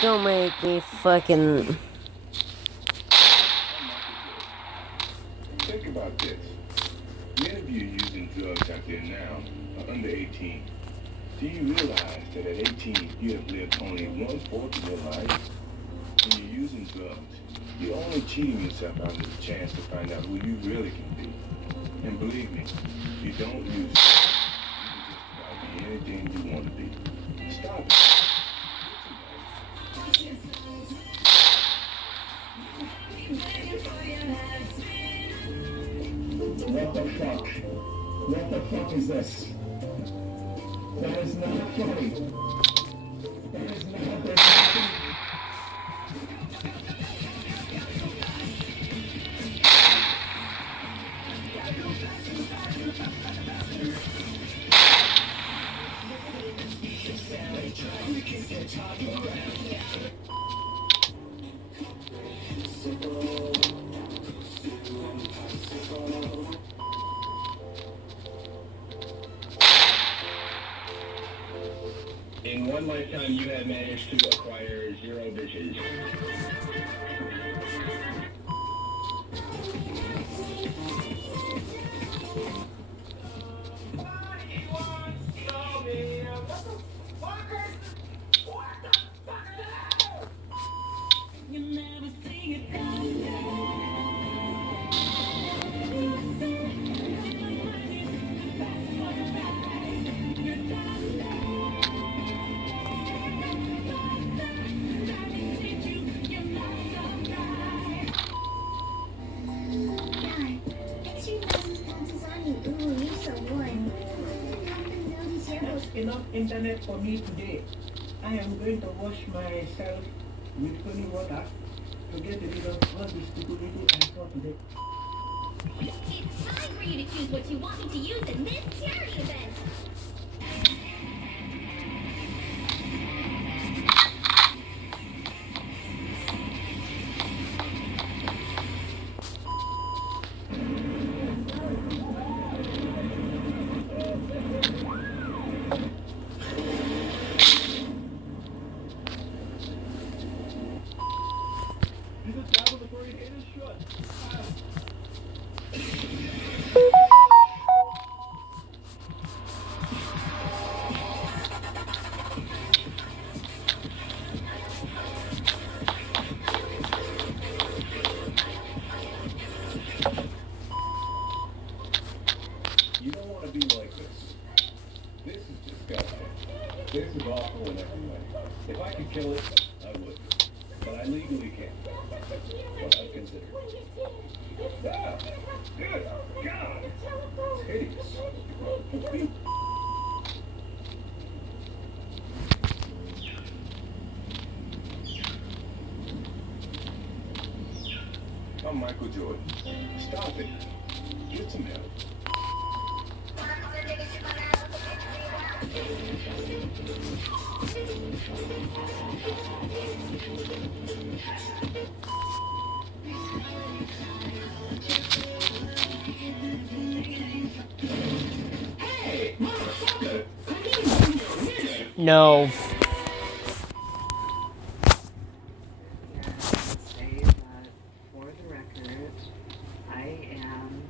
Don't make me fucking... Think about this. Many of you using drugs out there now are under 18. Do you realize that at 18 you have lived only 1/4 of your life? When you're using drugs, you're only cheating yourself out of the chance to find out who you really can be. And believe me, if you don't use drugs, you can just about be anything you want to be. Stop it. What the fuck? What the fuck is this? That is not funny. That is not that funny. In one lifetime, you have managed to acquire 0 bitches. internet for me today. I am going to wash myself with clean water to get rid of all the stupidity I saw today. It's time for you to choose what you want me to use in this charity event. You don't want to be like this. This is disgusting. This is awful in every way. If I could kill it, I would. But I legally can't. But I'd consider it. Ah, good God! It's hideous. I'm Michael Jordan. Stop it. Get some help. No. Say that for the record, I am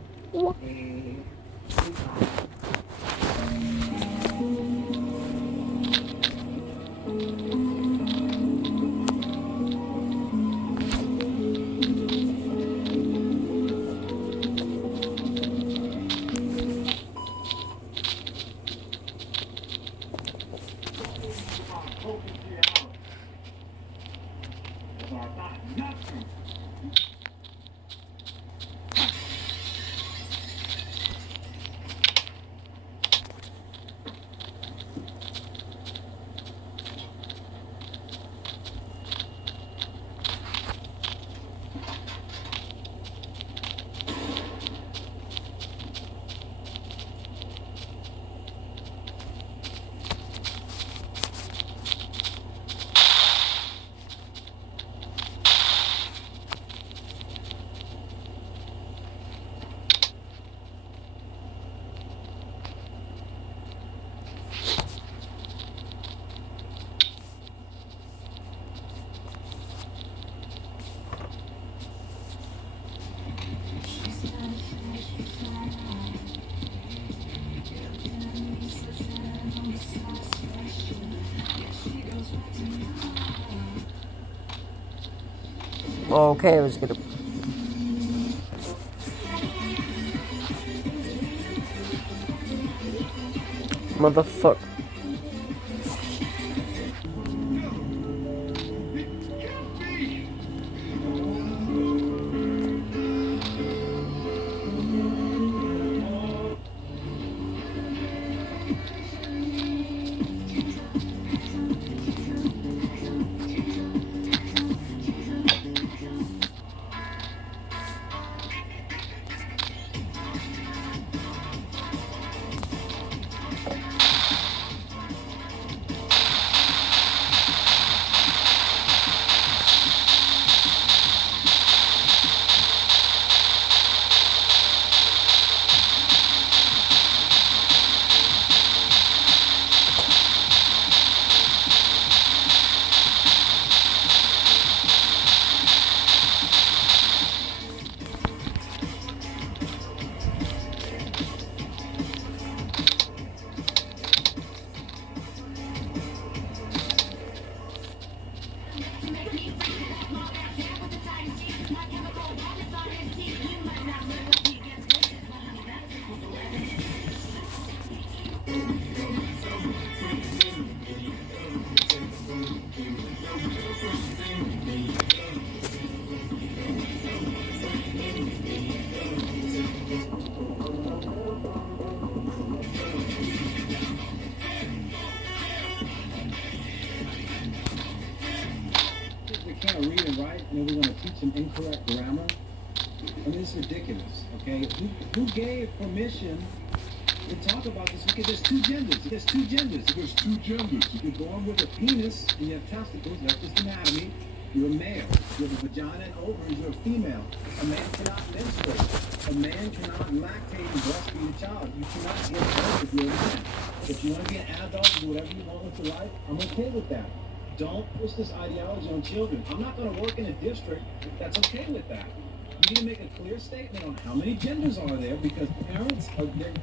Okay, I was gonna. Motherfucker. can't read and write, and then we're going to teach them incorrect grammar. I mean, it's ridiculous, okay? Who gave permission to talk about this? Because there's two genders. There's two genders. There's two genders. You're born with a penis and you have testicles. That's just anatomy. You're a male. You have a vagina and ovaries. You're a female. A man cannot menstruate. A man cannot lactate and breastfeed a child. You cannot give birth if you're a man. If you want to be an adult and do whatever you want with your life, I'm okay with that. Don't push this ideology on children. I'm not going to work in a district that's okay with that. You need to make a clear statement on how many genders are there, because parents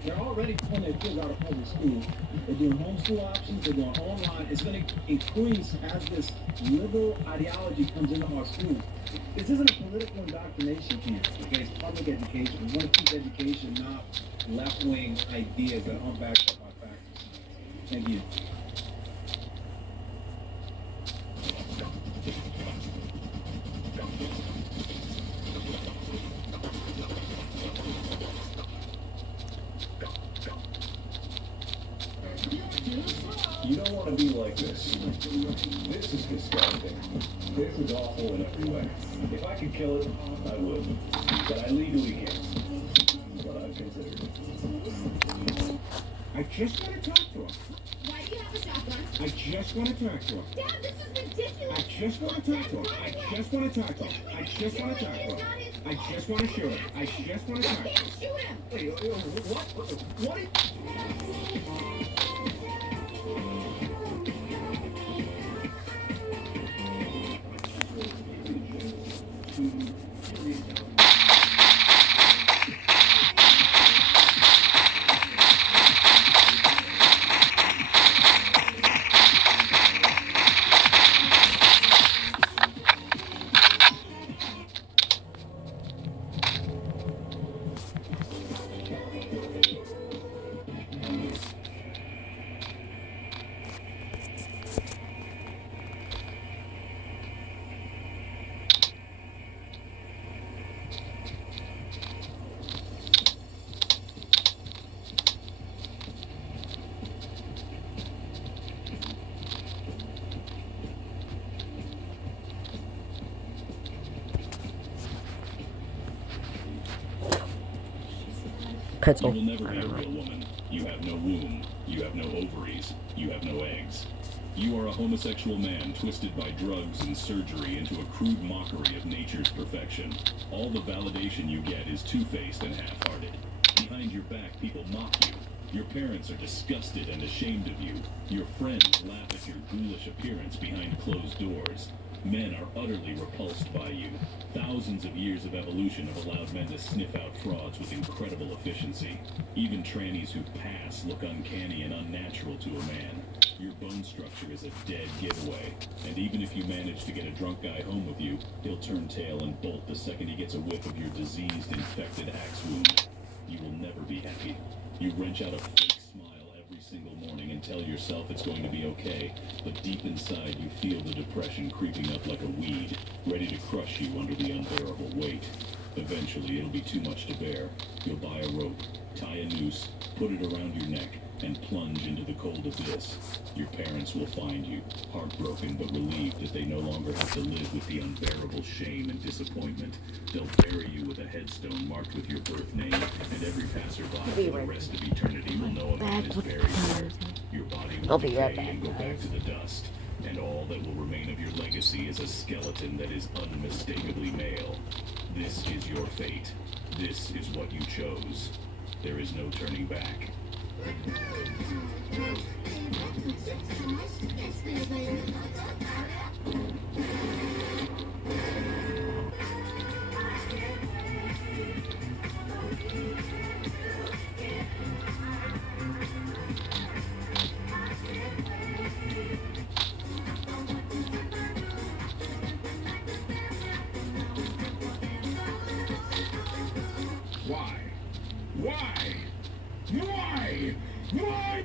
they're already pulling their kids out of public school. They're doing homeschool options. They're going online. It's going to increase as this liberal ideology comes into our schools. This isn't a political indoctrination here. Okay, it's public education. We want to keep education, not left-wing ideas that aren't backed up by facts. Thank you. You don't want to be like this. This is disgusting. This is awful in every way. If I could kill it, I would. But I legally can't. But I've considered it. I just want to talk to her. Why do you have a shotgun? I just want to talk to her. Dad, this is ridiculous. I just want to talk to her. I just want to talk to her. I just want to talk to her. I just want to shoot her. I just want to talk to her. Shoot him. Wait, what? Pencil. You will never be a real woman. You have no womb. You have no ovaries. You have no eggs. You are a homosexual man twisted by drugs and surgery into a crude mockery of nature's perfection. All the validation you get is two-faced and half-hearted. Behind your back, people mock you. Your parents are disgusted and ashamed of you. Your friends laugh at your ghoulish appearance behind closed doors. Men are utterly repulsed by you. Thousands of years of evolution have allowed men to sniff out frauds with incredible efficiency. Even trannies who pass look uncanny and unnatural to a man. Your bone structure is a dead giveaway, and even if you manage to get a drunk guy home with you, he'll turn tail and bolt the second he gets a whiff of your diseased, infected axe wound. You will never be happy. You wrench out a fake smile every single morning and tell yourself it's going to be okay, but deep inside you feel the depression creeping up like a weed, ready to crush you under the unbearable weight. Eventually it'll be too much to bear. You'll buy a rope, tie a noose, put it around your neck, and plunge into the cold abyss. Your parents will find you, heartbroken but relieved that they no longer have to live with the unbearable shame and disappointment. They'll bury you with a headstone marked with your birth name, and every passerby for the rest of eternity will know a man is buried there. Your body will decay and go back to the dust, and all that will remain of your legacy is a skeleton that is unmistakably male. This is your fate. This is what you chose. There is no turning back. Why? Why? Why? Why?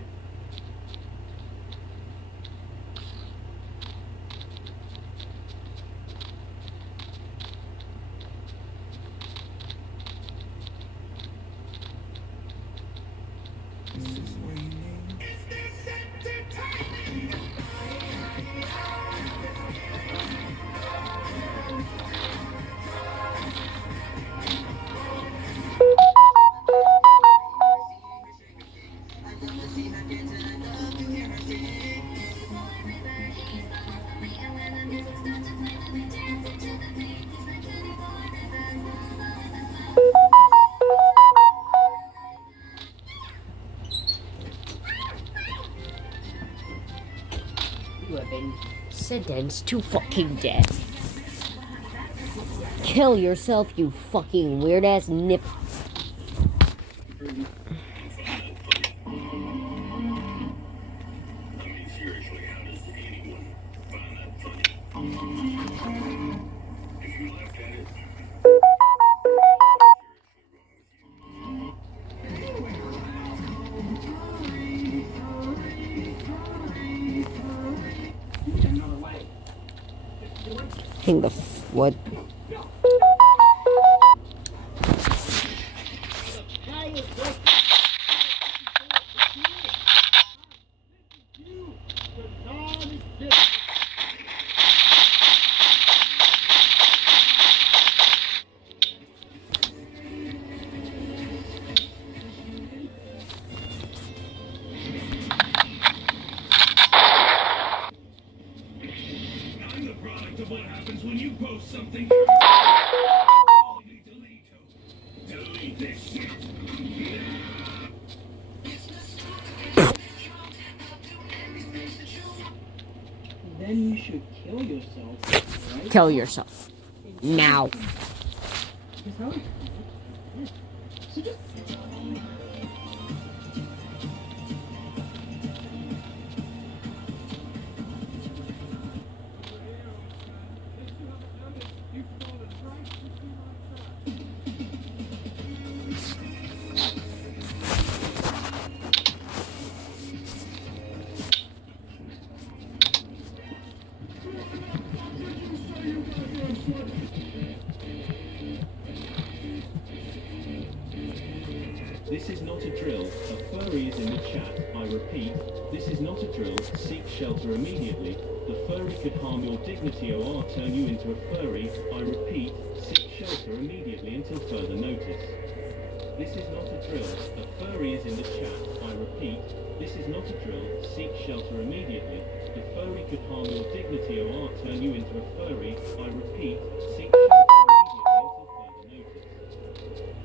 been sentenced to fucking death. Kill yourself, you fucking weird ass nip. King the what? I'm the product of what happens when you post something. Delete this shit. Then you should kill yourself, right? Kill yourself. Now. Because how so just This is not a drill. A furry is in the chat. I repeat, this is not a drill. Seek shelter immediately. The furry could harm your dignity or turn you into a furry. I repeat, seek shelter immediately until further notice. This is not a drill. A furry is in the chat. I repeat, this is not a drill. Seek shelter immediately. The furry could harm your dignity or turn you into a furry. I repeat, seek shelter immediately until further notice.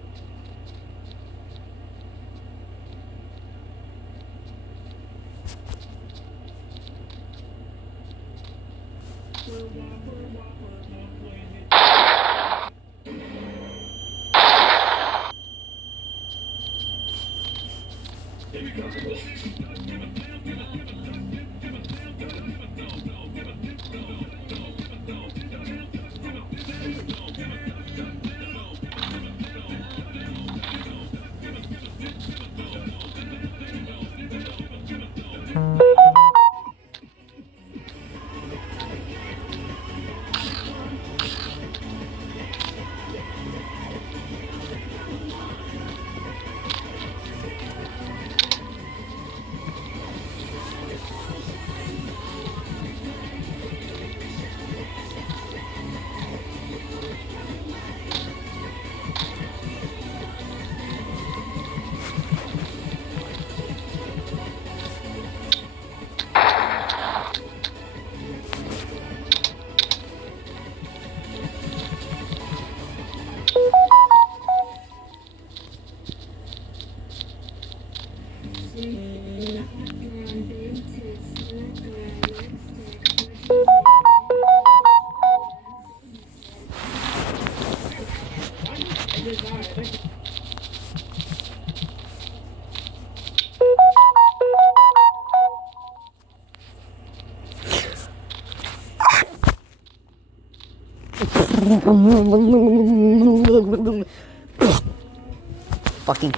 Fucking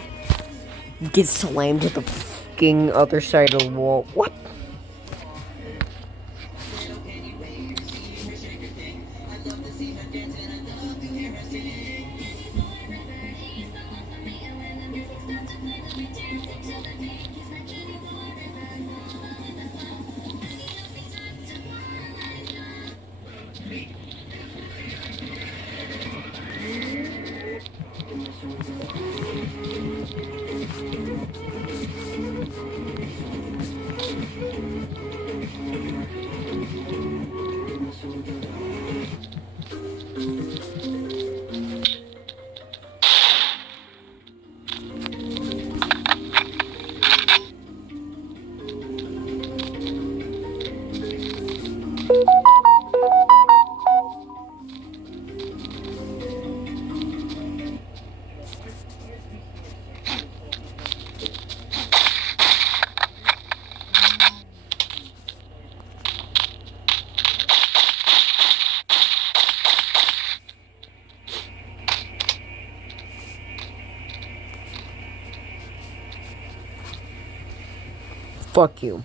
get slammed to the fucking other side of the wall. What? Fuck you.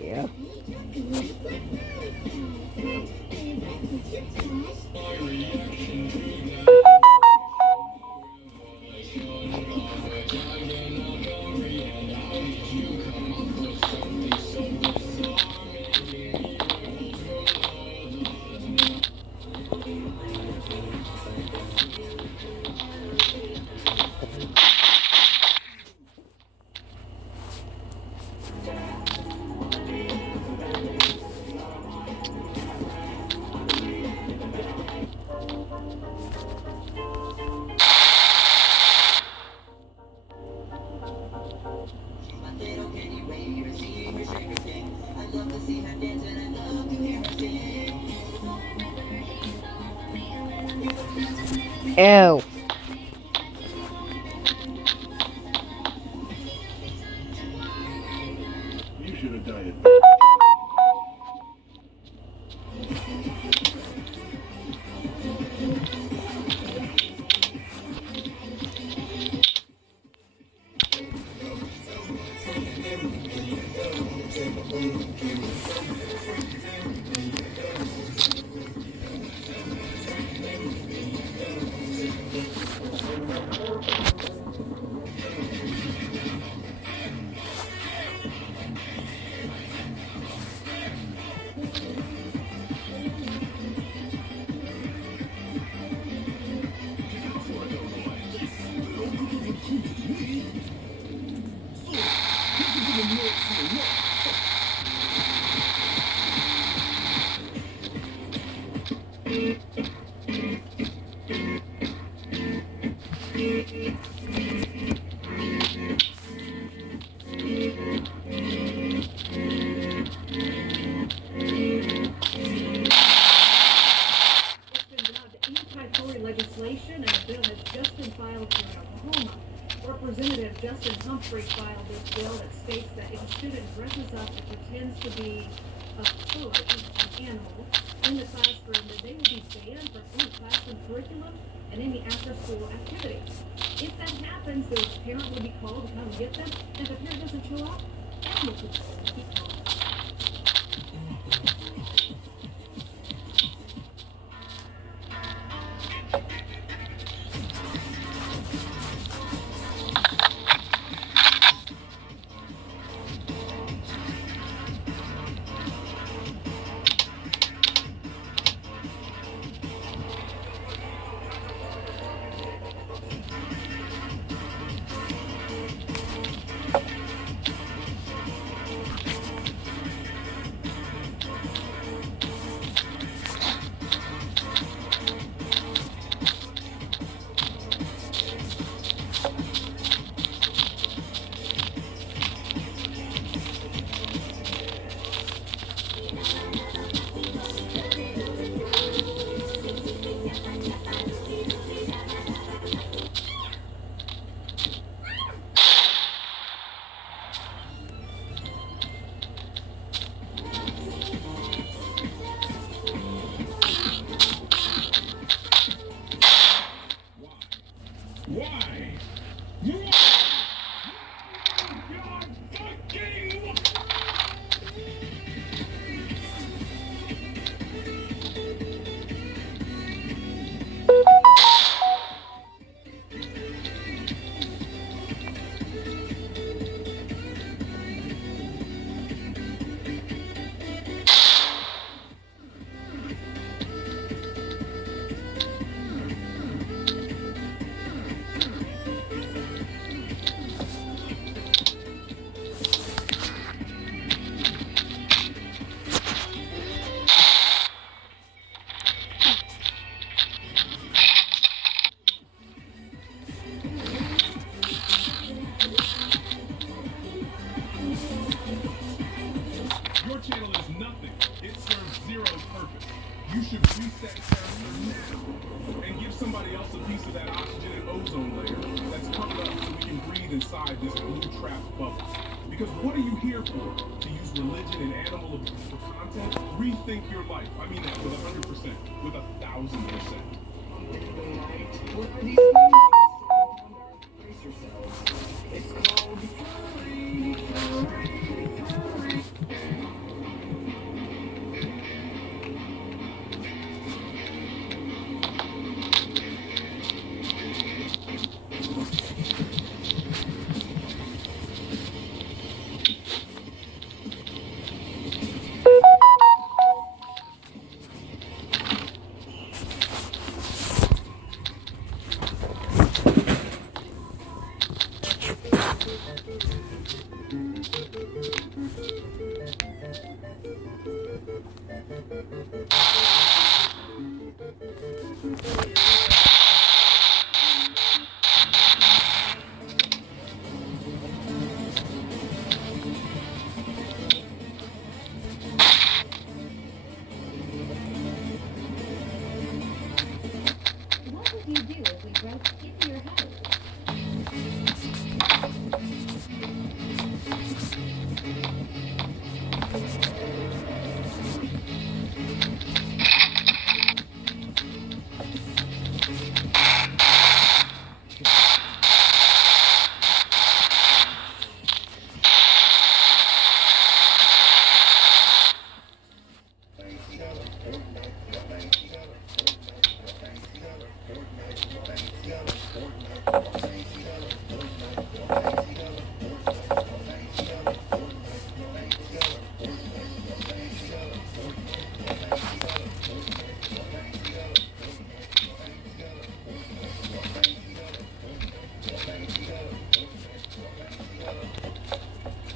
Yeah. Ew. You should have died. Legislation, and a bill has just been filed here in Oklahoma. Representative Justin Humphrey filed this bill that states that if a student dresses up and pretends to be a food, an animal, in the classroom, that they will be banned from any classroom curriculum and any after-school activities. If that happens, the parent will be called to come and get them, and if the parent doesn't show up, animal control will keep calling. You should reset character now and give somebody else a piece of that oxygen and ozone layer that's covered up so we can breathe inside this blue trapped bubble. Because what are you here for? To use religion and animal abuse for content? Rethink your life. I mean that with 100%, with 1,000%. What are these things? Brace yourselves. It's called furry. What would you do if we broke into your house?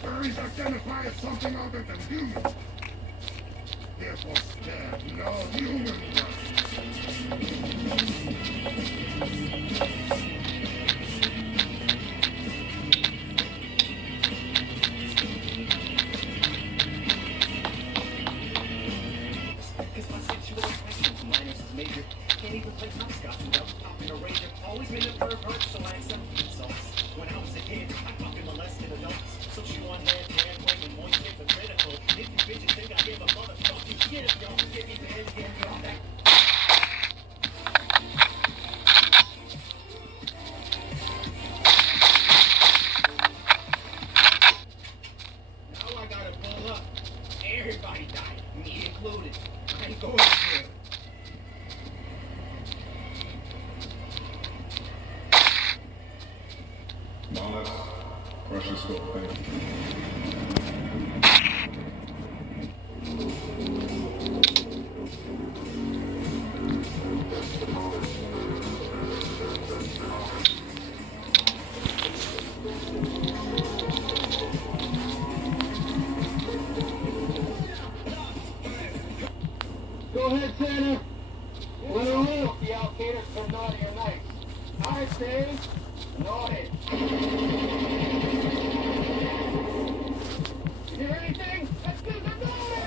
Furries identify as something other than human. Therefore, spare no human Because my sexual attractions, minus is major. Can't even play hopscotch without popping a rager. Always been a pervert, so I accept insults. When I was a kid, I fucking molested adults. So she one hand, waving, moist, hypocritical. If you bitches think I give a motherfucking shit, if y'all get me banned, get me off that. Now I gotta pull up. Everybody died, me included. I ain't going to jail. Mollusk, precious little thing. Go ahead, Tanner. Let her know if the alligators are naughty or nice. I say naughty. You hear anything? That's because they're naughty!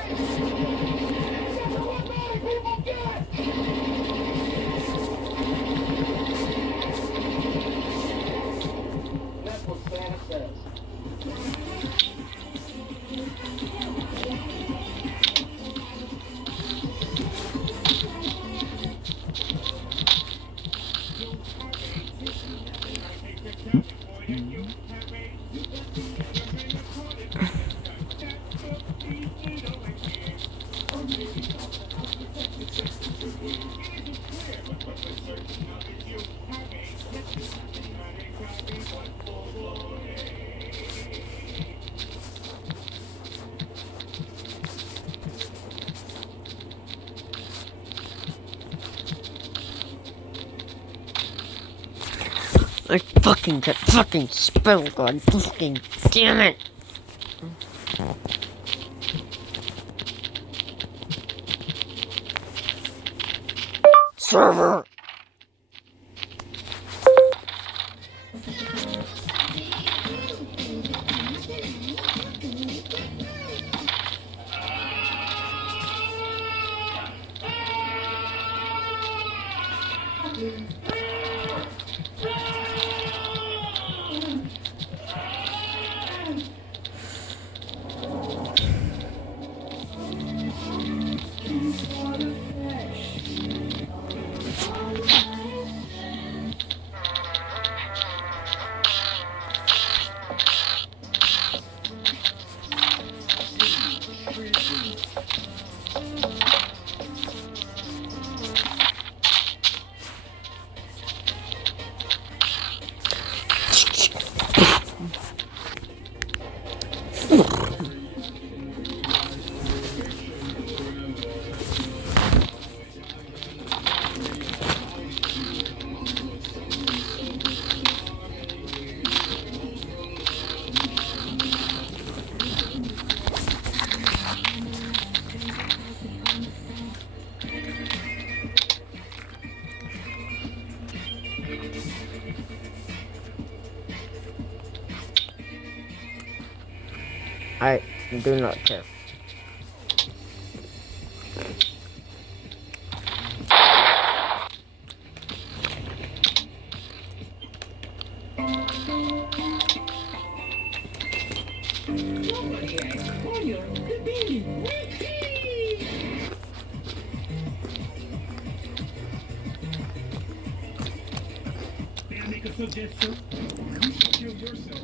That's what naughty people get! That's what Santa says. I fucking got fucking spilled, god fucking damn it. Server. I do not care. May I make a suggestion? You should kill yourself.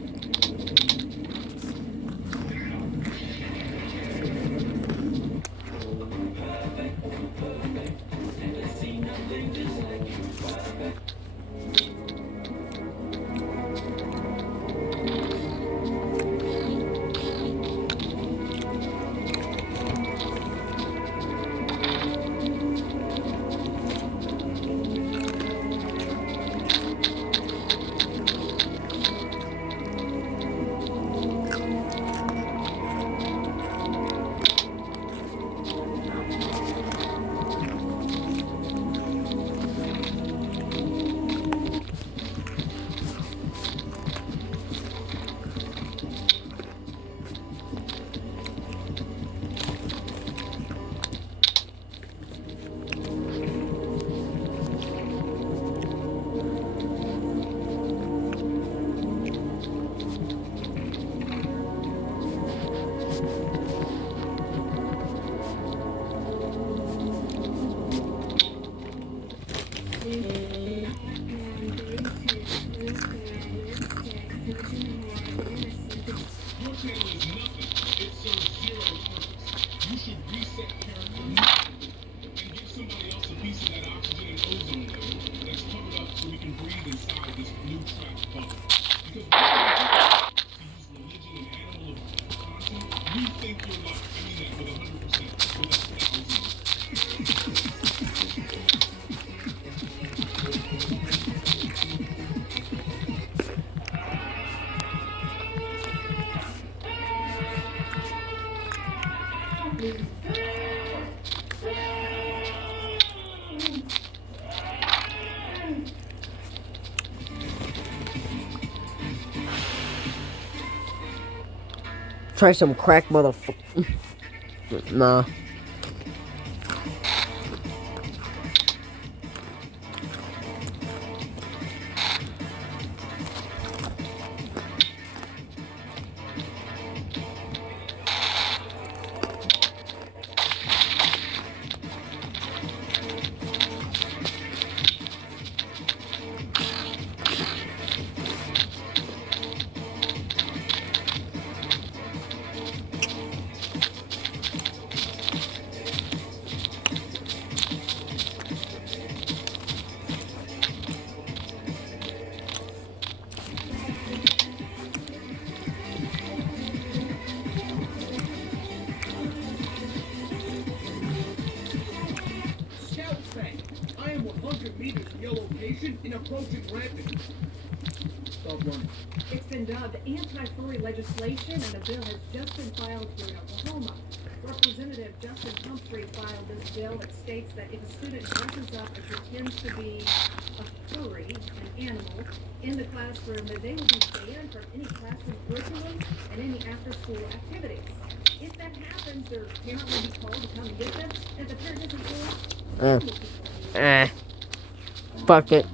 Try some crack, motherfucker. Nah. In approaching rapid. Stop running. It's been dubbed anti-furry legislation, and a bill has just been filed here in Oklahoma. Representative Justin Humphrey filed this bill that states that if a student dresses up and pretends to be a furry, an animal, in the classroom, that they will be banned from any classroom curriculum and any after-school activities. If that happens, their parent will be called to come and get them. If the parent isn't told, Fuck it.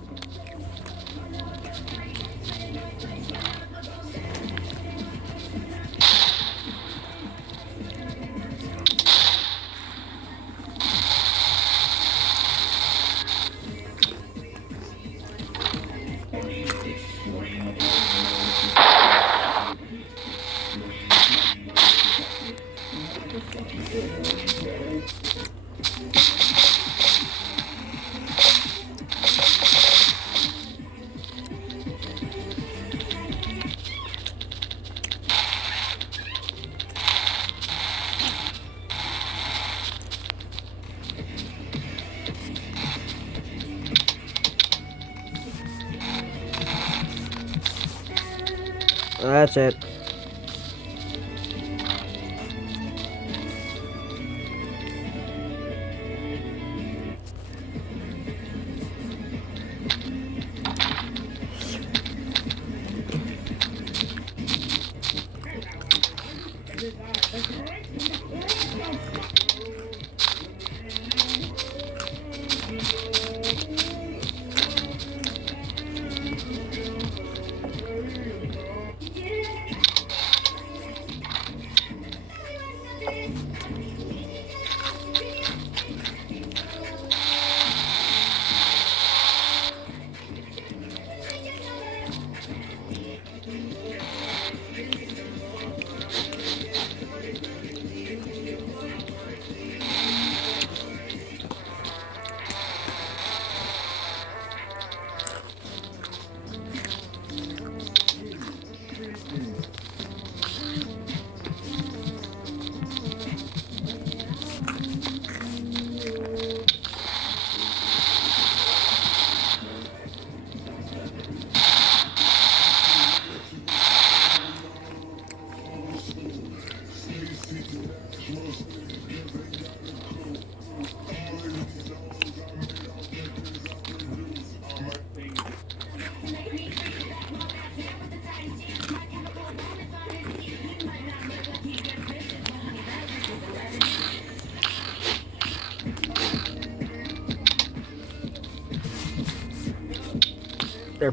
That's it. There.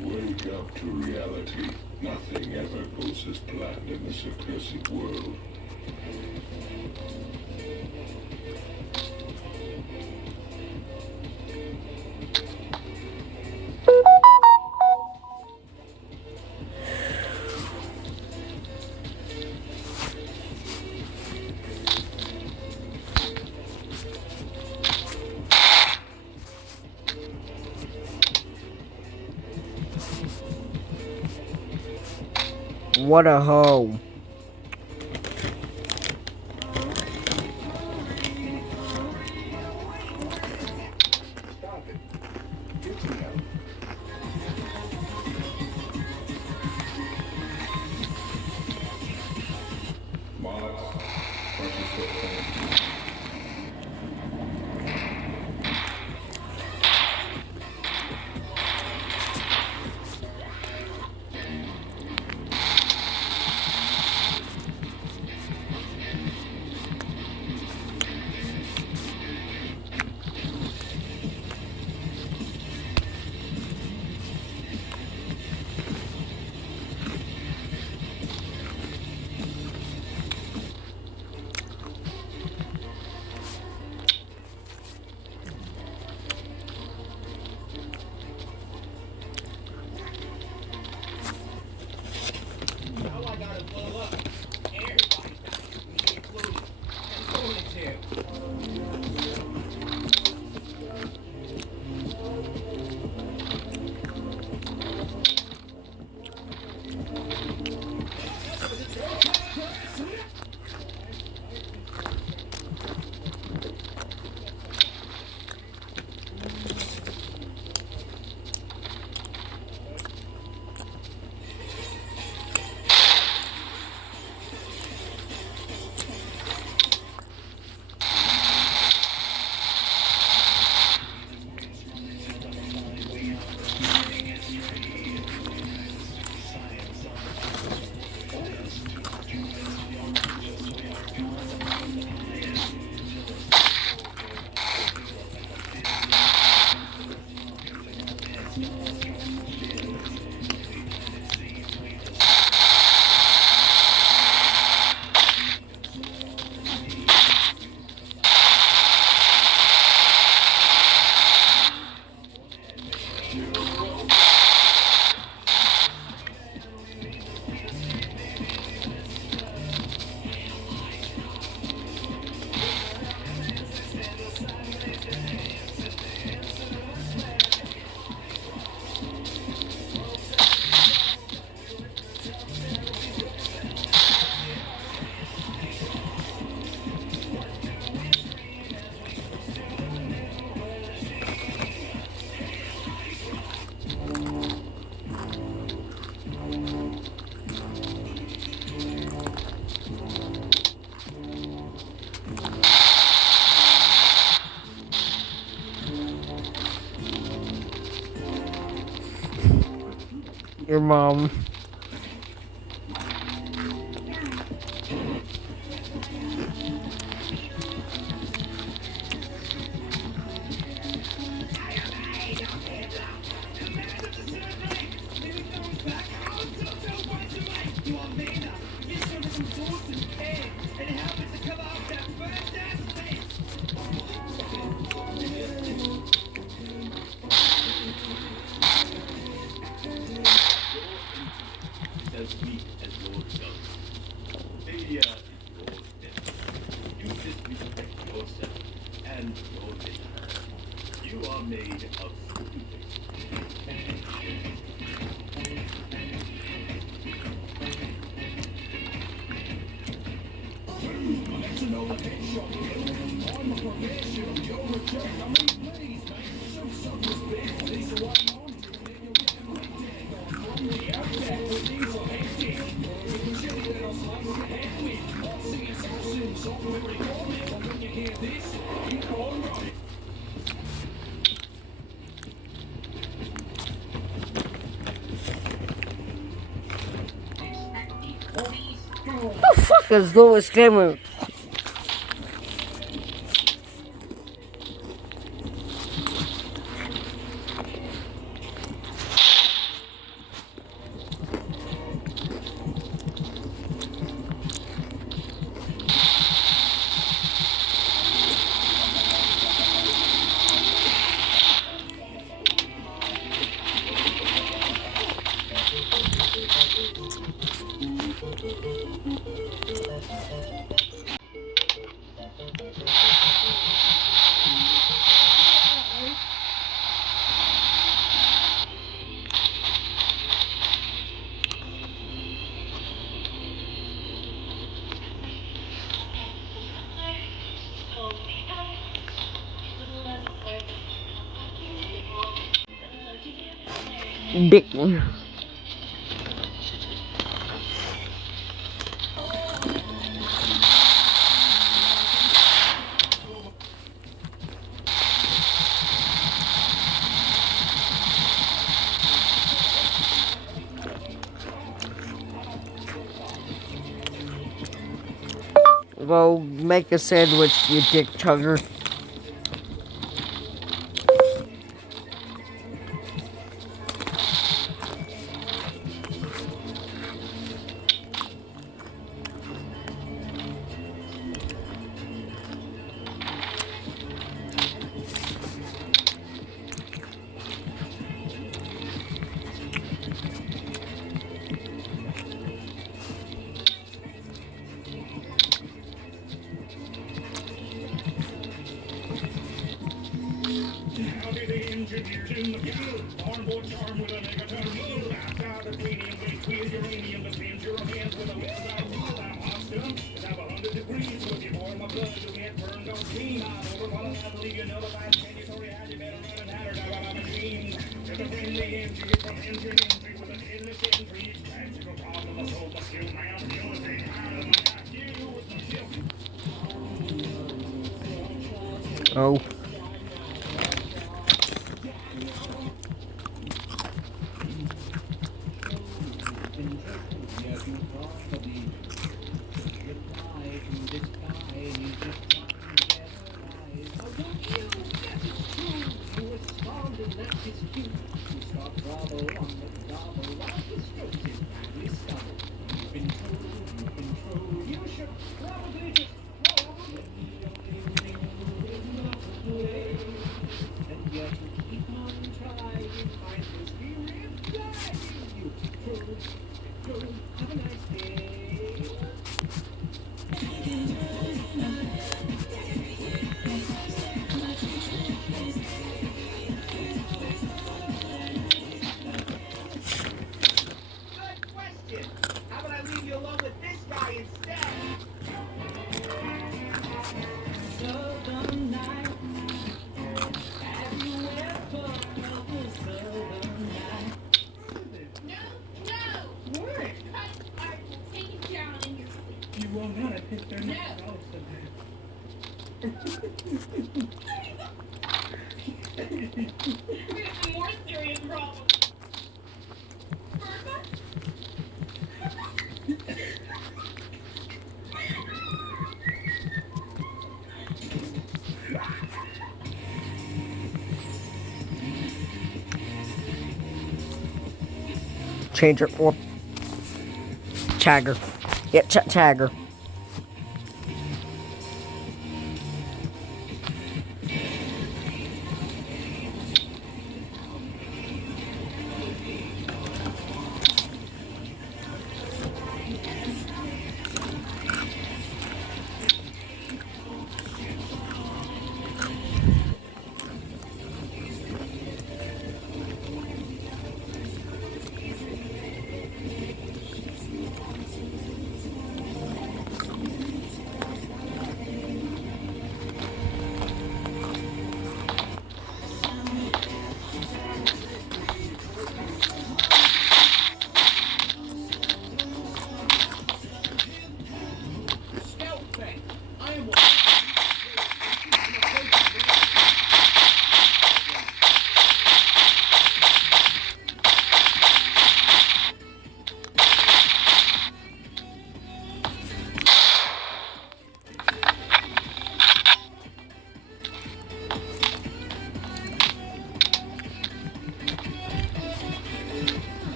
Wake up to reality. Nothing ever goes as planned in this accursed world. What a hoe. Your mom. As weak as your gun. Failure is your destiny. You disrespect yourself and your nation. You are made of stupid. The fuck is Louis Cameron? Big. Well, make a sandwich, you dick chugger. Oh. Have a nice day. Good question. How about I leave you alone with this guy instead? Southern night. Have you ever felt the southern night? No. What? I will take it down in your sleep. You will not. I picked their No. next house We have some more serious problems. Bertha? Change her or tag her. Yeah, tag her.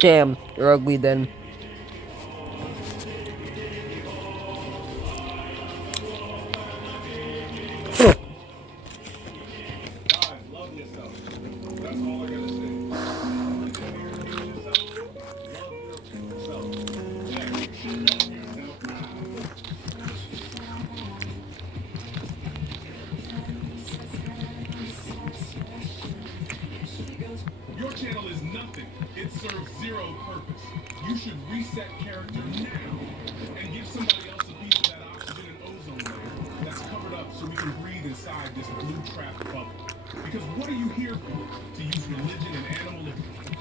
Damn, you're ugly then. Your channel is nothing. It serves zero purpose. You should reset character now and give somebody else a piece of that oxygen and ozone layer that's covered up so we can breathe inside this blue trap bubble. Because what are you here for? To use religion and animal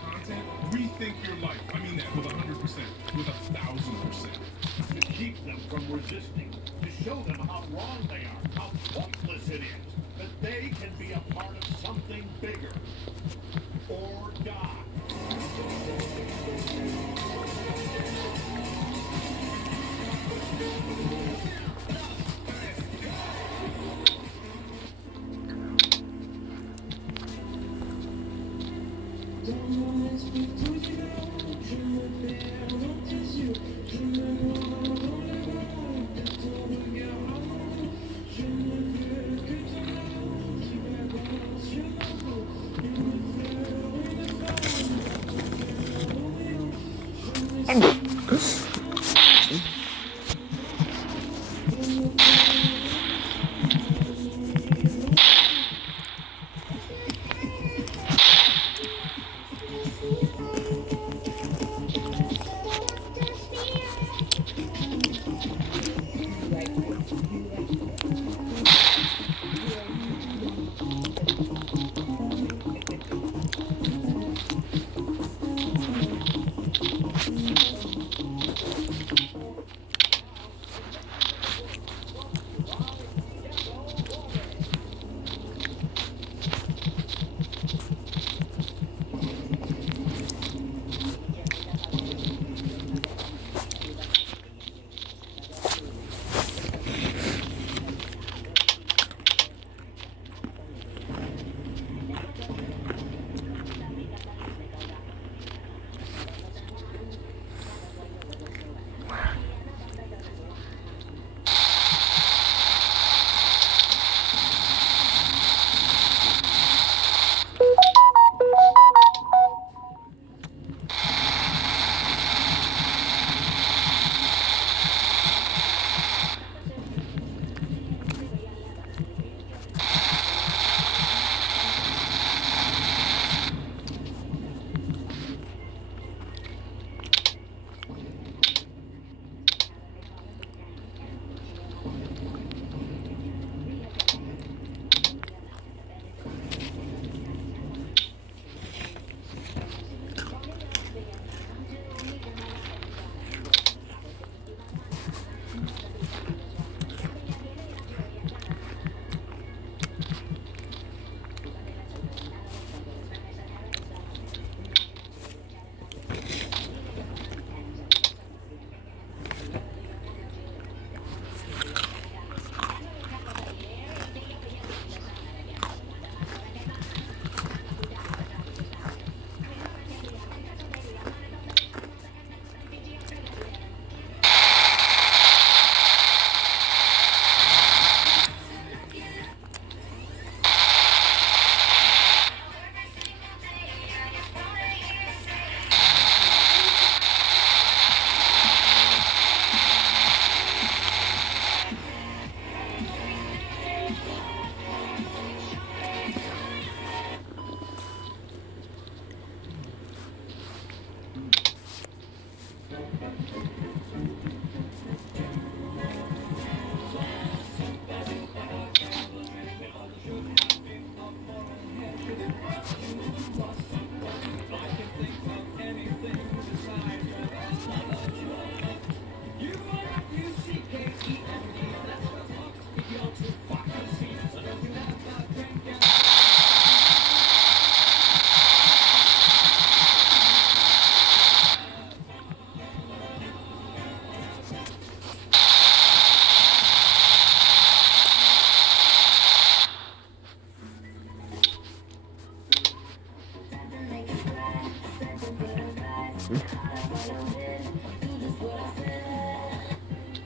content? Rethink your life. I mean that with 100%, with 1,000%. To keep them from resisting, to show them how wrong they are, how pointless it is, that they can be a part of something bigger. Or die.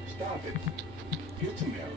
Stop it. Get some help.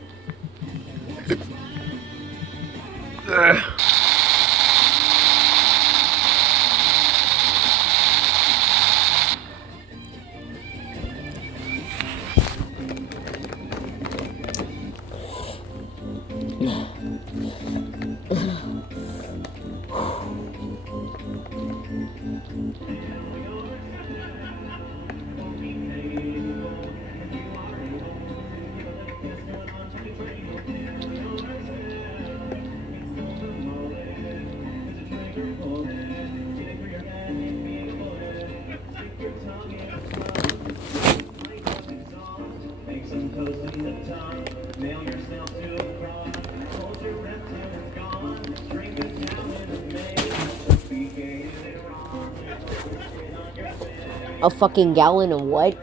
A fucking gallon of what?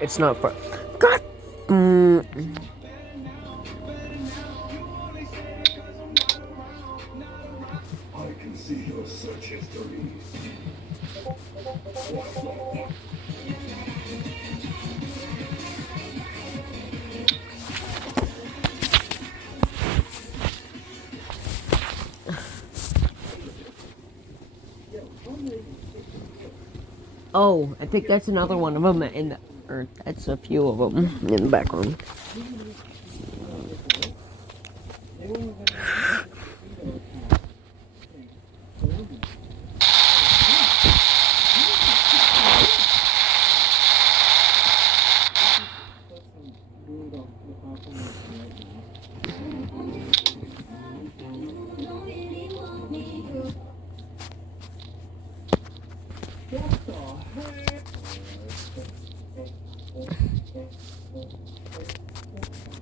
It's not for God. I can see your search history. Oh, I think that's another one of them in the, or that's a few of them in the background.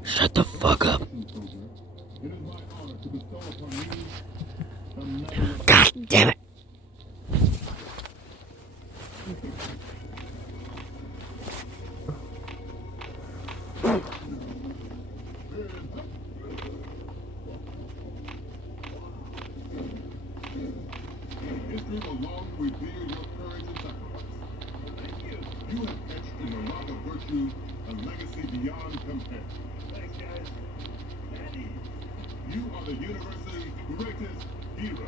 Shut the fuck up. God damn it. History will long revere your courage and sacrifice. Thank you. You have etched in the rock of virtue a legacy beyond compare. Thanks, guys. Daddy. You are the universe's greatest hero.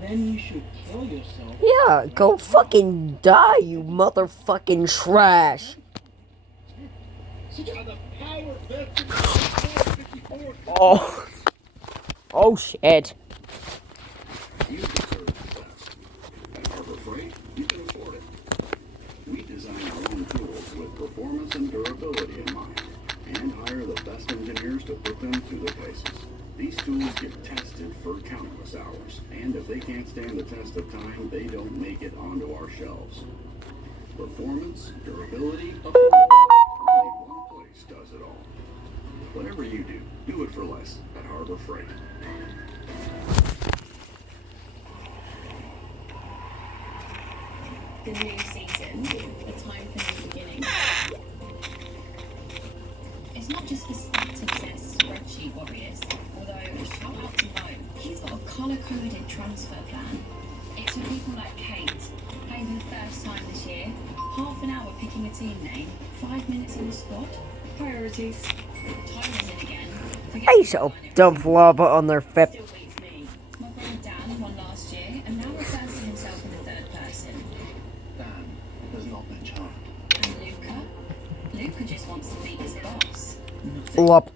Then you should kill yourself. Yeah, go fucking die, you motherfucking trash. Oh. Oh shit. You deserve the best. At Harbor Freight, you can afford it. We design our own tools with performance and durability in mind, and hire the best engineers to put them through their paces. These tools get tested for countless hours, and if they can't stand the test of time, they don't make it onto our shelves. Performance, durability, affordability. Only one place does it all. Whatever you do, do it for less at Harbor Freight. The new season, the time for new beginnings. It's not just for stats-obsessed spreadsheet warriors, although shout out to Mo, he's got a colour-coded transfer plan. It's for people like Kate, playing for the first time this year, half an hour picking a team name, 5 minutes on the spot. Priorities. Tyler's in again. I shall dump lava on their fip. Still beats me. My brother Dan won last year, and now refers to himself in the third person. Dan has not been charmed. And Luca? Luca just wants to beat his boss. Flop.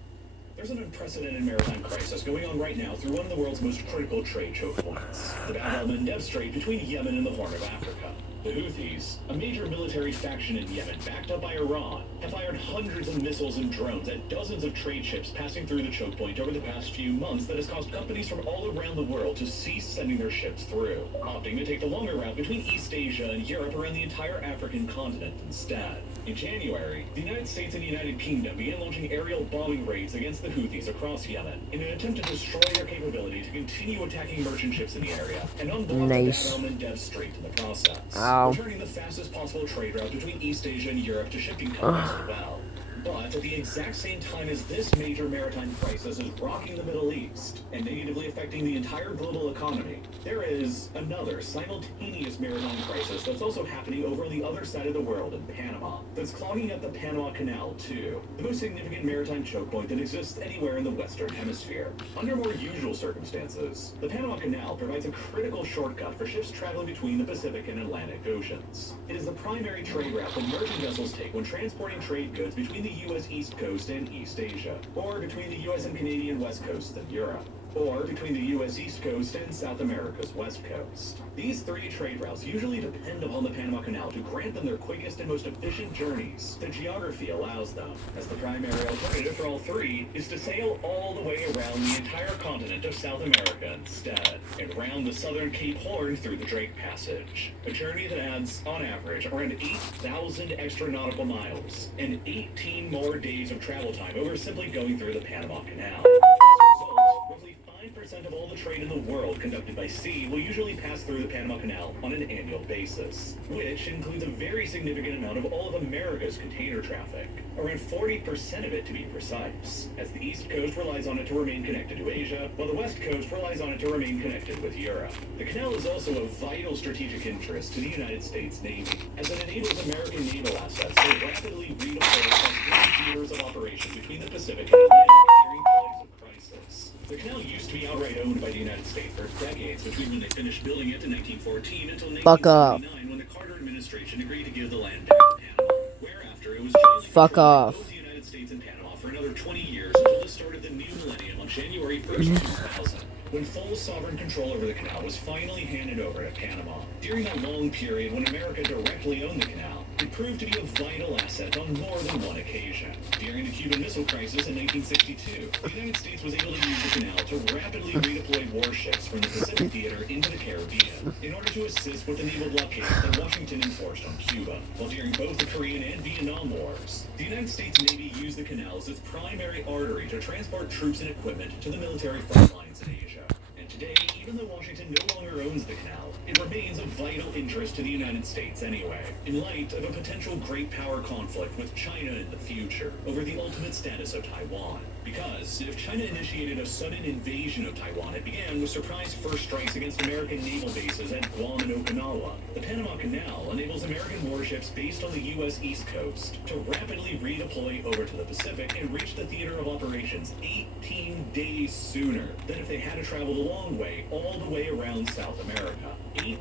There's an unprecedented maritime crisis going on right now through one of the world's most critical trade choke points, the Bab el-Mandeb Strait between Yemen and the Horn of Africa. The Houthis, a major military faction in Yemen backed up by Iran, have fired hundreds of missiles and drones at dozens of trade ships passing through the choke point over the past few months that has caused companies from all around the world to cease sending their ships through, opting to take the longer route between East Asia and Europe around the entire African continent instead. In January, the United States and the United Kingdom began launching aerial bombing raids against the Houthis across Yemen in an attempt to destroy their capability to continue attacking merchant ships in the area and unblock Nice. the Bab el-Mandeb Strait in the process, Ow. returning the fastest possible trade route between East Asia and Europe to shipping companies as well. But at the exact same time as this major maritime crisis is rocking the Middle East and negatively affecting the entire global economy, there is another simultaneous maritime crisis that's also happening over on the other side of the world in Panama, that's clogging up the Panama Canal too, the most significant maritime choke point that exists anywhere in the Western Hemisphere. Under more usual circumstances, the Panama Canal provides a critical shortcut for ships traveling between the Pacific and Atlantic Oceans. It is the primary trade route that merchant vessels take when transporting trade goods between the U.S. East Coast and East Asia, or between the U.S. and Canadian West Coast and Europe, or between the U.S. East Coast and South America's West Coast. These three trade routes usually depend upon the Panama Canal to grant them their quickest and most efficient journeys. The geography allows them, as the primary alternative for all three is to sail all the way around the entire continent of South America instead, and round the southern Cape Horn through the Drake Passage. A journey that adds, on average, around 8,000 extra nautical miles, and 18 more days of travel time over simply going through the Panama Canal. As a result, roughly 5% of all the trade in the world conducted by sea will usually pass through the Panama Canal on an annual basis, which includes a very significant amount of all of America's container traffic, around 40% of it to be precise, as the East Coast relies on it to remain connected to Asia, while the West Coast relies on it to remain connected with Europe. The canal is also of vital strategic interest to the United States Navy, as it enables American naval assets to rapidly redeploy across three theaters of operation between the Pacific and Atlantic during times of crisis. The canal used to be outright owned by the United States for decades, between when they finished building it in 1914 until 1979, when the Carter administration agreed to give the land back to Panama, whereafter it was jointly Fuck controlled by off. both the United States and Panama for another 20 years until the start of the new millennium on January 1st, 2000. When full sovereign control over the canal was finally handed over to Panama. During that long period when America directly owned the canal, It proved to be a vital asset on more than one occasion. During the Cuban Missile Crisis in 1962, the United States was able to use the canal to rapidly redeploy warships from the Pacific Theater into the Caribbean in order to assist with the naval blockade that Washington enforced on Cuba. While during both the Korean and Vietnam Wars, the United States Navy used the canal as its primary artery to transport troops and equipment to the military front lines in Asia. And today, even though Washington no longer owns the canal, it remains of vital interest to the United States anyway, in light of a potential great power conflict with China in the future over the ultimate status of Taiwan. Because if China initiated a sudden invasion of Taiwan, it began with surprise first strikes against American naval bases at Guam and Okinawa. The Panama Canal enables American warships based on the U.S. East Coast to rapidly redeploy over to the Pacific and reach the theater of operations 18 days sooner than if they had to travel the long way all the way around South America. 18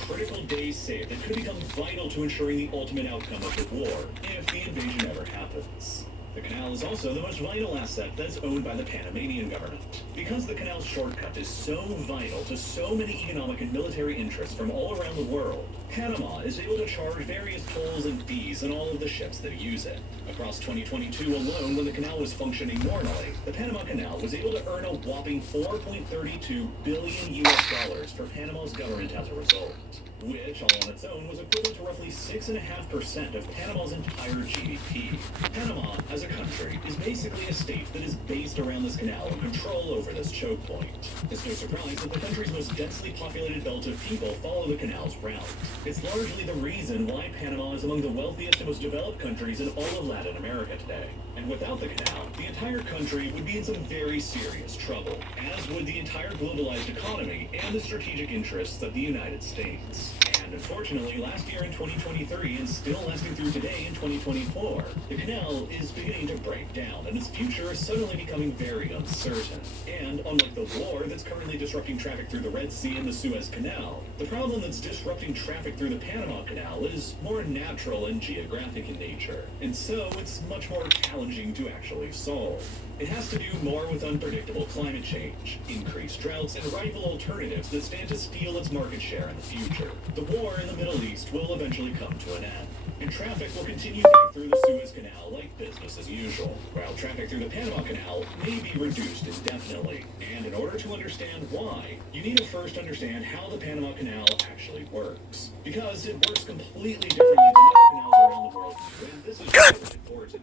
critical days saved that could become vital to ensuring the ultimate outcome of the war, if the invasion ever happens. The canal is also the most vital asset that's owned by the Panamanian government. Because the canal's shortcut is so vital to so many economic and military interests from all around the world, Panama is able to charge various tolls and fees on all of the ships that use it. Across 2022 alone, when the canal was functioning normally, the Panama Canal was able to earn a whopping $4.32 billion US for Panama's government as a result, which all on its own was equivalent to roughly 6.5% of Panama's entire GDP. Panama, as a country, is basically a state that is based around this canal and control over this choke point. It's no surprise that the country's most densely populated belt of people follow the canal's route. It's largely the reason why Panama is among the wealthiest and most developed countries in all of Latin America today. And without the canal, the entire country would be in some very serious trouble, as would the entire globalized economy and the strategic interests of the United States. And unfortunately, last year in 2023, and still lasting through today in 2024, the canal is beginning to break down, and its future is suddenly becoming very uncertain. And unlike the war that's currently disrupting traffic through the Red Sea and the Suez Canal, the problem that's disrupting traffic through the Panama Canal is more natural and geographic in nature, and so it's much more challenging to actually solve. It has to do more with unpredictable climate change, increased droughts, and rival alternatives that stand to steal its market share in the future. The war in the Middle East will eventually come to an end, and traffic will continue back through the Suez Canal like business as usual, while traffic through the Panama Canal may be reduced indefinitely. And in order to understand why, you need to first understand how the Panama Canal actually works, because it works completely differently than other canals around the world, and this is really important.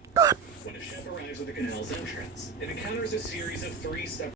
When a ship arrives at the canal's entrance, it encounters a series of 3 separate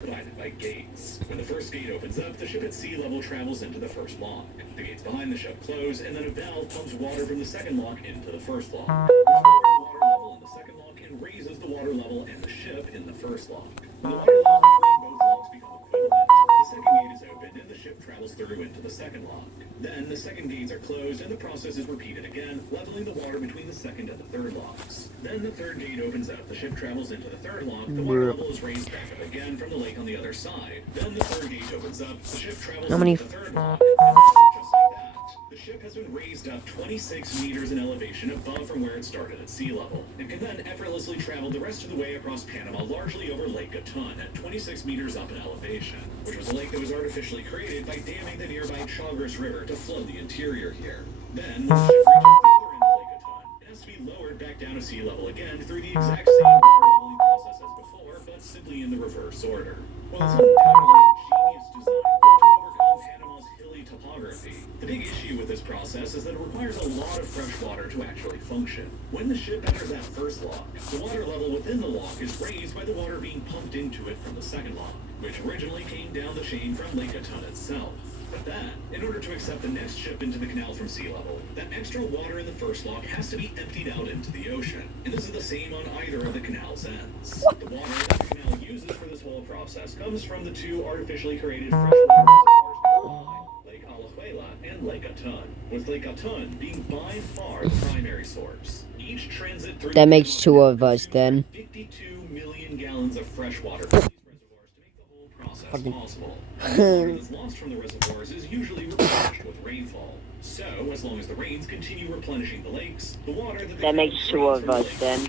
divided by gates. When the first gate opens up, the ship at sea level travels into the first lock. The gates behind the ship close, and then a valve pumps water from the second lock into the first lock, which lowers the water level in the second lock and raises the water level and the ship in the first lock. When the water level between both locks become equivalent, the second gate is opened and the ship travels through into the second lock. Then the second gates are closed and the process is repeated again, leveling the water between the second and the third locks. Then the third gate opens up, the ship travels into the third lock, the water level is raised back up again from the lake on the other side. Then the third gate opens up, the ship travels into the third lock, and just like that, the ship has been raised up 26 meters in elevation above from where it started at sea level, and can then effortlessly travel the rest of the way across Panama, largely over Lake Gatun at 26 meters up in elevation, which was a lake that was artificially created by damming the nearby Chagres River to flood the interior here. Then, when the ship reaches the other end of Lake Gatun, it has to be lowered back down to sea level again through the exact same water leveling process as before, but simply in the reverse order. Well, it's undoubtedly a genius design built to overcome Panama's hilly topography. The big issue with this process is that it requires a lot of fresh water to actually function. When the ship enters that first lock, the water level within the lock is raised by the water being pumped into it from the second lock, which originally came down the chain from Lake Gatun itself. But then, in order to accept the next ship into the canal from sea level, that extra water in the first lock has to be emptied out into the ocean. And this is the same on either of the canal's ends. The water that the canal uses for this whole process comes from the 2 artificially created freshwater reservoirs nearby, Lake Alajuela and Lake Gatun, with Lake Gatun being by far the primary source. Each transit through That makes 2 of us then. 52 million gallons of fresh water from these reservoirs to make the whole process possible. The water that's lost from the reservoirs is usually replenished with rainfall. So, as long as the rains continue replenishing the lakes, the water that makes 2 of us then.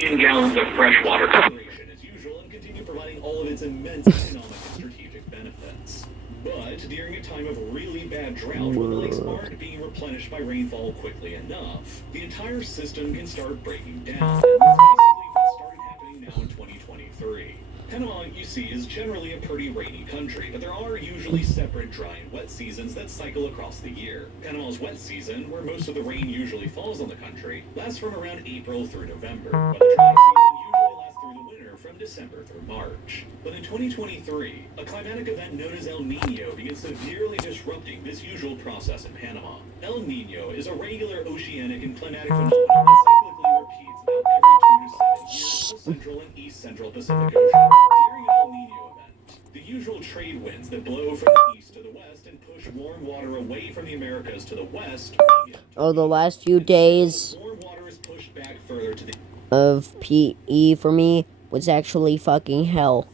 million gallons of fresh water as usual and continue providing all of its immense economic and strategic benefits. But during a time of really bad drought, when the lakes aren't being replenished by rainfall quickly enough, the entire system can start breaking down. And that's basically what started happening now in 2023. Panama, you see, is generally a pretty rainy country, but there are usually separate dry and wet seasons that cycle across the year. Panama's wet season, where most of the rain usually falls on the country, lasts from around April through November, while the dry season usually lasts through the winter from December through March. But in 2023, a climatic event known as El Nino begins severely disrupting this usual process in Panama. El Nino is a regular oceanic and climatic phenomenon that cyclically repeats about every 2 to 7 years in the central and east central Pacific Ocean. During an El Nino event, the usual trade winds that blow from the east to the west and push warm water away from the Americas to the west begin. Oh, the last few days Warm water is pushed back further to the of PE for me was actually fucking hell.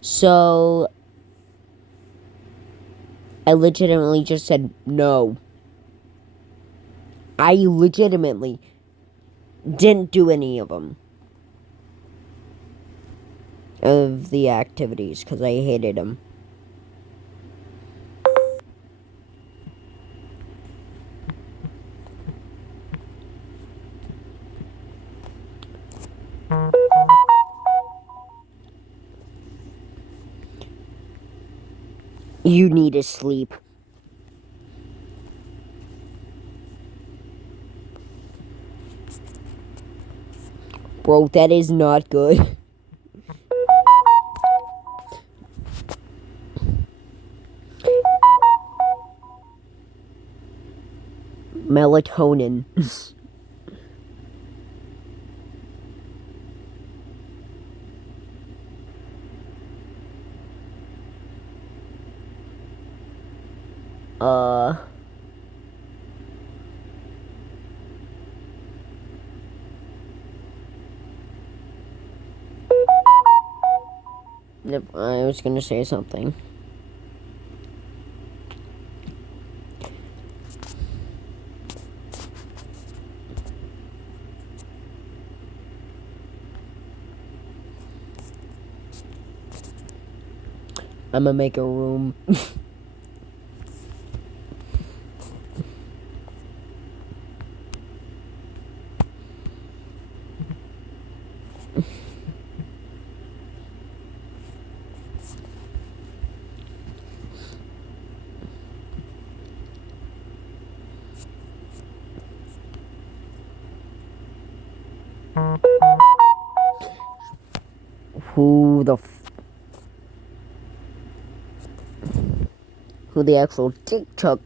So I legitimately just said no. I legitimately didn't do any of them. Of the activities, because I hated them. You need to sleep. Bro, that is not good. Melatonin. Yep, I was gonna say something. I'm gonna make a room. Who the actual dick chug,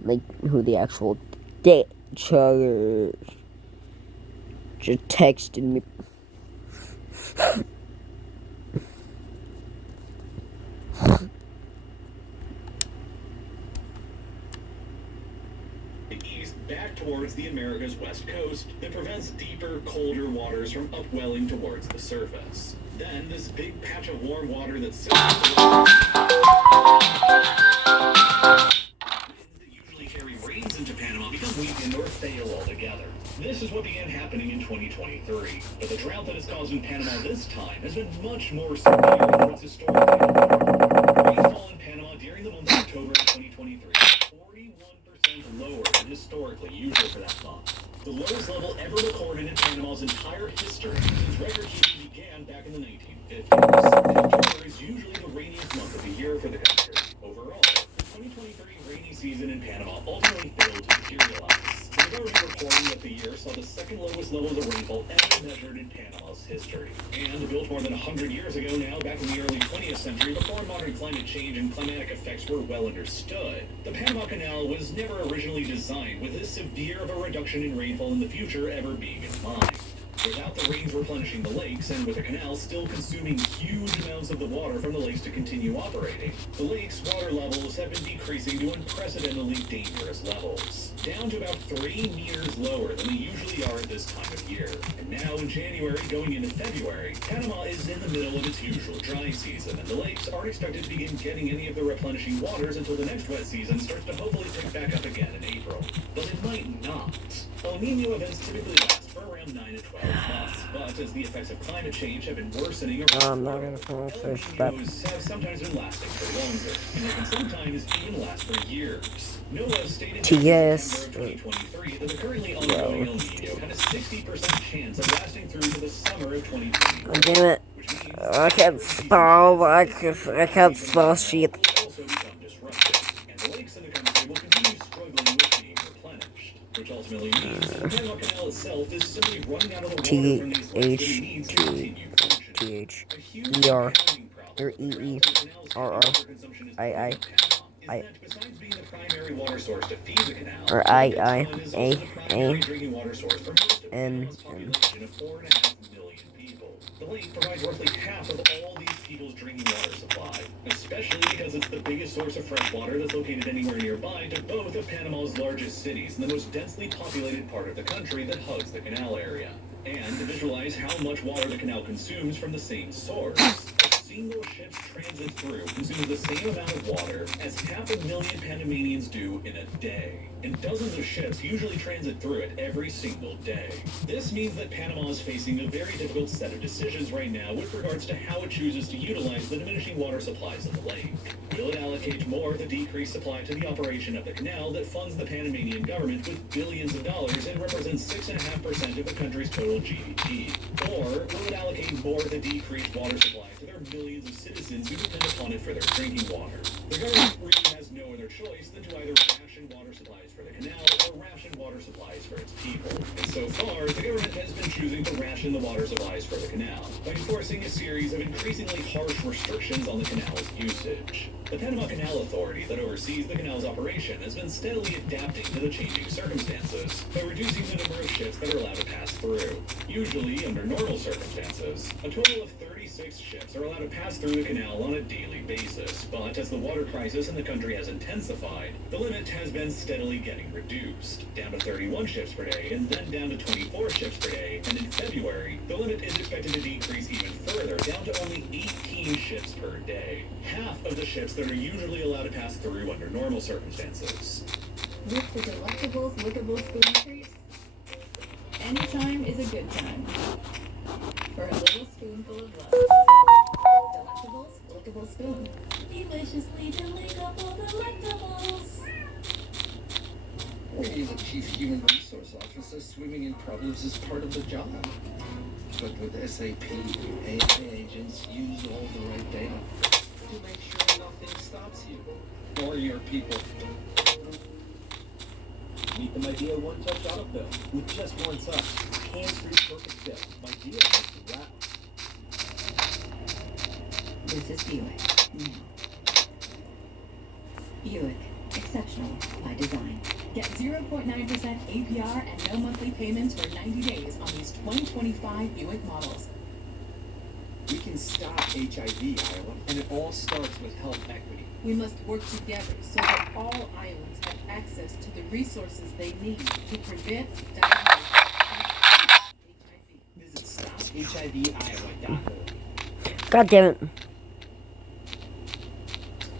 like, who the actual dick chuggers just texted me. East back towards the America's west coast that prevents deeper, colder waters from upwelling towards the surface. Then this big patch of warm water that sits that usually carry rains into Panama become weakened or fail altogether. This is what began happening in 2023, but the drought that has caused in Panama this time has been much more severe than its historical. Rainfall in Panama during the month of October of 2023 is 41% lower than historically usual for that month. The lowest level ever recorded in Panama's entire history since record keeping began back in the 1950s. October is usually the rainiest month of the year for the country. Overall, the 2023 rainy season in Panama ultimately failed to materialize. The government reporting that the year saw the second lowest levels of rainfall ever measured in Panama's history. And built more than 100 years ago now, back in the early 20th century, before modern climate change and climatic effects were well understood, the Panama Canal was never originally designed with this severe of a reduction in rainfall in the future ever being in mind. Without the rains replenishing the lakes, and with the canal still consuming huge amounts of the water from the lakes to continue operating, the lake's water levels have been decreasing to unprecedentedly dangerous levels, down to about 3 meters lower than they usually are at this time of year. And now in January going into February, Panama is in the middle of its usual dry season, and the lakes aren't expected to begin getting any of the replenishing waters until the next wet season starts to hopefully pick back up again in April. But it might not. El Nino events typically last for around around 9 to 12 months. But as the effects of climate change have been worsening around I'm not gonna finish that. those have sometimes been lasting for longer, and they can sometimes even last for years. NOAA stated in September of 2023 that the currently ongoing El Nino had a 60% chance of lasting through to the summer of 2020. Oh, damn it. I can't spell. I can't spell shit. Also become disrupted, and the lakes in the country will continue struggling with being replenished, which ultimately means that the Panama Canal itself is simply running out of the water from these lakes that it needs to continue functioning. A huge accounting problem besides being the primary water source to feed the canal, is also the primary drinking water source for most of Panama's population of 4.5 million people. The lake provides roughly half of all these people's drinking water supply, especially because it's the biggest source of fresh water that's located anywhere nearby to both of Panama's largest cities and the most densely populated part of the country that hugs the canal area. And to visualize how much water the canal consumes from the same source, a single ship's transit through consumes the same amount of water as 500,000 Panamanians do in a day. And dozens of ships usually transit through it every single day. This means that Panama is facing a very difficult set of decisions right now with regards to how it chooses to utilize the diminishing water supplies in the lake. Will it allocate more of the decreased supply to the operation of the canal that funds the Panamanian government with billions of dollars and represents 6.5% of the country's total GDP? Or will it allocate more of the decreased water supply to their millions of citizens who depend upon it for their drinking water? The government really has no other choice than to either ration water supplies for the canal or ration water supplies for its people. And so far, the government has been choosing to ration the water supplies for the canal by enforcing a series of increasingly harsh restrictions on the canal's usage. The Panama Canal Authority that oversees the canal's operation has been steadily adapting to the changing circumstances by reducing the number of ships that are allowed to pass through. Usually, under normal circumstances, a total of 36 ships are allowed to pass through the canal on a daily basis, but as the water crisis in the country has intensified, the limit has been steadily getting reduced, down to 31 ships per day and then down to 24 ships per day, and in February, the limit is expected to decrease even further, down to only 18 ships per day, half of the ships that are usually allowed to pass through under normal circumstances. With the Delectables Lickable Spoon treats, anytime is a good time for a little spoonful of love. Delectables Lickable Spoon. Deliciously delectable Delectables. He's a chief human resource officer. Swimming in problems is part of the job. But with SAP, AI agents use all the right data to make sure nothing stops you or your people. Meet the Midea one-touch autofill with just one touch. Hands-free perfect fit. Midea makes it wrap. This is Buick. Buick. Exceptional by design. Get 0.9% APR and no monthly payments for 90 days on these 2025 Buick models. We can stop HIV, Iowa, and it all starts with health equity. We must work together so that all Iowans have access to the resources they need to prevent, diagnose, and HIV. Visit stopHIVIowa.org. God damn it.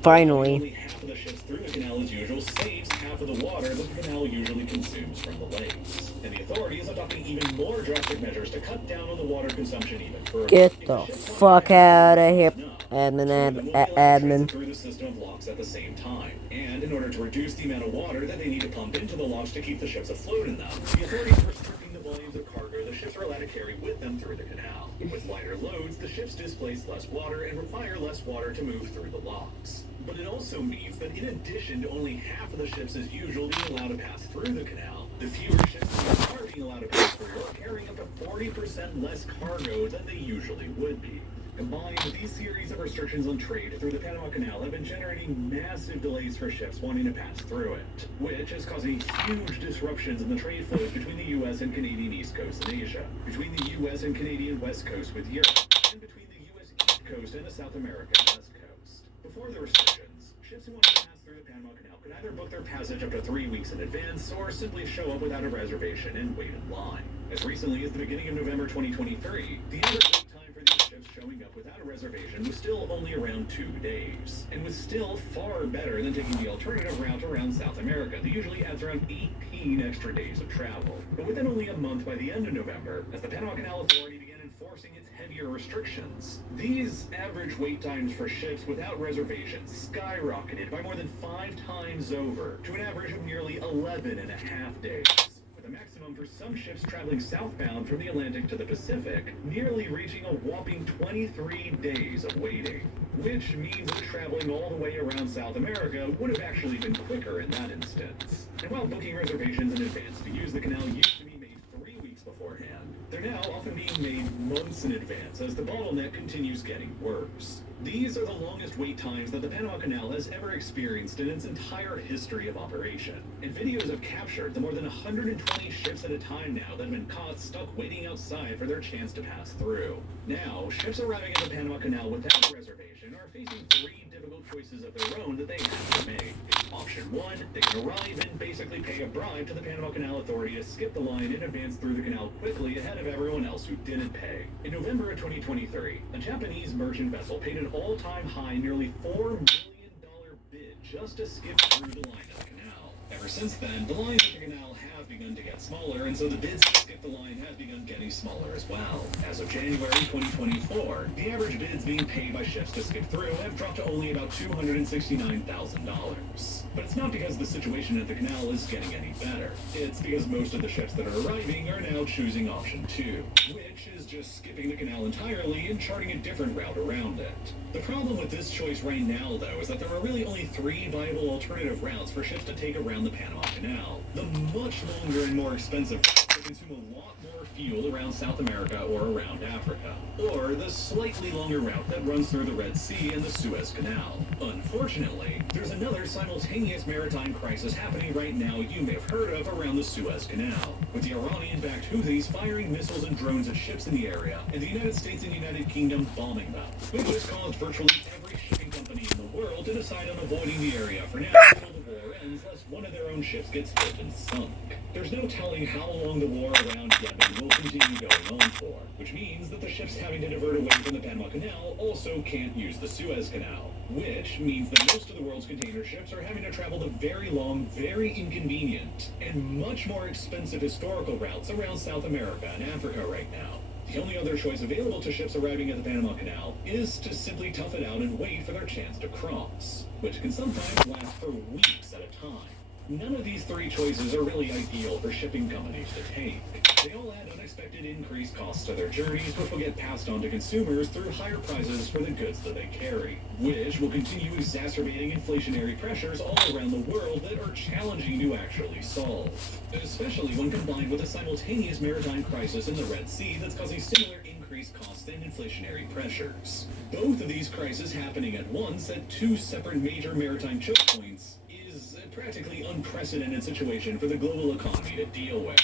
Finally. Only half of the ships through the canal as usual saves half of the water that the canal usually consumes from the lakes. And the authority is adopting even more drastic measures to cut down on the water consumption even further. Get the fuck out of here. Admin. Through the system of locks at the same time. And in order to reduce the amount of water that they need to pump into the locks to keep the ships afloat in them, the authority is restricting the volumes of cargo the ships are allowed to carry with them through the canal. With lighter loads, the ships displace less water and require less water to move through the locks. But it also means that in addition to only half of the ships as usual being allowed to pass through the canal, the fewer ships that are being allowed to pass through are carrying up to 40% less cargo than they usually would be. Combined, these series of restrictions on trade through the Panama Canal have been generating massive delays for ships wanting to pass through it, which is causing huge disruptions in the trade flows between the U.S. and Canadian East Coast and Asia, between the U.S. and Canadian West Coast with Europe, and between the U.S. East Coast and the South American West Coast. Before the restrictions, ships who wanted to pass through the Panama Canal could either book their passage up to 3 weeks in advance or simply show up without a reservation and wait in line. As recently as the beginning of November 2023, the average wait time for these ships showing showing up without a reservation was still only around 2 days, and was still far better than taking the alternative route around South America that usually adds around 18 extra days of travel. But within only a month by the end of November, as the Panama Canal Authority began enforcing its heavier restrictions, these average wait times for ships without reservations skyrocketed by more than 5 times over to an average of nearly 11.5 days. The maximum for some ships traveling southbound from the Atlantic to the Pacific, nearly reaching a whopping 23 days of waiting, which means that traveling all the way around South America would have actually been quicker in that instance. And while booking reservations in advance to use the canal used to be made 3 weeks beforehand, they're now often being made months in advance as the bottleneck continues getting worse. These are the longest wait times that the Panama Canal has ever experienced in its entire history of operation. And videos have captured the more than 120 ships at a time now that have been caught stuck waiting outside for their chance to pass through. Now, ships arriving at the Panama Canal without a reservation are facing 3 difficult choices of their own that they have to make. Option 1, they can arrive and basically pay a bribe to the Panama Canal Authority to skip the line and advance through the canal quickly ahead of everyone else who didn't pay. In November of 2023, a Japanese merchant vessel paid an all-time high nearly $4 million bid just to skip through the line of the canal. Ever since then, the lines of the canal have begun to get smaller, and so the bids to skip the line have begun getting smaller as well. As of January 2024, the average bids being paid by ships to skip through have dropped to only about $269,000. But it's not because the situation at the canal is getting any better. It's because most of the ships that are arriving are now choosing option 2, which is just skipping the canal entirely and charting a different route around it. The problem with this choice right now, though, is that there are really only 3 viable alternative routes for ships to take around the Panama Canal. The much longer and more expensive route that consume a lot more fuel around South America or around Africa, or the slightly longer route that runs through the Red Sea and the Suez Canal. Unfortunately, there's another simultaneous maritime crisis happening right now you may have heard of around the Suez Canal, with the Iranian-backed Houthis firing missiles and drones at ships in the area, and the United States and United Kingdom bombing them, which has caused virtually every shipping company in the world to decide on avoiding the area for now until the war ends, lest one of their own ships gets hit and sunk. There's no telling how long the war around Yemen will continue going on for, which means that the ships having to divert away from the Panama Canal also can't use the Suez Canal, which means that most of the world's container ships are having to travel the very long, very inconvenient, and much more expensive historical routes around South America and Africa right now. The only other choice available to ships arriving at the Panama Canal is to simply tough it out and wait for their chance to cross, which can sometimes last for weeks at a time. None of these 3 choices are really ideal for shipping companies to take. They all add unexpected increased costs to their journeys, which will get passed on to consumers through higher prices for the goods that they carry, which will continue exacerbating inflationary pressures all around the world that are challenging to actually solve, especially when combined with a simultaneous maritime crisis in the Red Sea that's causing similar increased costs and inflationary pressures. Both of these crises happening at once at 2 separate major maritime choke points is a practically unprecedented situation for the global economy to deal with.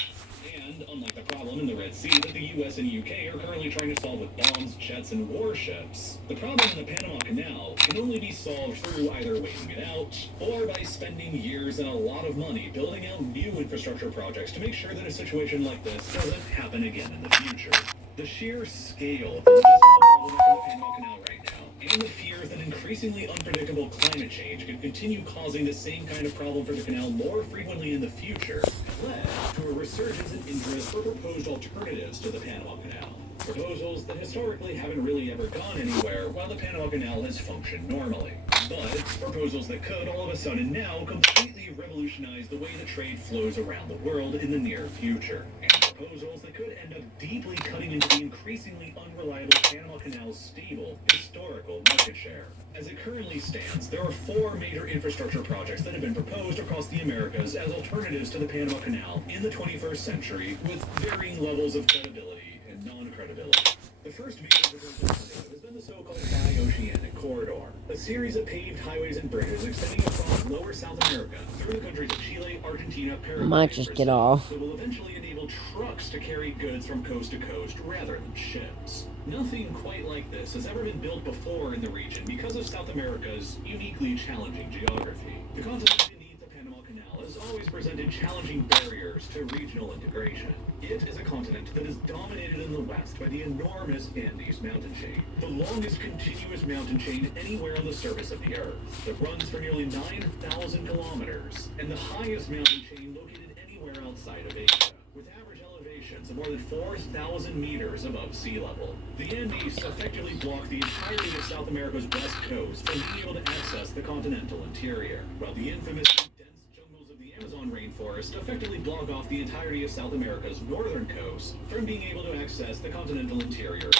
And unlike the problem in the Red Sea that the US and UK are currently trying to solve with bombs, jets, and warships, the problem in the Panama Canal can only be solved through either waiting it out, or by spending years and a lot of money building out new infrastructure projects to make sure that a situation like this doesn't happen again in the future. The sheer scale of the logistical bottleneck in the Panama Canal right now, and the fears that increasingly unpredictable climate change could continue causing the same kind of problem for the canal more frequently in the future, have led to a resurgence in interest for proposed alternatives to the Panama Canal. Proposals that historically haven't really ever gone anywhere while the Panama Canal has functioned normally. But proposals that could all of a sudden now completely revolutionize the way the trade flows around the world in the near future. And proposals that could end up deeply cutting into the increasingly unreliable Panama Canal's stable historical market share. As it currently stands, there are 4 major infrastructure projects that have been proposed across the Americas as alternatives to the Panama Canal in the 21st century, with varying levels of credibility and non-credibility. The first major proposal has been the so-called Bi-Oceanic Corridor, a series of paved highways and bridges extending across lower South America through the countries of Chile, Argentina, Paraguay, Might just get off. that will eventually enable trucks to carry goods from coast to coast rather than ships. Nothing quite like this has ever been built before in the region because of South America's uniquely challenging geography. The continent beneath the Panama Canal has has always presented challenging barriers to regional integration. It is a continent that is dominated in the west by the enormous Andes mountain chain, the longest continuous mountain chain anywhere on the surface of the Earth, that runs for nearly 9,000 kilometers, and the highest mountain chain located anywhere outside of Asia, with average elevations of more than 4,000 meters above sea level. The Andes effectively block the entirety of South America's west coast from being able to access the continental interior, while the infamous dense jungles of the Amazon rainforest effectively block off the entirety of South America's northern coast from being able to access the continental interior.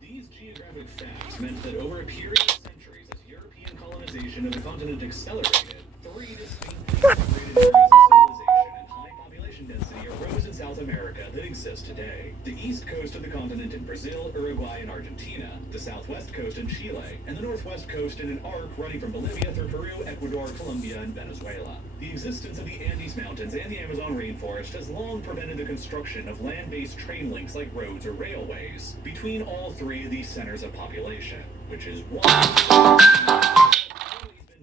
These geographic facts meant that over a period of centuries, as European colonization of the continent accelerated, three distinctly separated areas of civilization and high population density arose in South America that exist today. The east coast of the continent in Brazil, Uruguay, and Argentina, the southwest coast in Chile, and the northwest coast in an arc running from Bolivia through Peru, Ecuador, Colombia, and Venezuela. The existence of the Andes Mountains and the Amazon rainforest has long prevented the construction of land-based train links like roads or railways between all three of these centers of population, which is why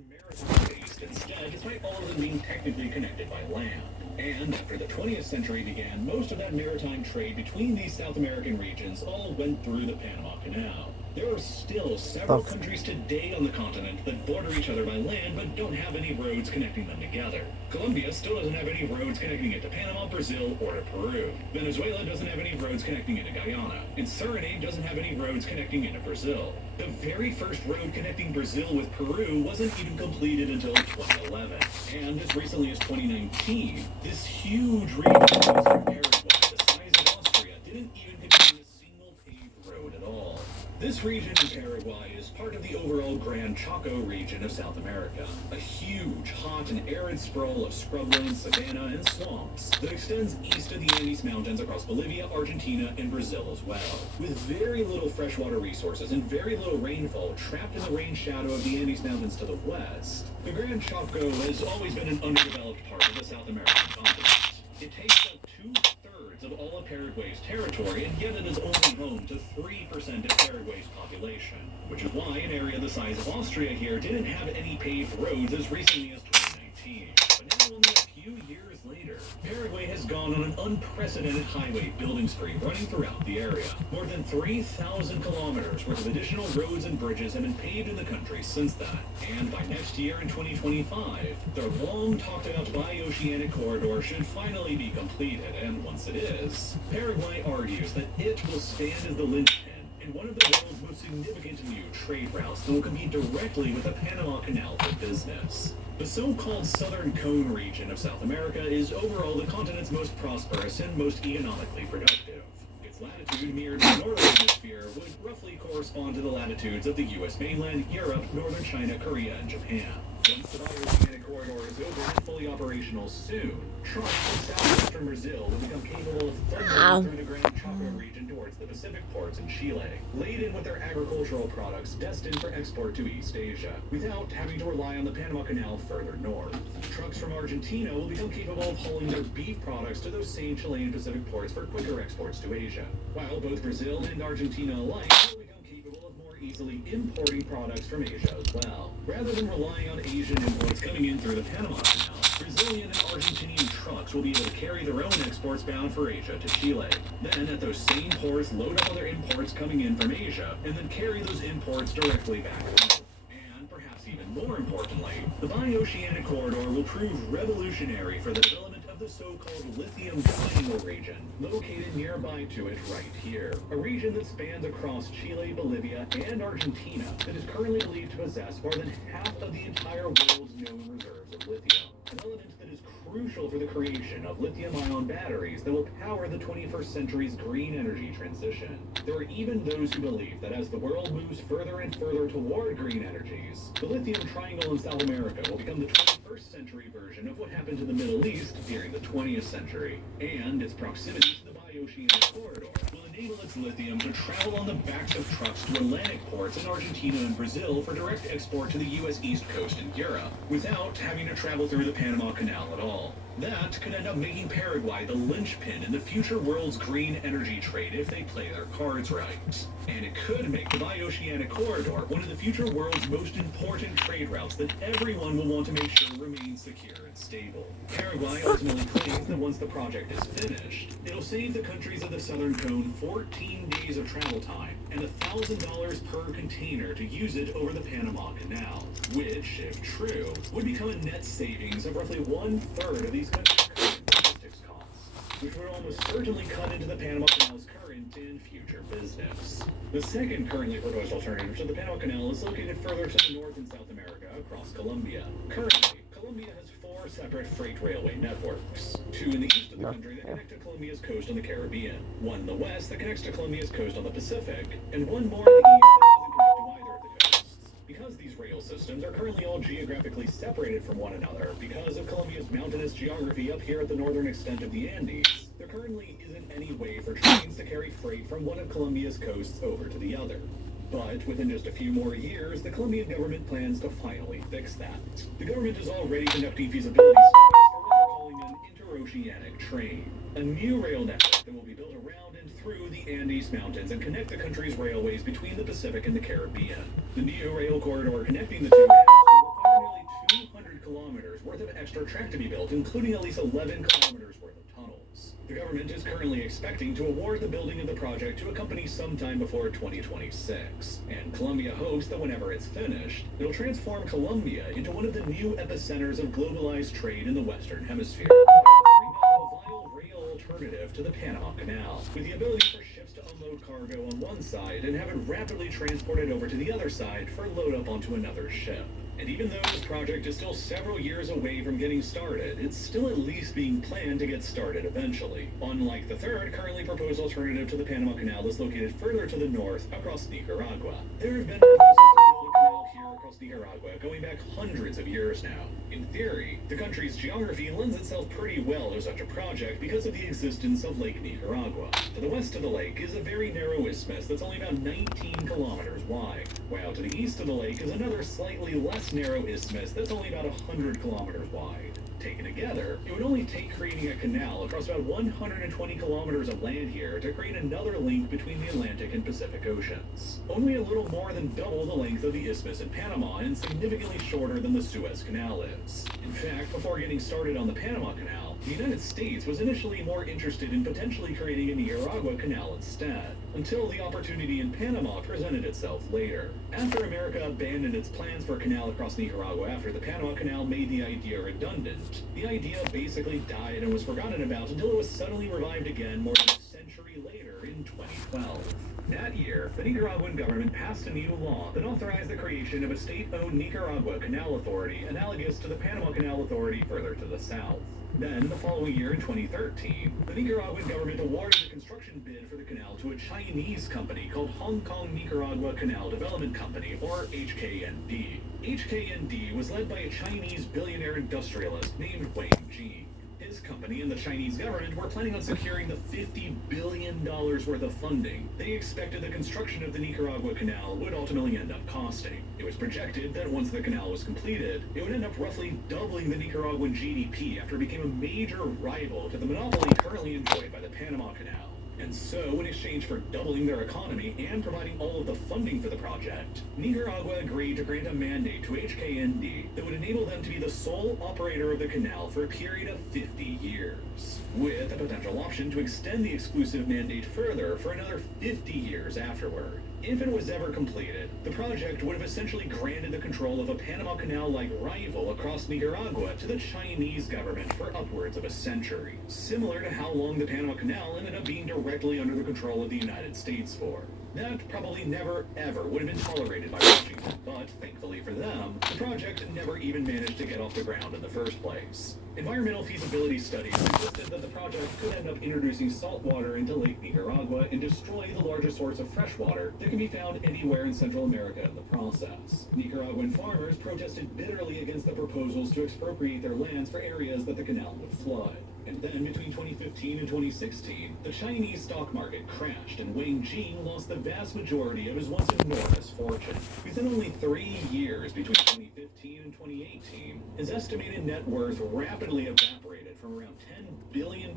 maritime-based instead, despite all of them being technically connected by land. And after the 20th century began, most of that maritime trade between these South American regions all went through the Panama Canal. There are still several countries today on the continent that border each other by land but don't have any roads connecting them together. Colombia still doesn't have any roads connecting it to Panama, Brazil, or to Peru. Venezuela doesn't have any roads connecting it to Guyana. And Suriname doesn't have any roads connecting it to Brazil. The very first road connecting Brazil with Peru wasn't even completed until 2011. And as recently as 2019, this huge region in Paraguay, the size of Austria, didn't even contain a single paved road at all. This region in Paraguay is part of the overall Gran Chaco region of South America, a huge, hot, and arid sprawl of scrubland, savanna, and swamps that extends east of the Andes Mountains across Bolivia, Argentina, and Brazil as well. With very little freshwater resources and very low rainfall trapped in the rain shadow of the Andes Mountains to the west, the Gran Chaco has always been an underdeveloped part of the South American continent. It takes up 2/3 of all of Paraguay's territory, and yet it is only home to 3% of Paraguay's population, which is why an area the size of Austria here didn't have any paved roads as recently as 2019. But now, only a few years later, Paraguay has gone on an unprecedented highway building spree running throughout the area. More than 3,000 kilometers worth of additional roads and bridges have been paved in the country since that. And by next year in 2025, their long talked about bioceanic corridor should finally be completed, and once it is, Paraguay argues that it will stand as the linchpin in one of the world's most significant new trade routes that will compete directly with the Panama Canal for business. The so-called Southern Cone region of South America is overall the continent's most prosperous and most economically productive. Its latitude mirrored the northern hemisphere would roughly correspond to the latitudes of the U.S. mainland, Europe, northern China, Korea, and Japan. Once the bioceanic corridor is open and fully operational soon, trucks from southwestern Brazil will become capable of thundering through the Gran Chaco region towards the Pacific ports in Chile, laden with their agricultural products destined for export to East Asia, without having to rely on the Panama Canal further north. Trucks from Argentina will become capable of hauling their beef products to those same Chilean Pacific ports for quicker exports to Asia, while both Brazil and Argentina alike will become capable of more easily importing products from Asia as well. Rather than relying on Asian imports coming in through the Panama Canal, Brazilian and Argentinian trucks will be able to carry their own exports bound for Asia to Chile. Then at those same ports, load up other imports coming in from Asia, and then carry those imports directly back home. And perhaps even more importantly, the bioceanic corridor will prove revolutionary for the development of the so-called lithium triangle region, located nearby to it right here. A region that spans across Chile, Bolivia, and Argentina that is currently believed to possess more than half of the entire world's known reserves of lithium. An element that is crucial for the creation of lithium-ion batteries that will power the 21st century's green energy transition. There are even those who believe that as the world moves further and further toward green energies, the lithium triangle in South America will become the 21st century version of what happened to the Middle East during the 20th century, and its proximity to the bioceanic corridor will enable enable its lithium to travel on the backs of trucks to Atlantic ports in Argentina and Brazil for direct export to the U.S. East Coast and Europe, without having to travel through the Panama Canal at all. That could end up making Paraguay the linchpin in the future world's green energy trade if they play their cards right. And it could make the Bioceanic Corridor one of the future world's most important trade routes that everyone will want to make sure remains secure and stable. Paraguay ultimately claims that once the project is finished, it'll save the countries of the Southern Cone 14 days of travel time and $1,000 per container to use it over the Panama Canal, which, if true, would become a net savings of roughly 1/3 of these countries' current logistics costs, which would almost certainly cut into the Panama Canal's current and future business. The second currently proposed alternative to the Panama Canal is located further to the North and South America across Colombia. Currently, Colombia has 4 separate freight railway networks. 2 in the east of the country that connect to Colombia's coast on the Caribbean, 1 in the west that connects to Colombia's coast on the Pacific, and 1 more in the east that doesn't connect to either of the coasts. Because these rail systems are currently all geographically separated from one another because of Colombia's mountainous geography up here at the northern extent of the Andes, there currently isn't any way for trains to carry freight from one of Colombia's coasts over to the other. But within just a few more years, the Colombian government plans to finally fix that. The government is already conducting feasibility studies for what they're calling an interoceanic train, a new rail network that will be built around and through the Andes Mountains and connect the country's railways between the Pacific and the Caribbean. The new rail corridor connecting the two halves will require nearly 200 kilometers worth of extra track to be built, including at least 11 kilometers worth of tunnels. The government is currently expecting to award the building of the project to a company sometime before 2026, and Colombia hopes that whenever it's finished, it'll transform Colombia into one of the new epicenters of globalized trade in the Western Hemisphere, offering a viable rail alternative to the Panama Canal, with the ability for ships to unload cargo on one side and have it rapidly transported over to the other side for load up onto another ship. And even though this project is still several years away from getting started, it's still at least being planned to get started eventually. Unlike the third currently proposed alternative to the Panama Canal that's located further to the north across Nicaragua. There have been proposals to build a canal here across Nicaragua going back hundreds of years now. In theory, the country's geography lends itself pretty well to such a project because of the existence of Lake Nicaragua. To the west of the lake is a very narrow isthmus that's only about 19 kilometers wide, while to the east of the lake is another slightly less narrow isthmus that's only about 100 kilometers wide. Taken together, it would only take creating a canal across about 120 kilometers of land here to create another link between the Atlantic and Pacific Oceans. Only a little more than double the length of the isthmus in Panama and significantly shorter than the Suez Canal is. In fact, before getting started on the Panama Canal, the United States was initially more interested in potentially creating a Nicaragua canal instead, until the opportunity in Panama presented itself later. After America abandoned its plans for a canal across Nicaragua after the Panama Canal made the idea redundant, the idea basically died and was forgotten about until it was suddenly revived again more than a century later in 2012. That year, the Nicaraguan government passed a new law that authorized the creation of a state-owned Nicaragua Canal Authority analogous to the Panama Canal Authority further to the south. Then, the following year in 2013, the Nicaraguan government awarded the construction bid for the canal to a Chinese company called Hong Kong Nicaragua Canal Development Company, or HKND. HKND was led by a Chinese billionaire industrialist named Wang Jing. His company and the Chinese government were planning on securing the $50 billion worth of funding they expected the construction of the Nicaragua Canal would ultimately end up costing. It was projected that once the canal was completed, it would end up roughly doubling the Nicaraguan GDP after it became a major rival to the monopoly currently enjoyed by the Panama Canal. And so, in exchange for doubling their economy and providing all of the funding for the project, Nicaragua agreed to grant a mandate to HKND that would enable them to be the sole operator of the canal for a period of 50 years, with a potential option to extend the exclusive mandate further for another 50 years afterward. If it was ever completed, the project would have essentially granted the control of a Panama Canal-like rival across Nicaragua to the Chinese government for upwards of a century, similar to how long the Panama Canal ended up being directly under the control of the United States for. That probably never, ever would have been tolerated by Washington, but thankfully for them, the project never even managed to get off the ground in the first place. Environmental feasibility studies suggested that the project could end up introducing salt water into Lake Nicaragua and destroy the largest source of fresh water that can be found anywhere in Central America in the process. Nicaraguan farmers protested bitterly against the proposals to expropriate their lands for areas that the canal would flood. And then between 2015 and 2016, the Chinese stock market crashed and Wang Jing lost the vast majority of his once enormous fortune. Within only 3 years between 2015 and 2018, his estimated net worth rapidly evaporated from around $10 billion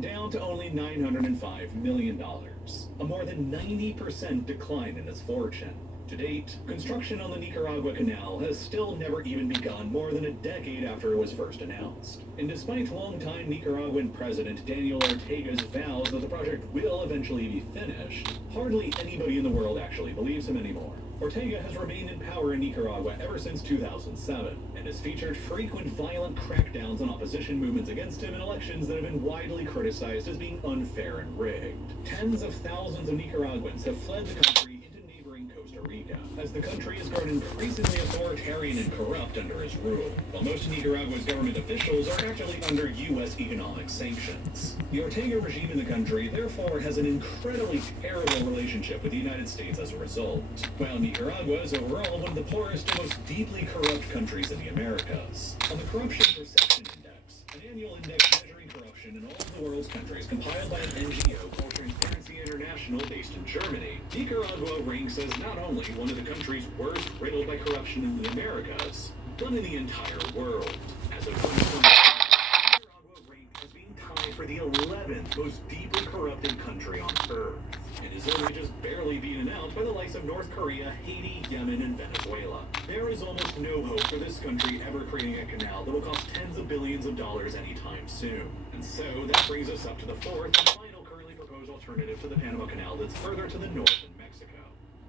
down to only $905 million, a more than 90% decline in his fortune. To date, construction on the Nicaragua Canal has still never even begun more than a decade after it was first announced. And despite longtime Nicaraguan President Daniel Ortega's vows that the project will eventually be finished, hardly anybody in the world actually believes him anymore. Ortega has remained in power in Nicaragua ever since 2007, and has featured frequent violent crackdowns on opposition movements against him in elections that have been widely criticized as being unfair and rigged. Tens of thousands of Nicaraguans have fled the country into neighboring Costa Rica, as the country has grown increasingly authoritarian and corrupt under his rule, while most of Nicaragua's government officials are actually under U.S. economic sanctions. The Ortega regime in the country, therefore, has an incredibly terrible relationship with the United States as a result, while Nicaragua is overall one of the poorest and most deeply corrupt countries in the Americas. On the Corruption Perception Index, an annual index measuring corruption in all of the world's countries compiled by an NGO called Transparency International based in Germany, Nicaragua ranks as not only one of the countries worst riddled by corruption in the Americas, but in the entire world. As of 2020, Nicaragua ranked as being tied for the 11th most deeply corrupted country on Earth, and is only just barely beaten out by the likes of North Korea, Haiti, Yemen, and Venezuela. There is almost no hope for this country ever creating a canal that will cost tens of billions of dollars anytime soon. And so that brings us up to the fourth and final currently proposed alternative to the Panama Canal that's further to the north in Mexico.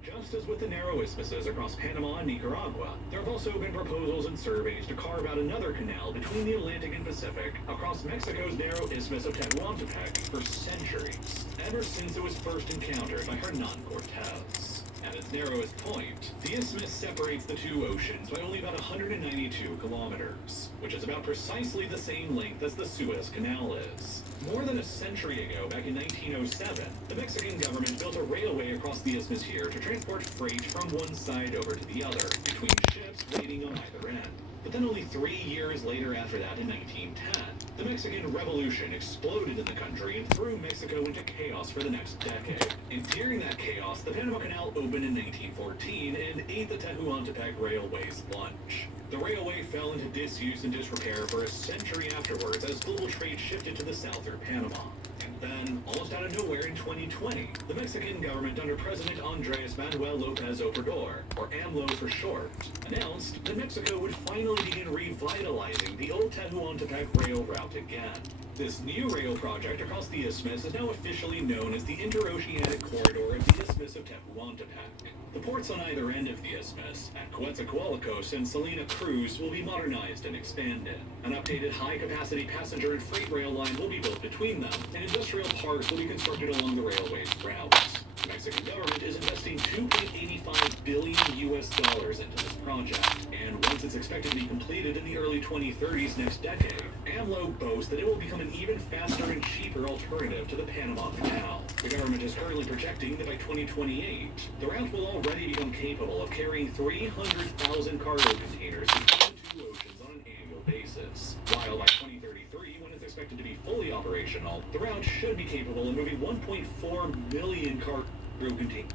Just as with the narrow isthmuses across Panama and Nicaragua, there have also been proposals and surveys to carve out another canal between the Atlantic and Pacific across Mexico's narrow isthmus of Tehuantepec for centuries, ever since it was first encountered by Hernan Cortez. At its narrowest point, the isthmus separates the two oceans by only about 192 kilometers, which is about precisely the same length as the Suez Canal is. More than a century ago, back in 1907, the Mexican government built a railway across the isthmus here to transport freight from one side over to the other, between ships waiting on either end. But then only 3 years later after that, in 1910, the Mexican Revolution exploded in the country and threw Mexico into chaos for the next decade. And during that chaos, the Panama Canal opened in 1914 and ate the Tehuantepec Railway's lunch. The railway fell into disuse and disrepair for a century afterwards as global trade shifted to the south through Panama. And then, almost out of nowhere in 2020, the Mexican government under President Andrés Manuel López Obrador, or AMLO for short, announced that Mexico would finally begin revitalizing the old Tehuantepec rail route again. This new rail project across the isthmus is now officially known as the Interoceanic Corridor of the Isthmus of Tehuantepec. The ports on either end of the isthmus, at Coatzacoalcos and Salina Cruz, will be modernized and expanded. An updated high-capacity passenger and freight rail line will be built between them, and industrial parks will be constructed along the railway's routes. The Mexican government is investing $2.85 billion into this project, and once it's expected to be completed in the early 2030s next decade, AMLO boasts that it will become an even faster and cheaper alternative to the Panama Canal. The government is currently projecting that by 2028, the route will already become capable of carrying 300,000 cargo containers between the two oceans on an annual basis, while by 2033, when it's expected to be fully operational, the route should be capable of moving 1.4 million cargo containers.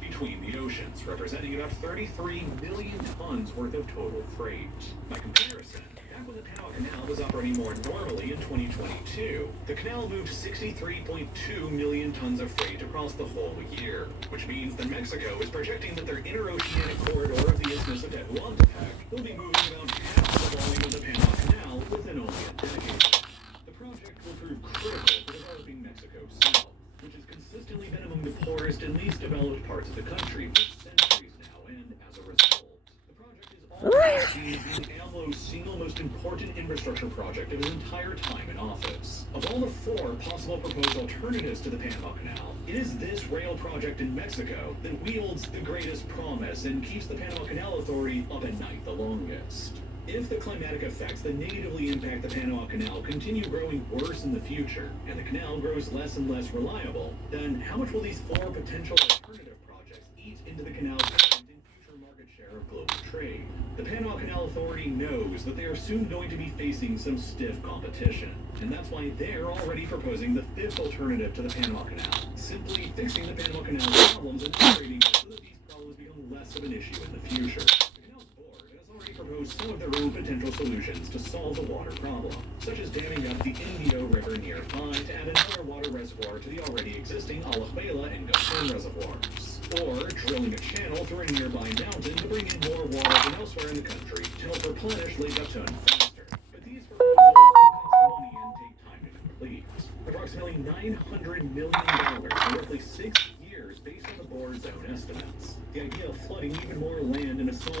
Between the oceans, representing about 33 million tons worth of total freight. By comparison, back when the Panama Canal was operating more normally in 2022, the canal moved 63.2 million tons of freight across the whole year, which means that Mexico is projecting that their interoceanic corridor of the Isthmus of Tehuantepec will be moving about half the volume of the Panama Canal within only a decade. The project will prove critical for developing Mexico South, which has consistently been among the poorest and least developed parts of the country for centuries now, and as a result, the project is Seen as being AMLO's single most important infrastructure project of his entire time in office. Of all the 4 possible proposed alternatives to the Panama Canal, it is this rail project in Mexico that wields the greatest promise and keeps the Panama Canal Authority up at night the longest. If the climatic effects that negatively impact the Panama Canal continue growing worse in the future, and the canal grows less and less reliable, then how much will these 4 potential alternative projects eat into the canal's current and future market share of global trade? The Panama Canal Authority knows that they are soon going to be facing some stiff competition, and that's why they're already proposing the 5th alternative to the Panama Canal, simply fixing the Panama Canal's problems and operating it so that these problems become less of an issue in the future. Proposed some of their own potential solutions to solve the water problem, such as damming up the Indio River nearby to add another water reservoir to the already existing Alajuela and Gaston reservoirs, or drilling a channel through a nearby mountain to bring in more water than elsewhere in the country to help replenish Lake Gatun faster. But these proposals will cost money and take time to complete. Approximately $900 million in roughly 6 years based on the board's own estimates. The idea of flooding even more land in a small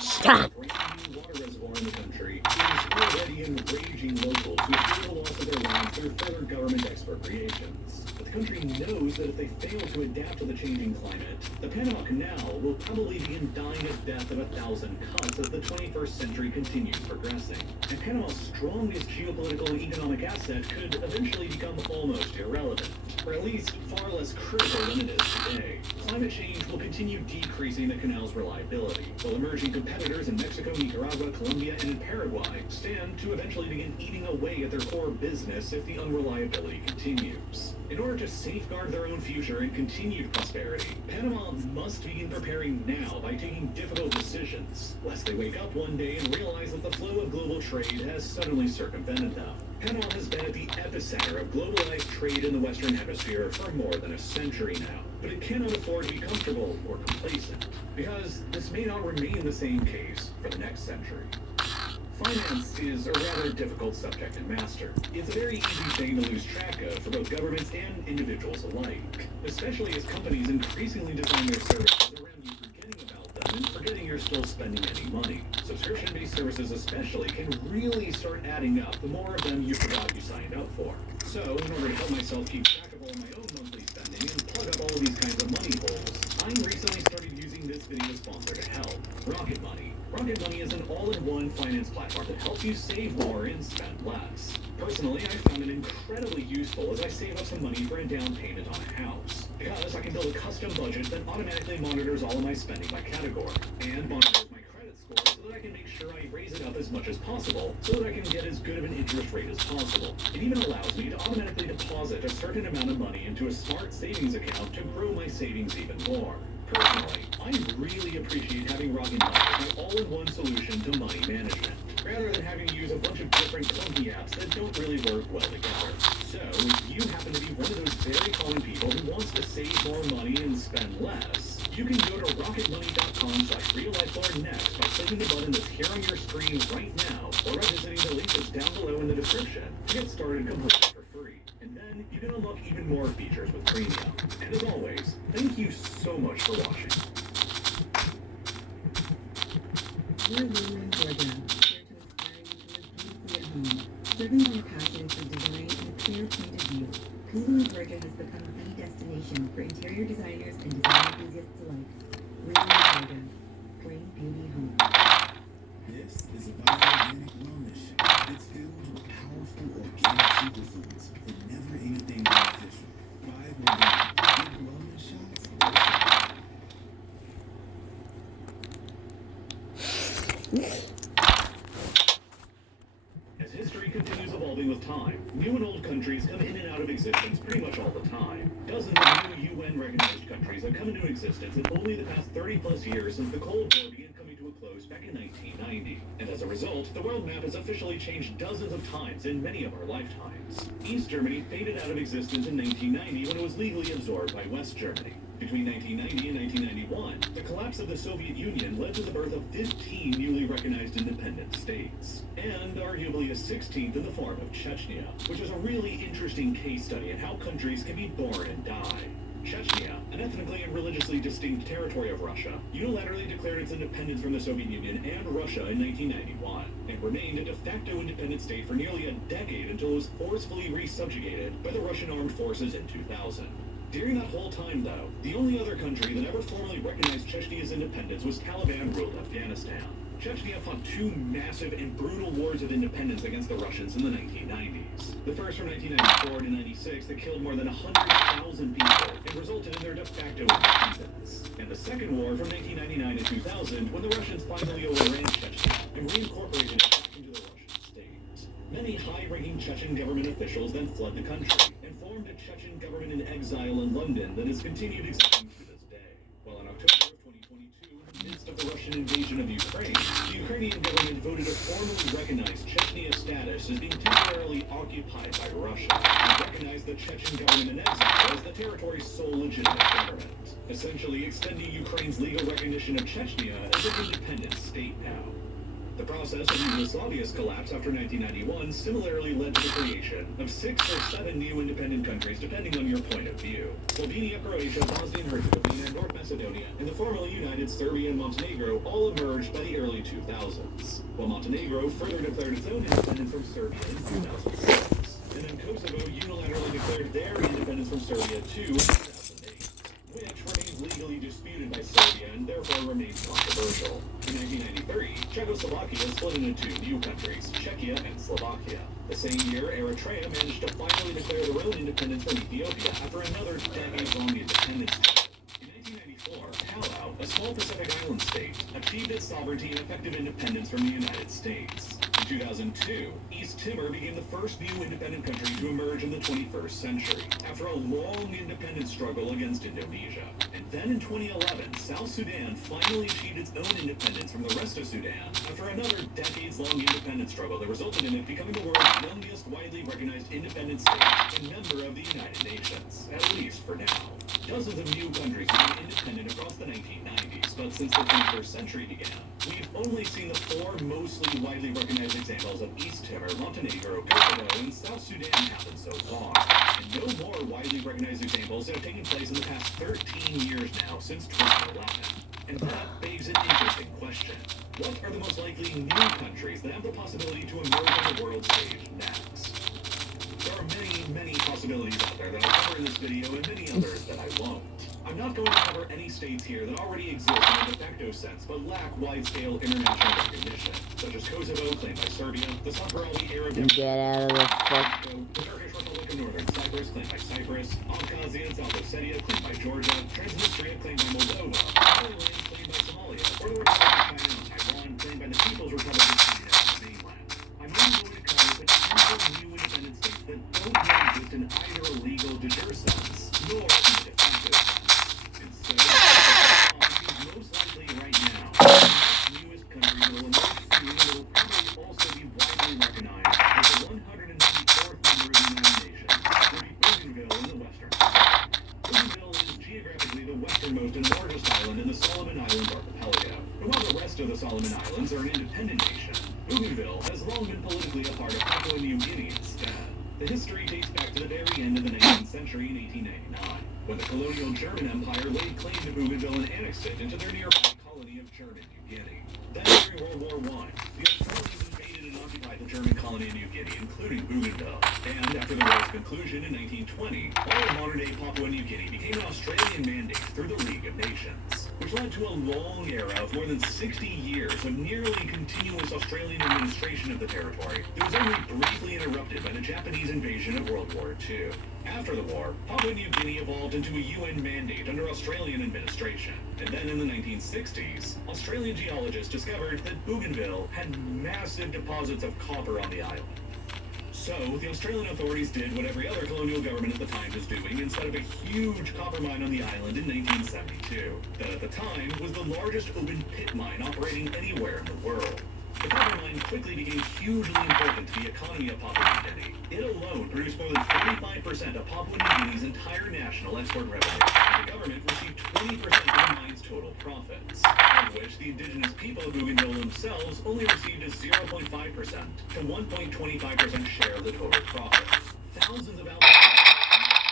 Stop. brand new water reservoir in the country is already enraging locals who fear the loss of their land through further government expropriations. But the country knows that if they fail to adapt to the changing climate, the Panama Canal will probably begin dying a death of 1,000 cuts as the 21st century continues progressing. And Panama's strongest geopolitical and economic asset could eventually become almost irrelevant, or at least far less critical than it is today. Climate change will continue decreasing the canal's reliability, while emerging competitors in Mexico, Nicaragua, Colombia, and in Paraguay stand to eventually begin eating away at their core business if the unreliability continues. In order to safeguard their own future and continued prosperity, Panama must begin preparing now by taking difficult decisions, lest they wake up one day and realize that the flow of global trade has suddenly circumvented them. Panama has been at the epicenter of globalized trade in the Western Hemisphere for more than a century now, but it cannot afford to be comfortable or complacent, because this may not remain the same case for the next century. Finance is a rather difficult subject to master. It's a very easy thing to lose track of for both governments and individuals alike, especially as companies increasingly design their services around you forgetting about them and forgetting you're still spending any money. Subscription-based services especially can really start adding up the more of them you forgot you signed up for. So, in order to help myself keep track of all my own monthly spending and plug up all of these kinds of money holes, I recently started using this video sponsor to help, Rocket Money. Rocket Money is an all-in-one finance platform that helps you save more and spend less. Personally, I found it incredibly useful as I save up some money for a down payment on a house, because I can build a custom budget that automatically monitors all of my spending by category, and monitors my credit score so that I can make sure I raise it up as much as possible, so that I can get as good of an interest rate as possible. It even allows me to automatically deposit a certain amount of money into a smart savings account to grow my savings even more. Personally, I really appreciate having Rocket Money as my all-in-one solution to money management, rather than having to use a bunch of different clunky apps that don't really work well together. So, if you happen to be one of those very common people who wants to save more money and spend less, you can go to rocketmoney.com/reallifeLordNext by clicking the button that's here on your screen right now, or by visiting the link that's down below in the description to get started completely for free. And then you can unlock even more features with Premium. And as always, thank you so much for watching. We're Lumen Georgia, here to inspire you to live beautifully at home, driven by a passion for design and a clear point of view. Lumen Georgia has become the destination for interior designers and design enthusiasts alike. Lumen Georgia, bring beauty home. This is a Bio-Organic Wellness Shake. It's filled with powerful organic superfoods and never anything artificial. Bio-Organic, good wellness shots. As history continues evolving with time, new and old countries come in and out of existence pretty much all the time. Dozens of new UN-recognized countries have come into existence in only the past 30-plus years since the Cold War began coming to a close back in 1990. And as a result, the world map has officially changed dozens of times in many of our lifetimes. East Germany faded out of existence in 1990 when it was legally absorbed by West Germany. Between 1990 and 1991, the collapse of the Soviet Union led to the birth of 15 newly recognized independent states, and arguably a 16th in the form of Chechnya, which is a really interesting case study in how countries can be born and die. Chechnya, an ethnically and religiously distinct territory of Russia, unilaterally declared its independence from the Soviet Union and Russia in 1991, and remained a de facto independent state for nearly a decade until it was forcefully resubjugated by the Russian armed forces in 2000. During that whole time, though, the only other country that ever formally recognized Chechnya's independence was Taliban-ruled Afghanistan. Chechnya fought two massive and brutal wars of independence against the Russians in the 1990s. The first from 1994 to 96 that killed more than 100,000 people and resulted in their de facto independence. And the second war from 1999 to 2000 when the Russians finally overran Chechnya and reincorporated it back into the Russian state. Many high-ranking Chechen government officials then fled the country and formed a Chechen government in exile in London that has continued existing to this day. While in October of 2022, in the midst of the Russian invasion of Ukraine, the Ukrainian government voted to formally recognize Chechnya's status as being temporarily occupied by Russia, and recognize the Chechen government in exile as the territory's sole legitimate government, essentially extending Ukraine's legal recognition of Chechnya as an independent state now. The process of Yugoslavia's collapse after 1991 similarly led to the creation of 6 or 7 new independent countries depending on your point of view. Slovenia, Croatia, Bosnia and Herzegovina, North Macedonia, and the formerly united Serbia and Montenegro all emerged by the early 2000s, while Montenegro further declared its own independence from Serbia in 2006. And then Kosovo unilaterally declared their independence from Serbia too in 2008, which remains legally disputed by Serbia and therefore remains controversial. In 1993, Czechoslovakia split into 2 new countries, Czechia and Slovakia. The same year, Eritrea managed to finally declare their own independence from Ethiopia after another decades-long independence. In 1994, Palau, a small Pacific island state, achieved its sovereignty and effective independence from the United States. In 2002, East Timor became the first new independent country to emerge in the 21st century, after a long independence struggle against Indonesia. And then in 2011, South Sudan finally achieved its own independence from the rest of Sudan, after another decades-long independence struggle that resulted in it becoming the world's youngest widely recognized independent state and member of the United Nations, at least for now. Dozens of new countries became independent across the 1990s, but since the 21st century began, we've only seen the 4 mostly widely recognized examples of East Timor, Montenegro, Kosovo, and South Sudan happen so far. And no more widely recognized examples have taken place in the past 13 years now, since 2011. And that begs an interesting question. What are the most likely new countries that have the possibility to emerge on the world stage next? There are many possibilities out there that I'll cover in this video and many others that I won't. I'm not going to cover any states here that already exist in a de facto sense but lack wide-scale international recognition, such as Kosovo, claimed by Serbia, the Sahrawi Arab Get out of the fuck. the Turkish Republic of Northern Cyprus, claimed by Cyprus, Abkhazia and South Ossetia, claimed by Georgia, Transnistria, claimed by Moldova, Somaliland, claimed by Somalia, or the Republic of China and Taiwan, claimed by the People's Republic of China and the mainland. I'm only going to cover potential new independent states that don't yet exist in either a legal de jure sense, nor in a de facto sense. And so, most likely right now, the newest country that will emerge soon and will probably also be widely recognized as the 194th member of the United Nations will be Bougainville in the Western Pacific. Bougainville is geographically the westernmost and largest island in the Solomon Islands archipelago. And while the rest of the Solomon Islands are an independent nation, Bougainville has long been politically a part of Papua New Guinea instead. The history dates back to the very end of the 19th century in 1899, when the colonial German Empire laid claim to Bougainville and annexed it into their nearby colony of German New Guinea. Then during World War I, the Australians invaded and occupied the German colony of New Guinea, including Bougainville. And after the war's conclusion in 1920, all of modern-day Papua New Guinea became an Australian mandate through the League of Nations, which led to a long era of more than 60 years of nearly continuous Australian administration of the territory that was only briefly interrupted by the Japanese invasion of World War II. After the war, Papua New Guinea evolved into a UN mandate under Australian administration. And then in the 1960s, Australian geologists discovered that Bougainville had massive deposits of copper on the island. So, the Australian authorities did what every other colonial government at the time was doing and set up a huge copper mine on the island in 1972. That at the time was the largest open pit mine operating anywhere in the world. The copper mine quickly became hugely important to the economy of Papua New Guinea. It alone produced more than 45% of Papua New Guinea's entire national export revenue, and the government received 20% of the mine's total profits, of which the indigenous people of Bougainville themselves only received a 0.5% to 1.25% share of the total profits. Thousands of outsiders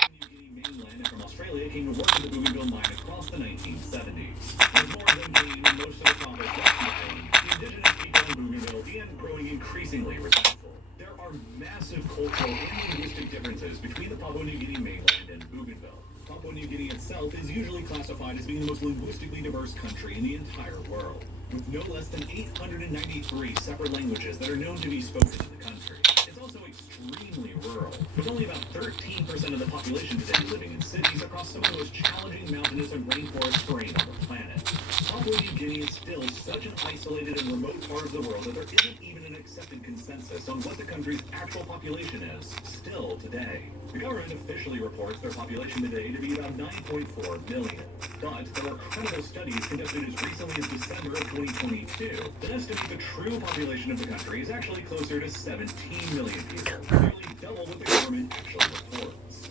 from the New Guinea mainland and from Australia Australia came to work at the Bougainville mine across the 1970s. As more of them came and most of the profits left the island, the indigenous people in Bougainville began growing increasingly resentful. There are massive cultural and linguistic differences between the Papua New Guinea mainland and Bougainville. Papua New Guinea itself is usually classified as being the most linguistically diverse country in the entire world, with no less than 893 separate languages that are known to be spoken in the country. It's also extremely rural, with only about 13% of the population today living in cities across some of the most challenging mountainous and rainforest terrain on the planet. Papua New Guinea is still such an isolated and remote part of the world that there isn't even an accepted consensus on what the country's actual population is, still today. The government officially reports their population today to be about 9.4 million, but there are credible studies conducted as recently as December of 2022 that estimate the true population of the country is actually closer to 17 million people, nearly double what the government actually reports.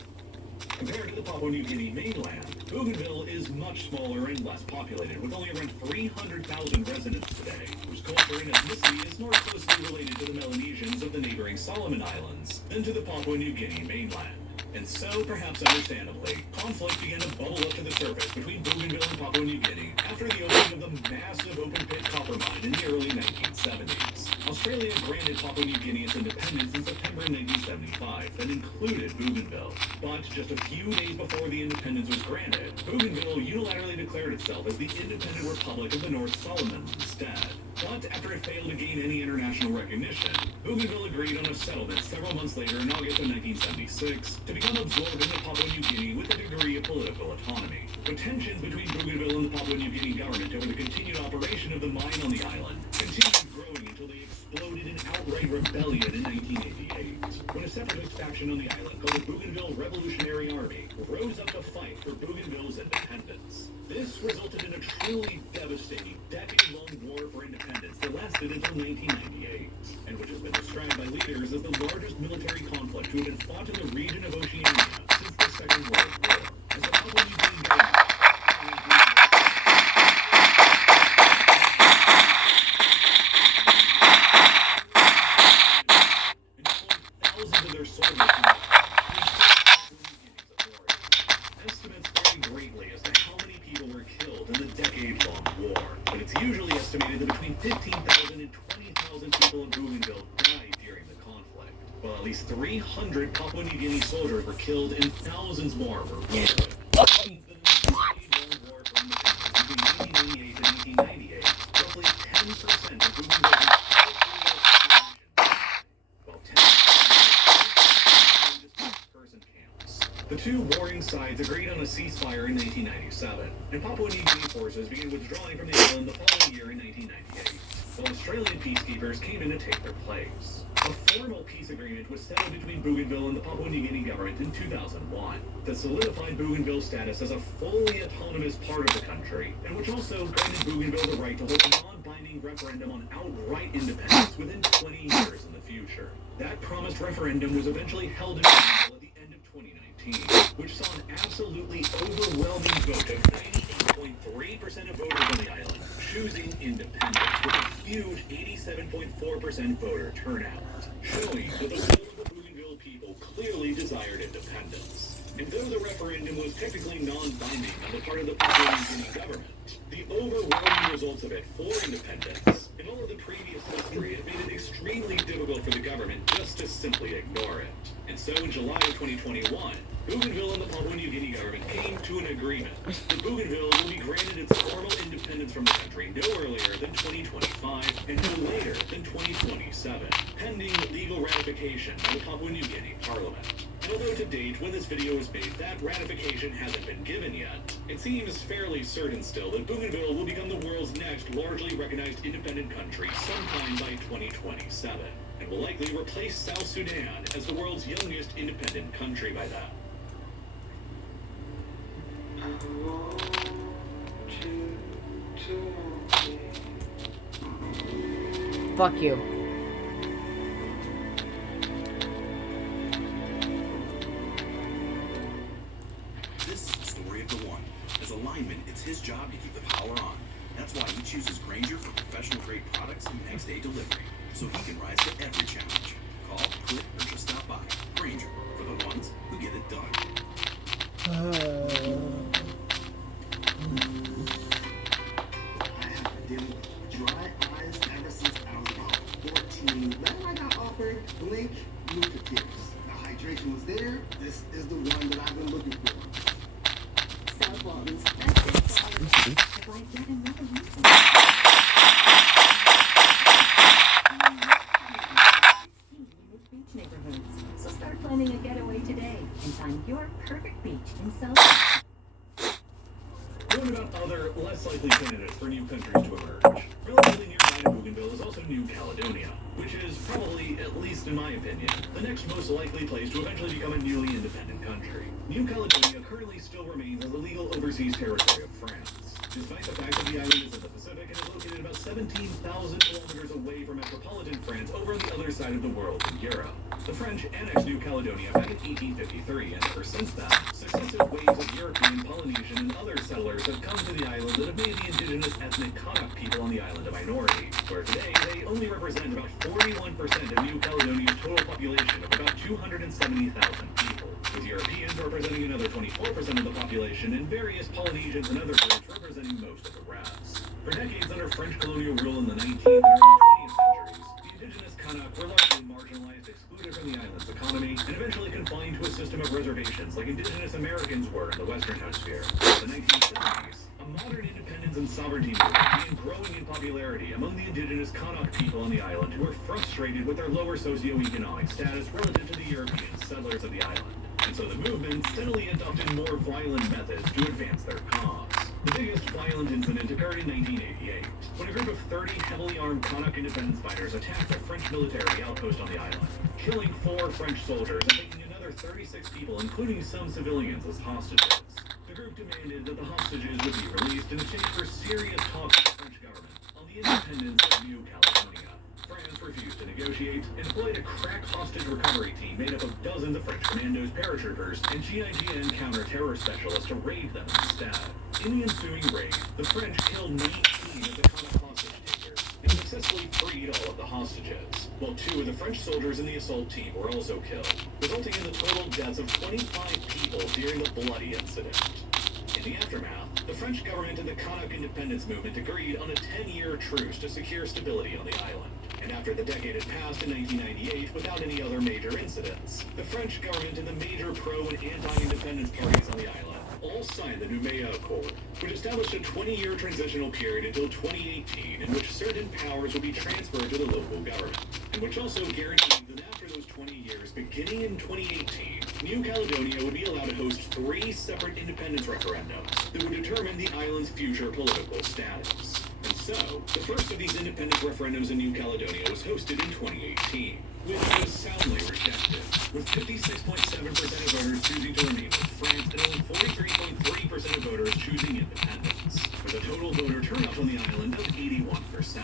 Compared to the Papua New Guinea mainland, Bougainville is much smaller and less populated, with only around 300,000 residents today, whose culture and ethnicity is more closely related to the Melanesians of the neighboring Solomon Islands than to the Papua New Guinea mainland. And so, perhaps understandably, conflict began to bubble up to the surface between Bougainville and Papua New Guinea after the opening of the massive open-pit copper mine in the early 1970s. Australia granted Papua New Guinea its independence in September 1975 that included Bougainville. But just a few days before the independence was granted, Bougainville unilaterally declared itself as the independent Republic of the North Solomons instead. But after it failed to gain any international recognition, Bougainville agreed on a settlement several months later in August of 1976 to become absorbed into Papua New Guinea with a degree of political autonomy. But tensions between Bougainville and the Papua New Guinea government over the continued operation of the mine on the island continued growing until they exploded in outright rebellion in 1988, when a separatist faction on the island called the Bougainville Revolutionary Army rose up to fight for Bougainville's independence. This resulted in a truly devastating, decade-long war for independence that lasted until 1998, and which has been described by leaders as the largest military conflict to have been fought in the region of Oceania since the Second World War. As the Papua New Guinea government thousands of their soldiers estimates vary greatly as to how many people were killed in the decade-long war, but it's usually estimated that between 15,000 and 20,000 people in Bougainville died during the conflict, while at least 300 Papua New Guinea soldiers were killed and thousands more were wounded. Between and 1998, roughly 10% of Bougainville's person camps. The two warring sides agreed on a ceasefire in 1997, and Papua New Guinea forces began withdrawing from the island the following year in 1998, while Australian peacekeepers came in to take their place. A formal peace agreement was settled between Bougainville and the Papua New Guinea government in 2001 that solidified Bougainville's status as a fully autonomous part of the country, and which also granted Bougainville the right to hold a non-binding referendum on outright independence within 20 years in the future. That promised referendum was eventually held in Bougainville at the end of 2019, which saw an absolutely overwhelming vote of 98.3% of voters on the island choosing independence, with a huge 87.4% voter turnout, showing that the will of the Bougainville people clearly desired independence. And though the referendum was technically non-binding on the part of the Papua New Guinea government, the overwhelming results of it for independence and all of the previous history have made it extremely difficult for the government just to simply ignore it. And so in July of 2021, Bougainville and the Papua New Guinea government came to an agreement that Bougainville will be granted its formal independence from the country no earlier than 2025 and no later than 2027, pending legal ratification by the Papua New Guinea Parliament. And although to date, when this video was made, that ratification hasn't been given yet, it seems fairly certain still that Bougainville will become the world's next largely recognized independent country sometime by 2027, and will likely replace South Sudan as the world's youngest independent country by then. Fuck you. This is the story of the one. As a lineman, it's his job to keep the power on. That's why he chooses Grainger for professional-grade products and next-day delivery, so he can rise to every challenge. Call, click, or just stop by. Grainger, for the ones who get it done. have been dealing with dry eyes ever since I was about 14. Then I got offered Blink Luca Tears. The hydration was there. This is the one that I've been looking for. South Walton's best quality. Provide yet another reason. Beach neighborhoods. So start planning a getaway today and find your perfect beach in South. What about other, less likely candidates for new countries to emerge? Relatively nearby to Bougainville is also New Caledonia, which is probably, at least in my opinion, the next most likely place to eventually become a newly independent country. New Caledonia currently still remains as the legal overseas territory of France, despite the fact that the island is in the Pacific and is located about 17,000 kilometers away from metropolitan France over on the other side of the world in Europe. The French annexed New Caledonia back in 1853, and ever since then, successive waves of European, Polynesian, and other settlers have come to the island that have made the indigenous ethnic Kanak people on the island a minority, where today they only represent about 41% of New Caledonia's total population of about 270,000 people, with Europeans representing another 24% of the population and various Polynesians and other groups representing most of the rest. For decades under French colonial rule in the 19th and early 20th centuries, the indigenous Kanak were largely marginalized, excluded from the island's economy, and eventually confined to a system of reservations like indigenous Americans were in the Western Hemisphere. In the 1970s, a modern independence and sovereignty movement began growing in popularity among the indigenous Kanak people on the island who were frustrated with their lower socioeconomic status relative to the European settlers of the island. And so the movement steadily adopted more violent methods to advance their cause. The biggest violent incident occurred in 1988, when a group of 30 heavily armed Kanak independence fighters attacked a French military outpost on the island, killing 4 French soldiers and taking another 36 people, including some civilians, as hostages. The group demanded that the hostages would be released in exchange for serious talks with the French government on the independence of New Caledonia. France refused to negotiate and deployed a crack hostage recovery team made up of dozens of French commandos, paratroopers, and GIGN counter-terror specialists to raid them instead. In the ensuing raid, the French killed 19 of the Kanak hostage takers and successfully freed all of the hostages, while 2 of the French soldiers in the assault team were also killed, resulting in the total deaths of 25 people during the bloody incident. In the aftermath, the French government and the Kanak independence movement agreed on a 10-year truce to secure stability on the island. And after the decade had passed in 1998 without any other major incidents, the French government and the major pro- and anti-independence parties on the island all signed the Nouméa Accord, which established a 20-year transitional period until 2018 in which certain powers would be transferred to the local government, and which also guaranteed that after those 20 years, beginning in 2018, New Caledonia would be allowed to host 3 separate independence referendums that would determine the island's future political status. And so, the first of these independence referendums in New Caledonia was hosted in 2018, which was soundly rejected, with 56.7% of voters choosing to remain with France and only 43.3% of voters choosing independence, with a total voter turnout on the island of 81%.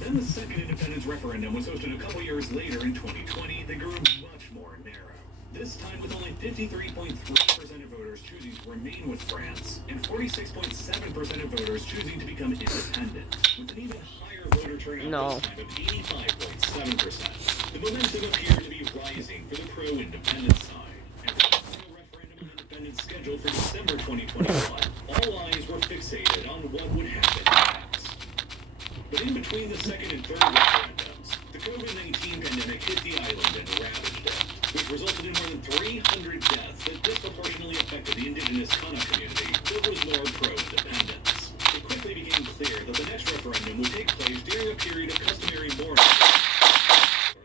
Then the second independence referendum was hosted a couple years later in 2020 that grew much more narrow. This time with only 53.3% of voters choosing to remain with France and 46.7% of voters choosing to become independent, with an even higher voter turnout this time of 85.7%. The momentum appeared to be rising for the pro-independence side, and with the final referendum on independence scheduled for December 2021, all eyes were fixated on what would happen next. But in between the second and third referendums, the COVID-19 pandemic hit the island and ravaged it, which resulted in more than 300 deaths that disproportionately affected the indigenous Kanak community that was more pro-independence. It quickly became clear that the next referendum would take place during a period of customary mourning.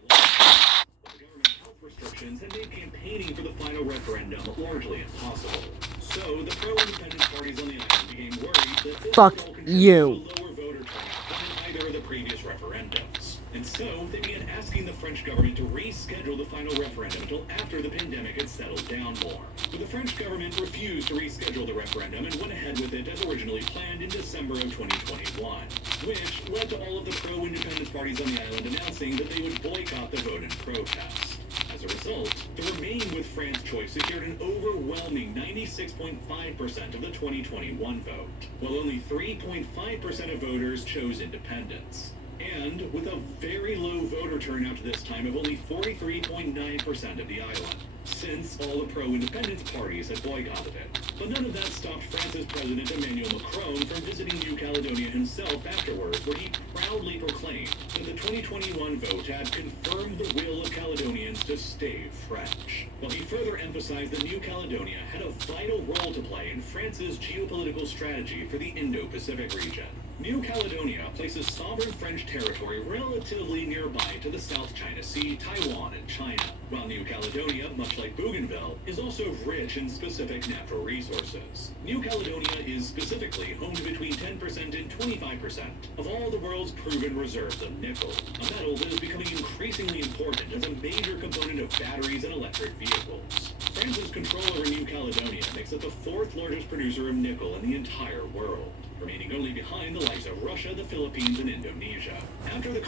But the government's health restrictions had made campaigning for the final referendum largely impossible. So the pro-independence parties on the island became worried that this would all contribute to a lower voter turnout than in either of the previous referendums. And so, they began asking the French government to reschedule the final referendum until after the pandemic had settled down more. But the French government refused to reschedule the referendum and went ahead with it as originally planned in December of 2021, which led to all of the pro-independence parties on the island announcing that they would boycott the vote in protest. As a result, the Remain with France choice secured an overwhelming 96.5% of the 2021 vote, while only 3.5% of voters chose independence. And with a very low voter turnout this time of only 43.9% of the island, since all the pro-independence parties had boycotted it. But none of that stopped France's President Emmanuel Macron from visiting New Caledonia himself afterwards, where he proudly proclaimed that the 2021 vote had confirmed the will of Caledonians to stay French. While he further emphasized that New Caledonia had a vital role to play in France's geopolitical strategy for the Indo-Pacific region. New Caledonia places sovereign French territory relatively nearby to the South China Sea, Taiwan, and China, while New Caledonia, much like Bougainville, is also rich in specific natural resources. New Caledonia is specifically home to between 10% and 25% of all the world's proven reserves of nickel, a metal that is becoming increasingly important as a major component of batteries and electric vehicles. France's control over New Caledonia makes it the fourth largest producer of nickel in the entire world, remaining only behind the likes of Russia, the Philippines, and Indonesia. After the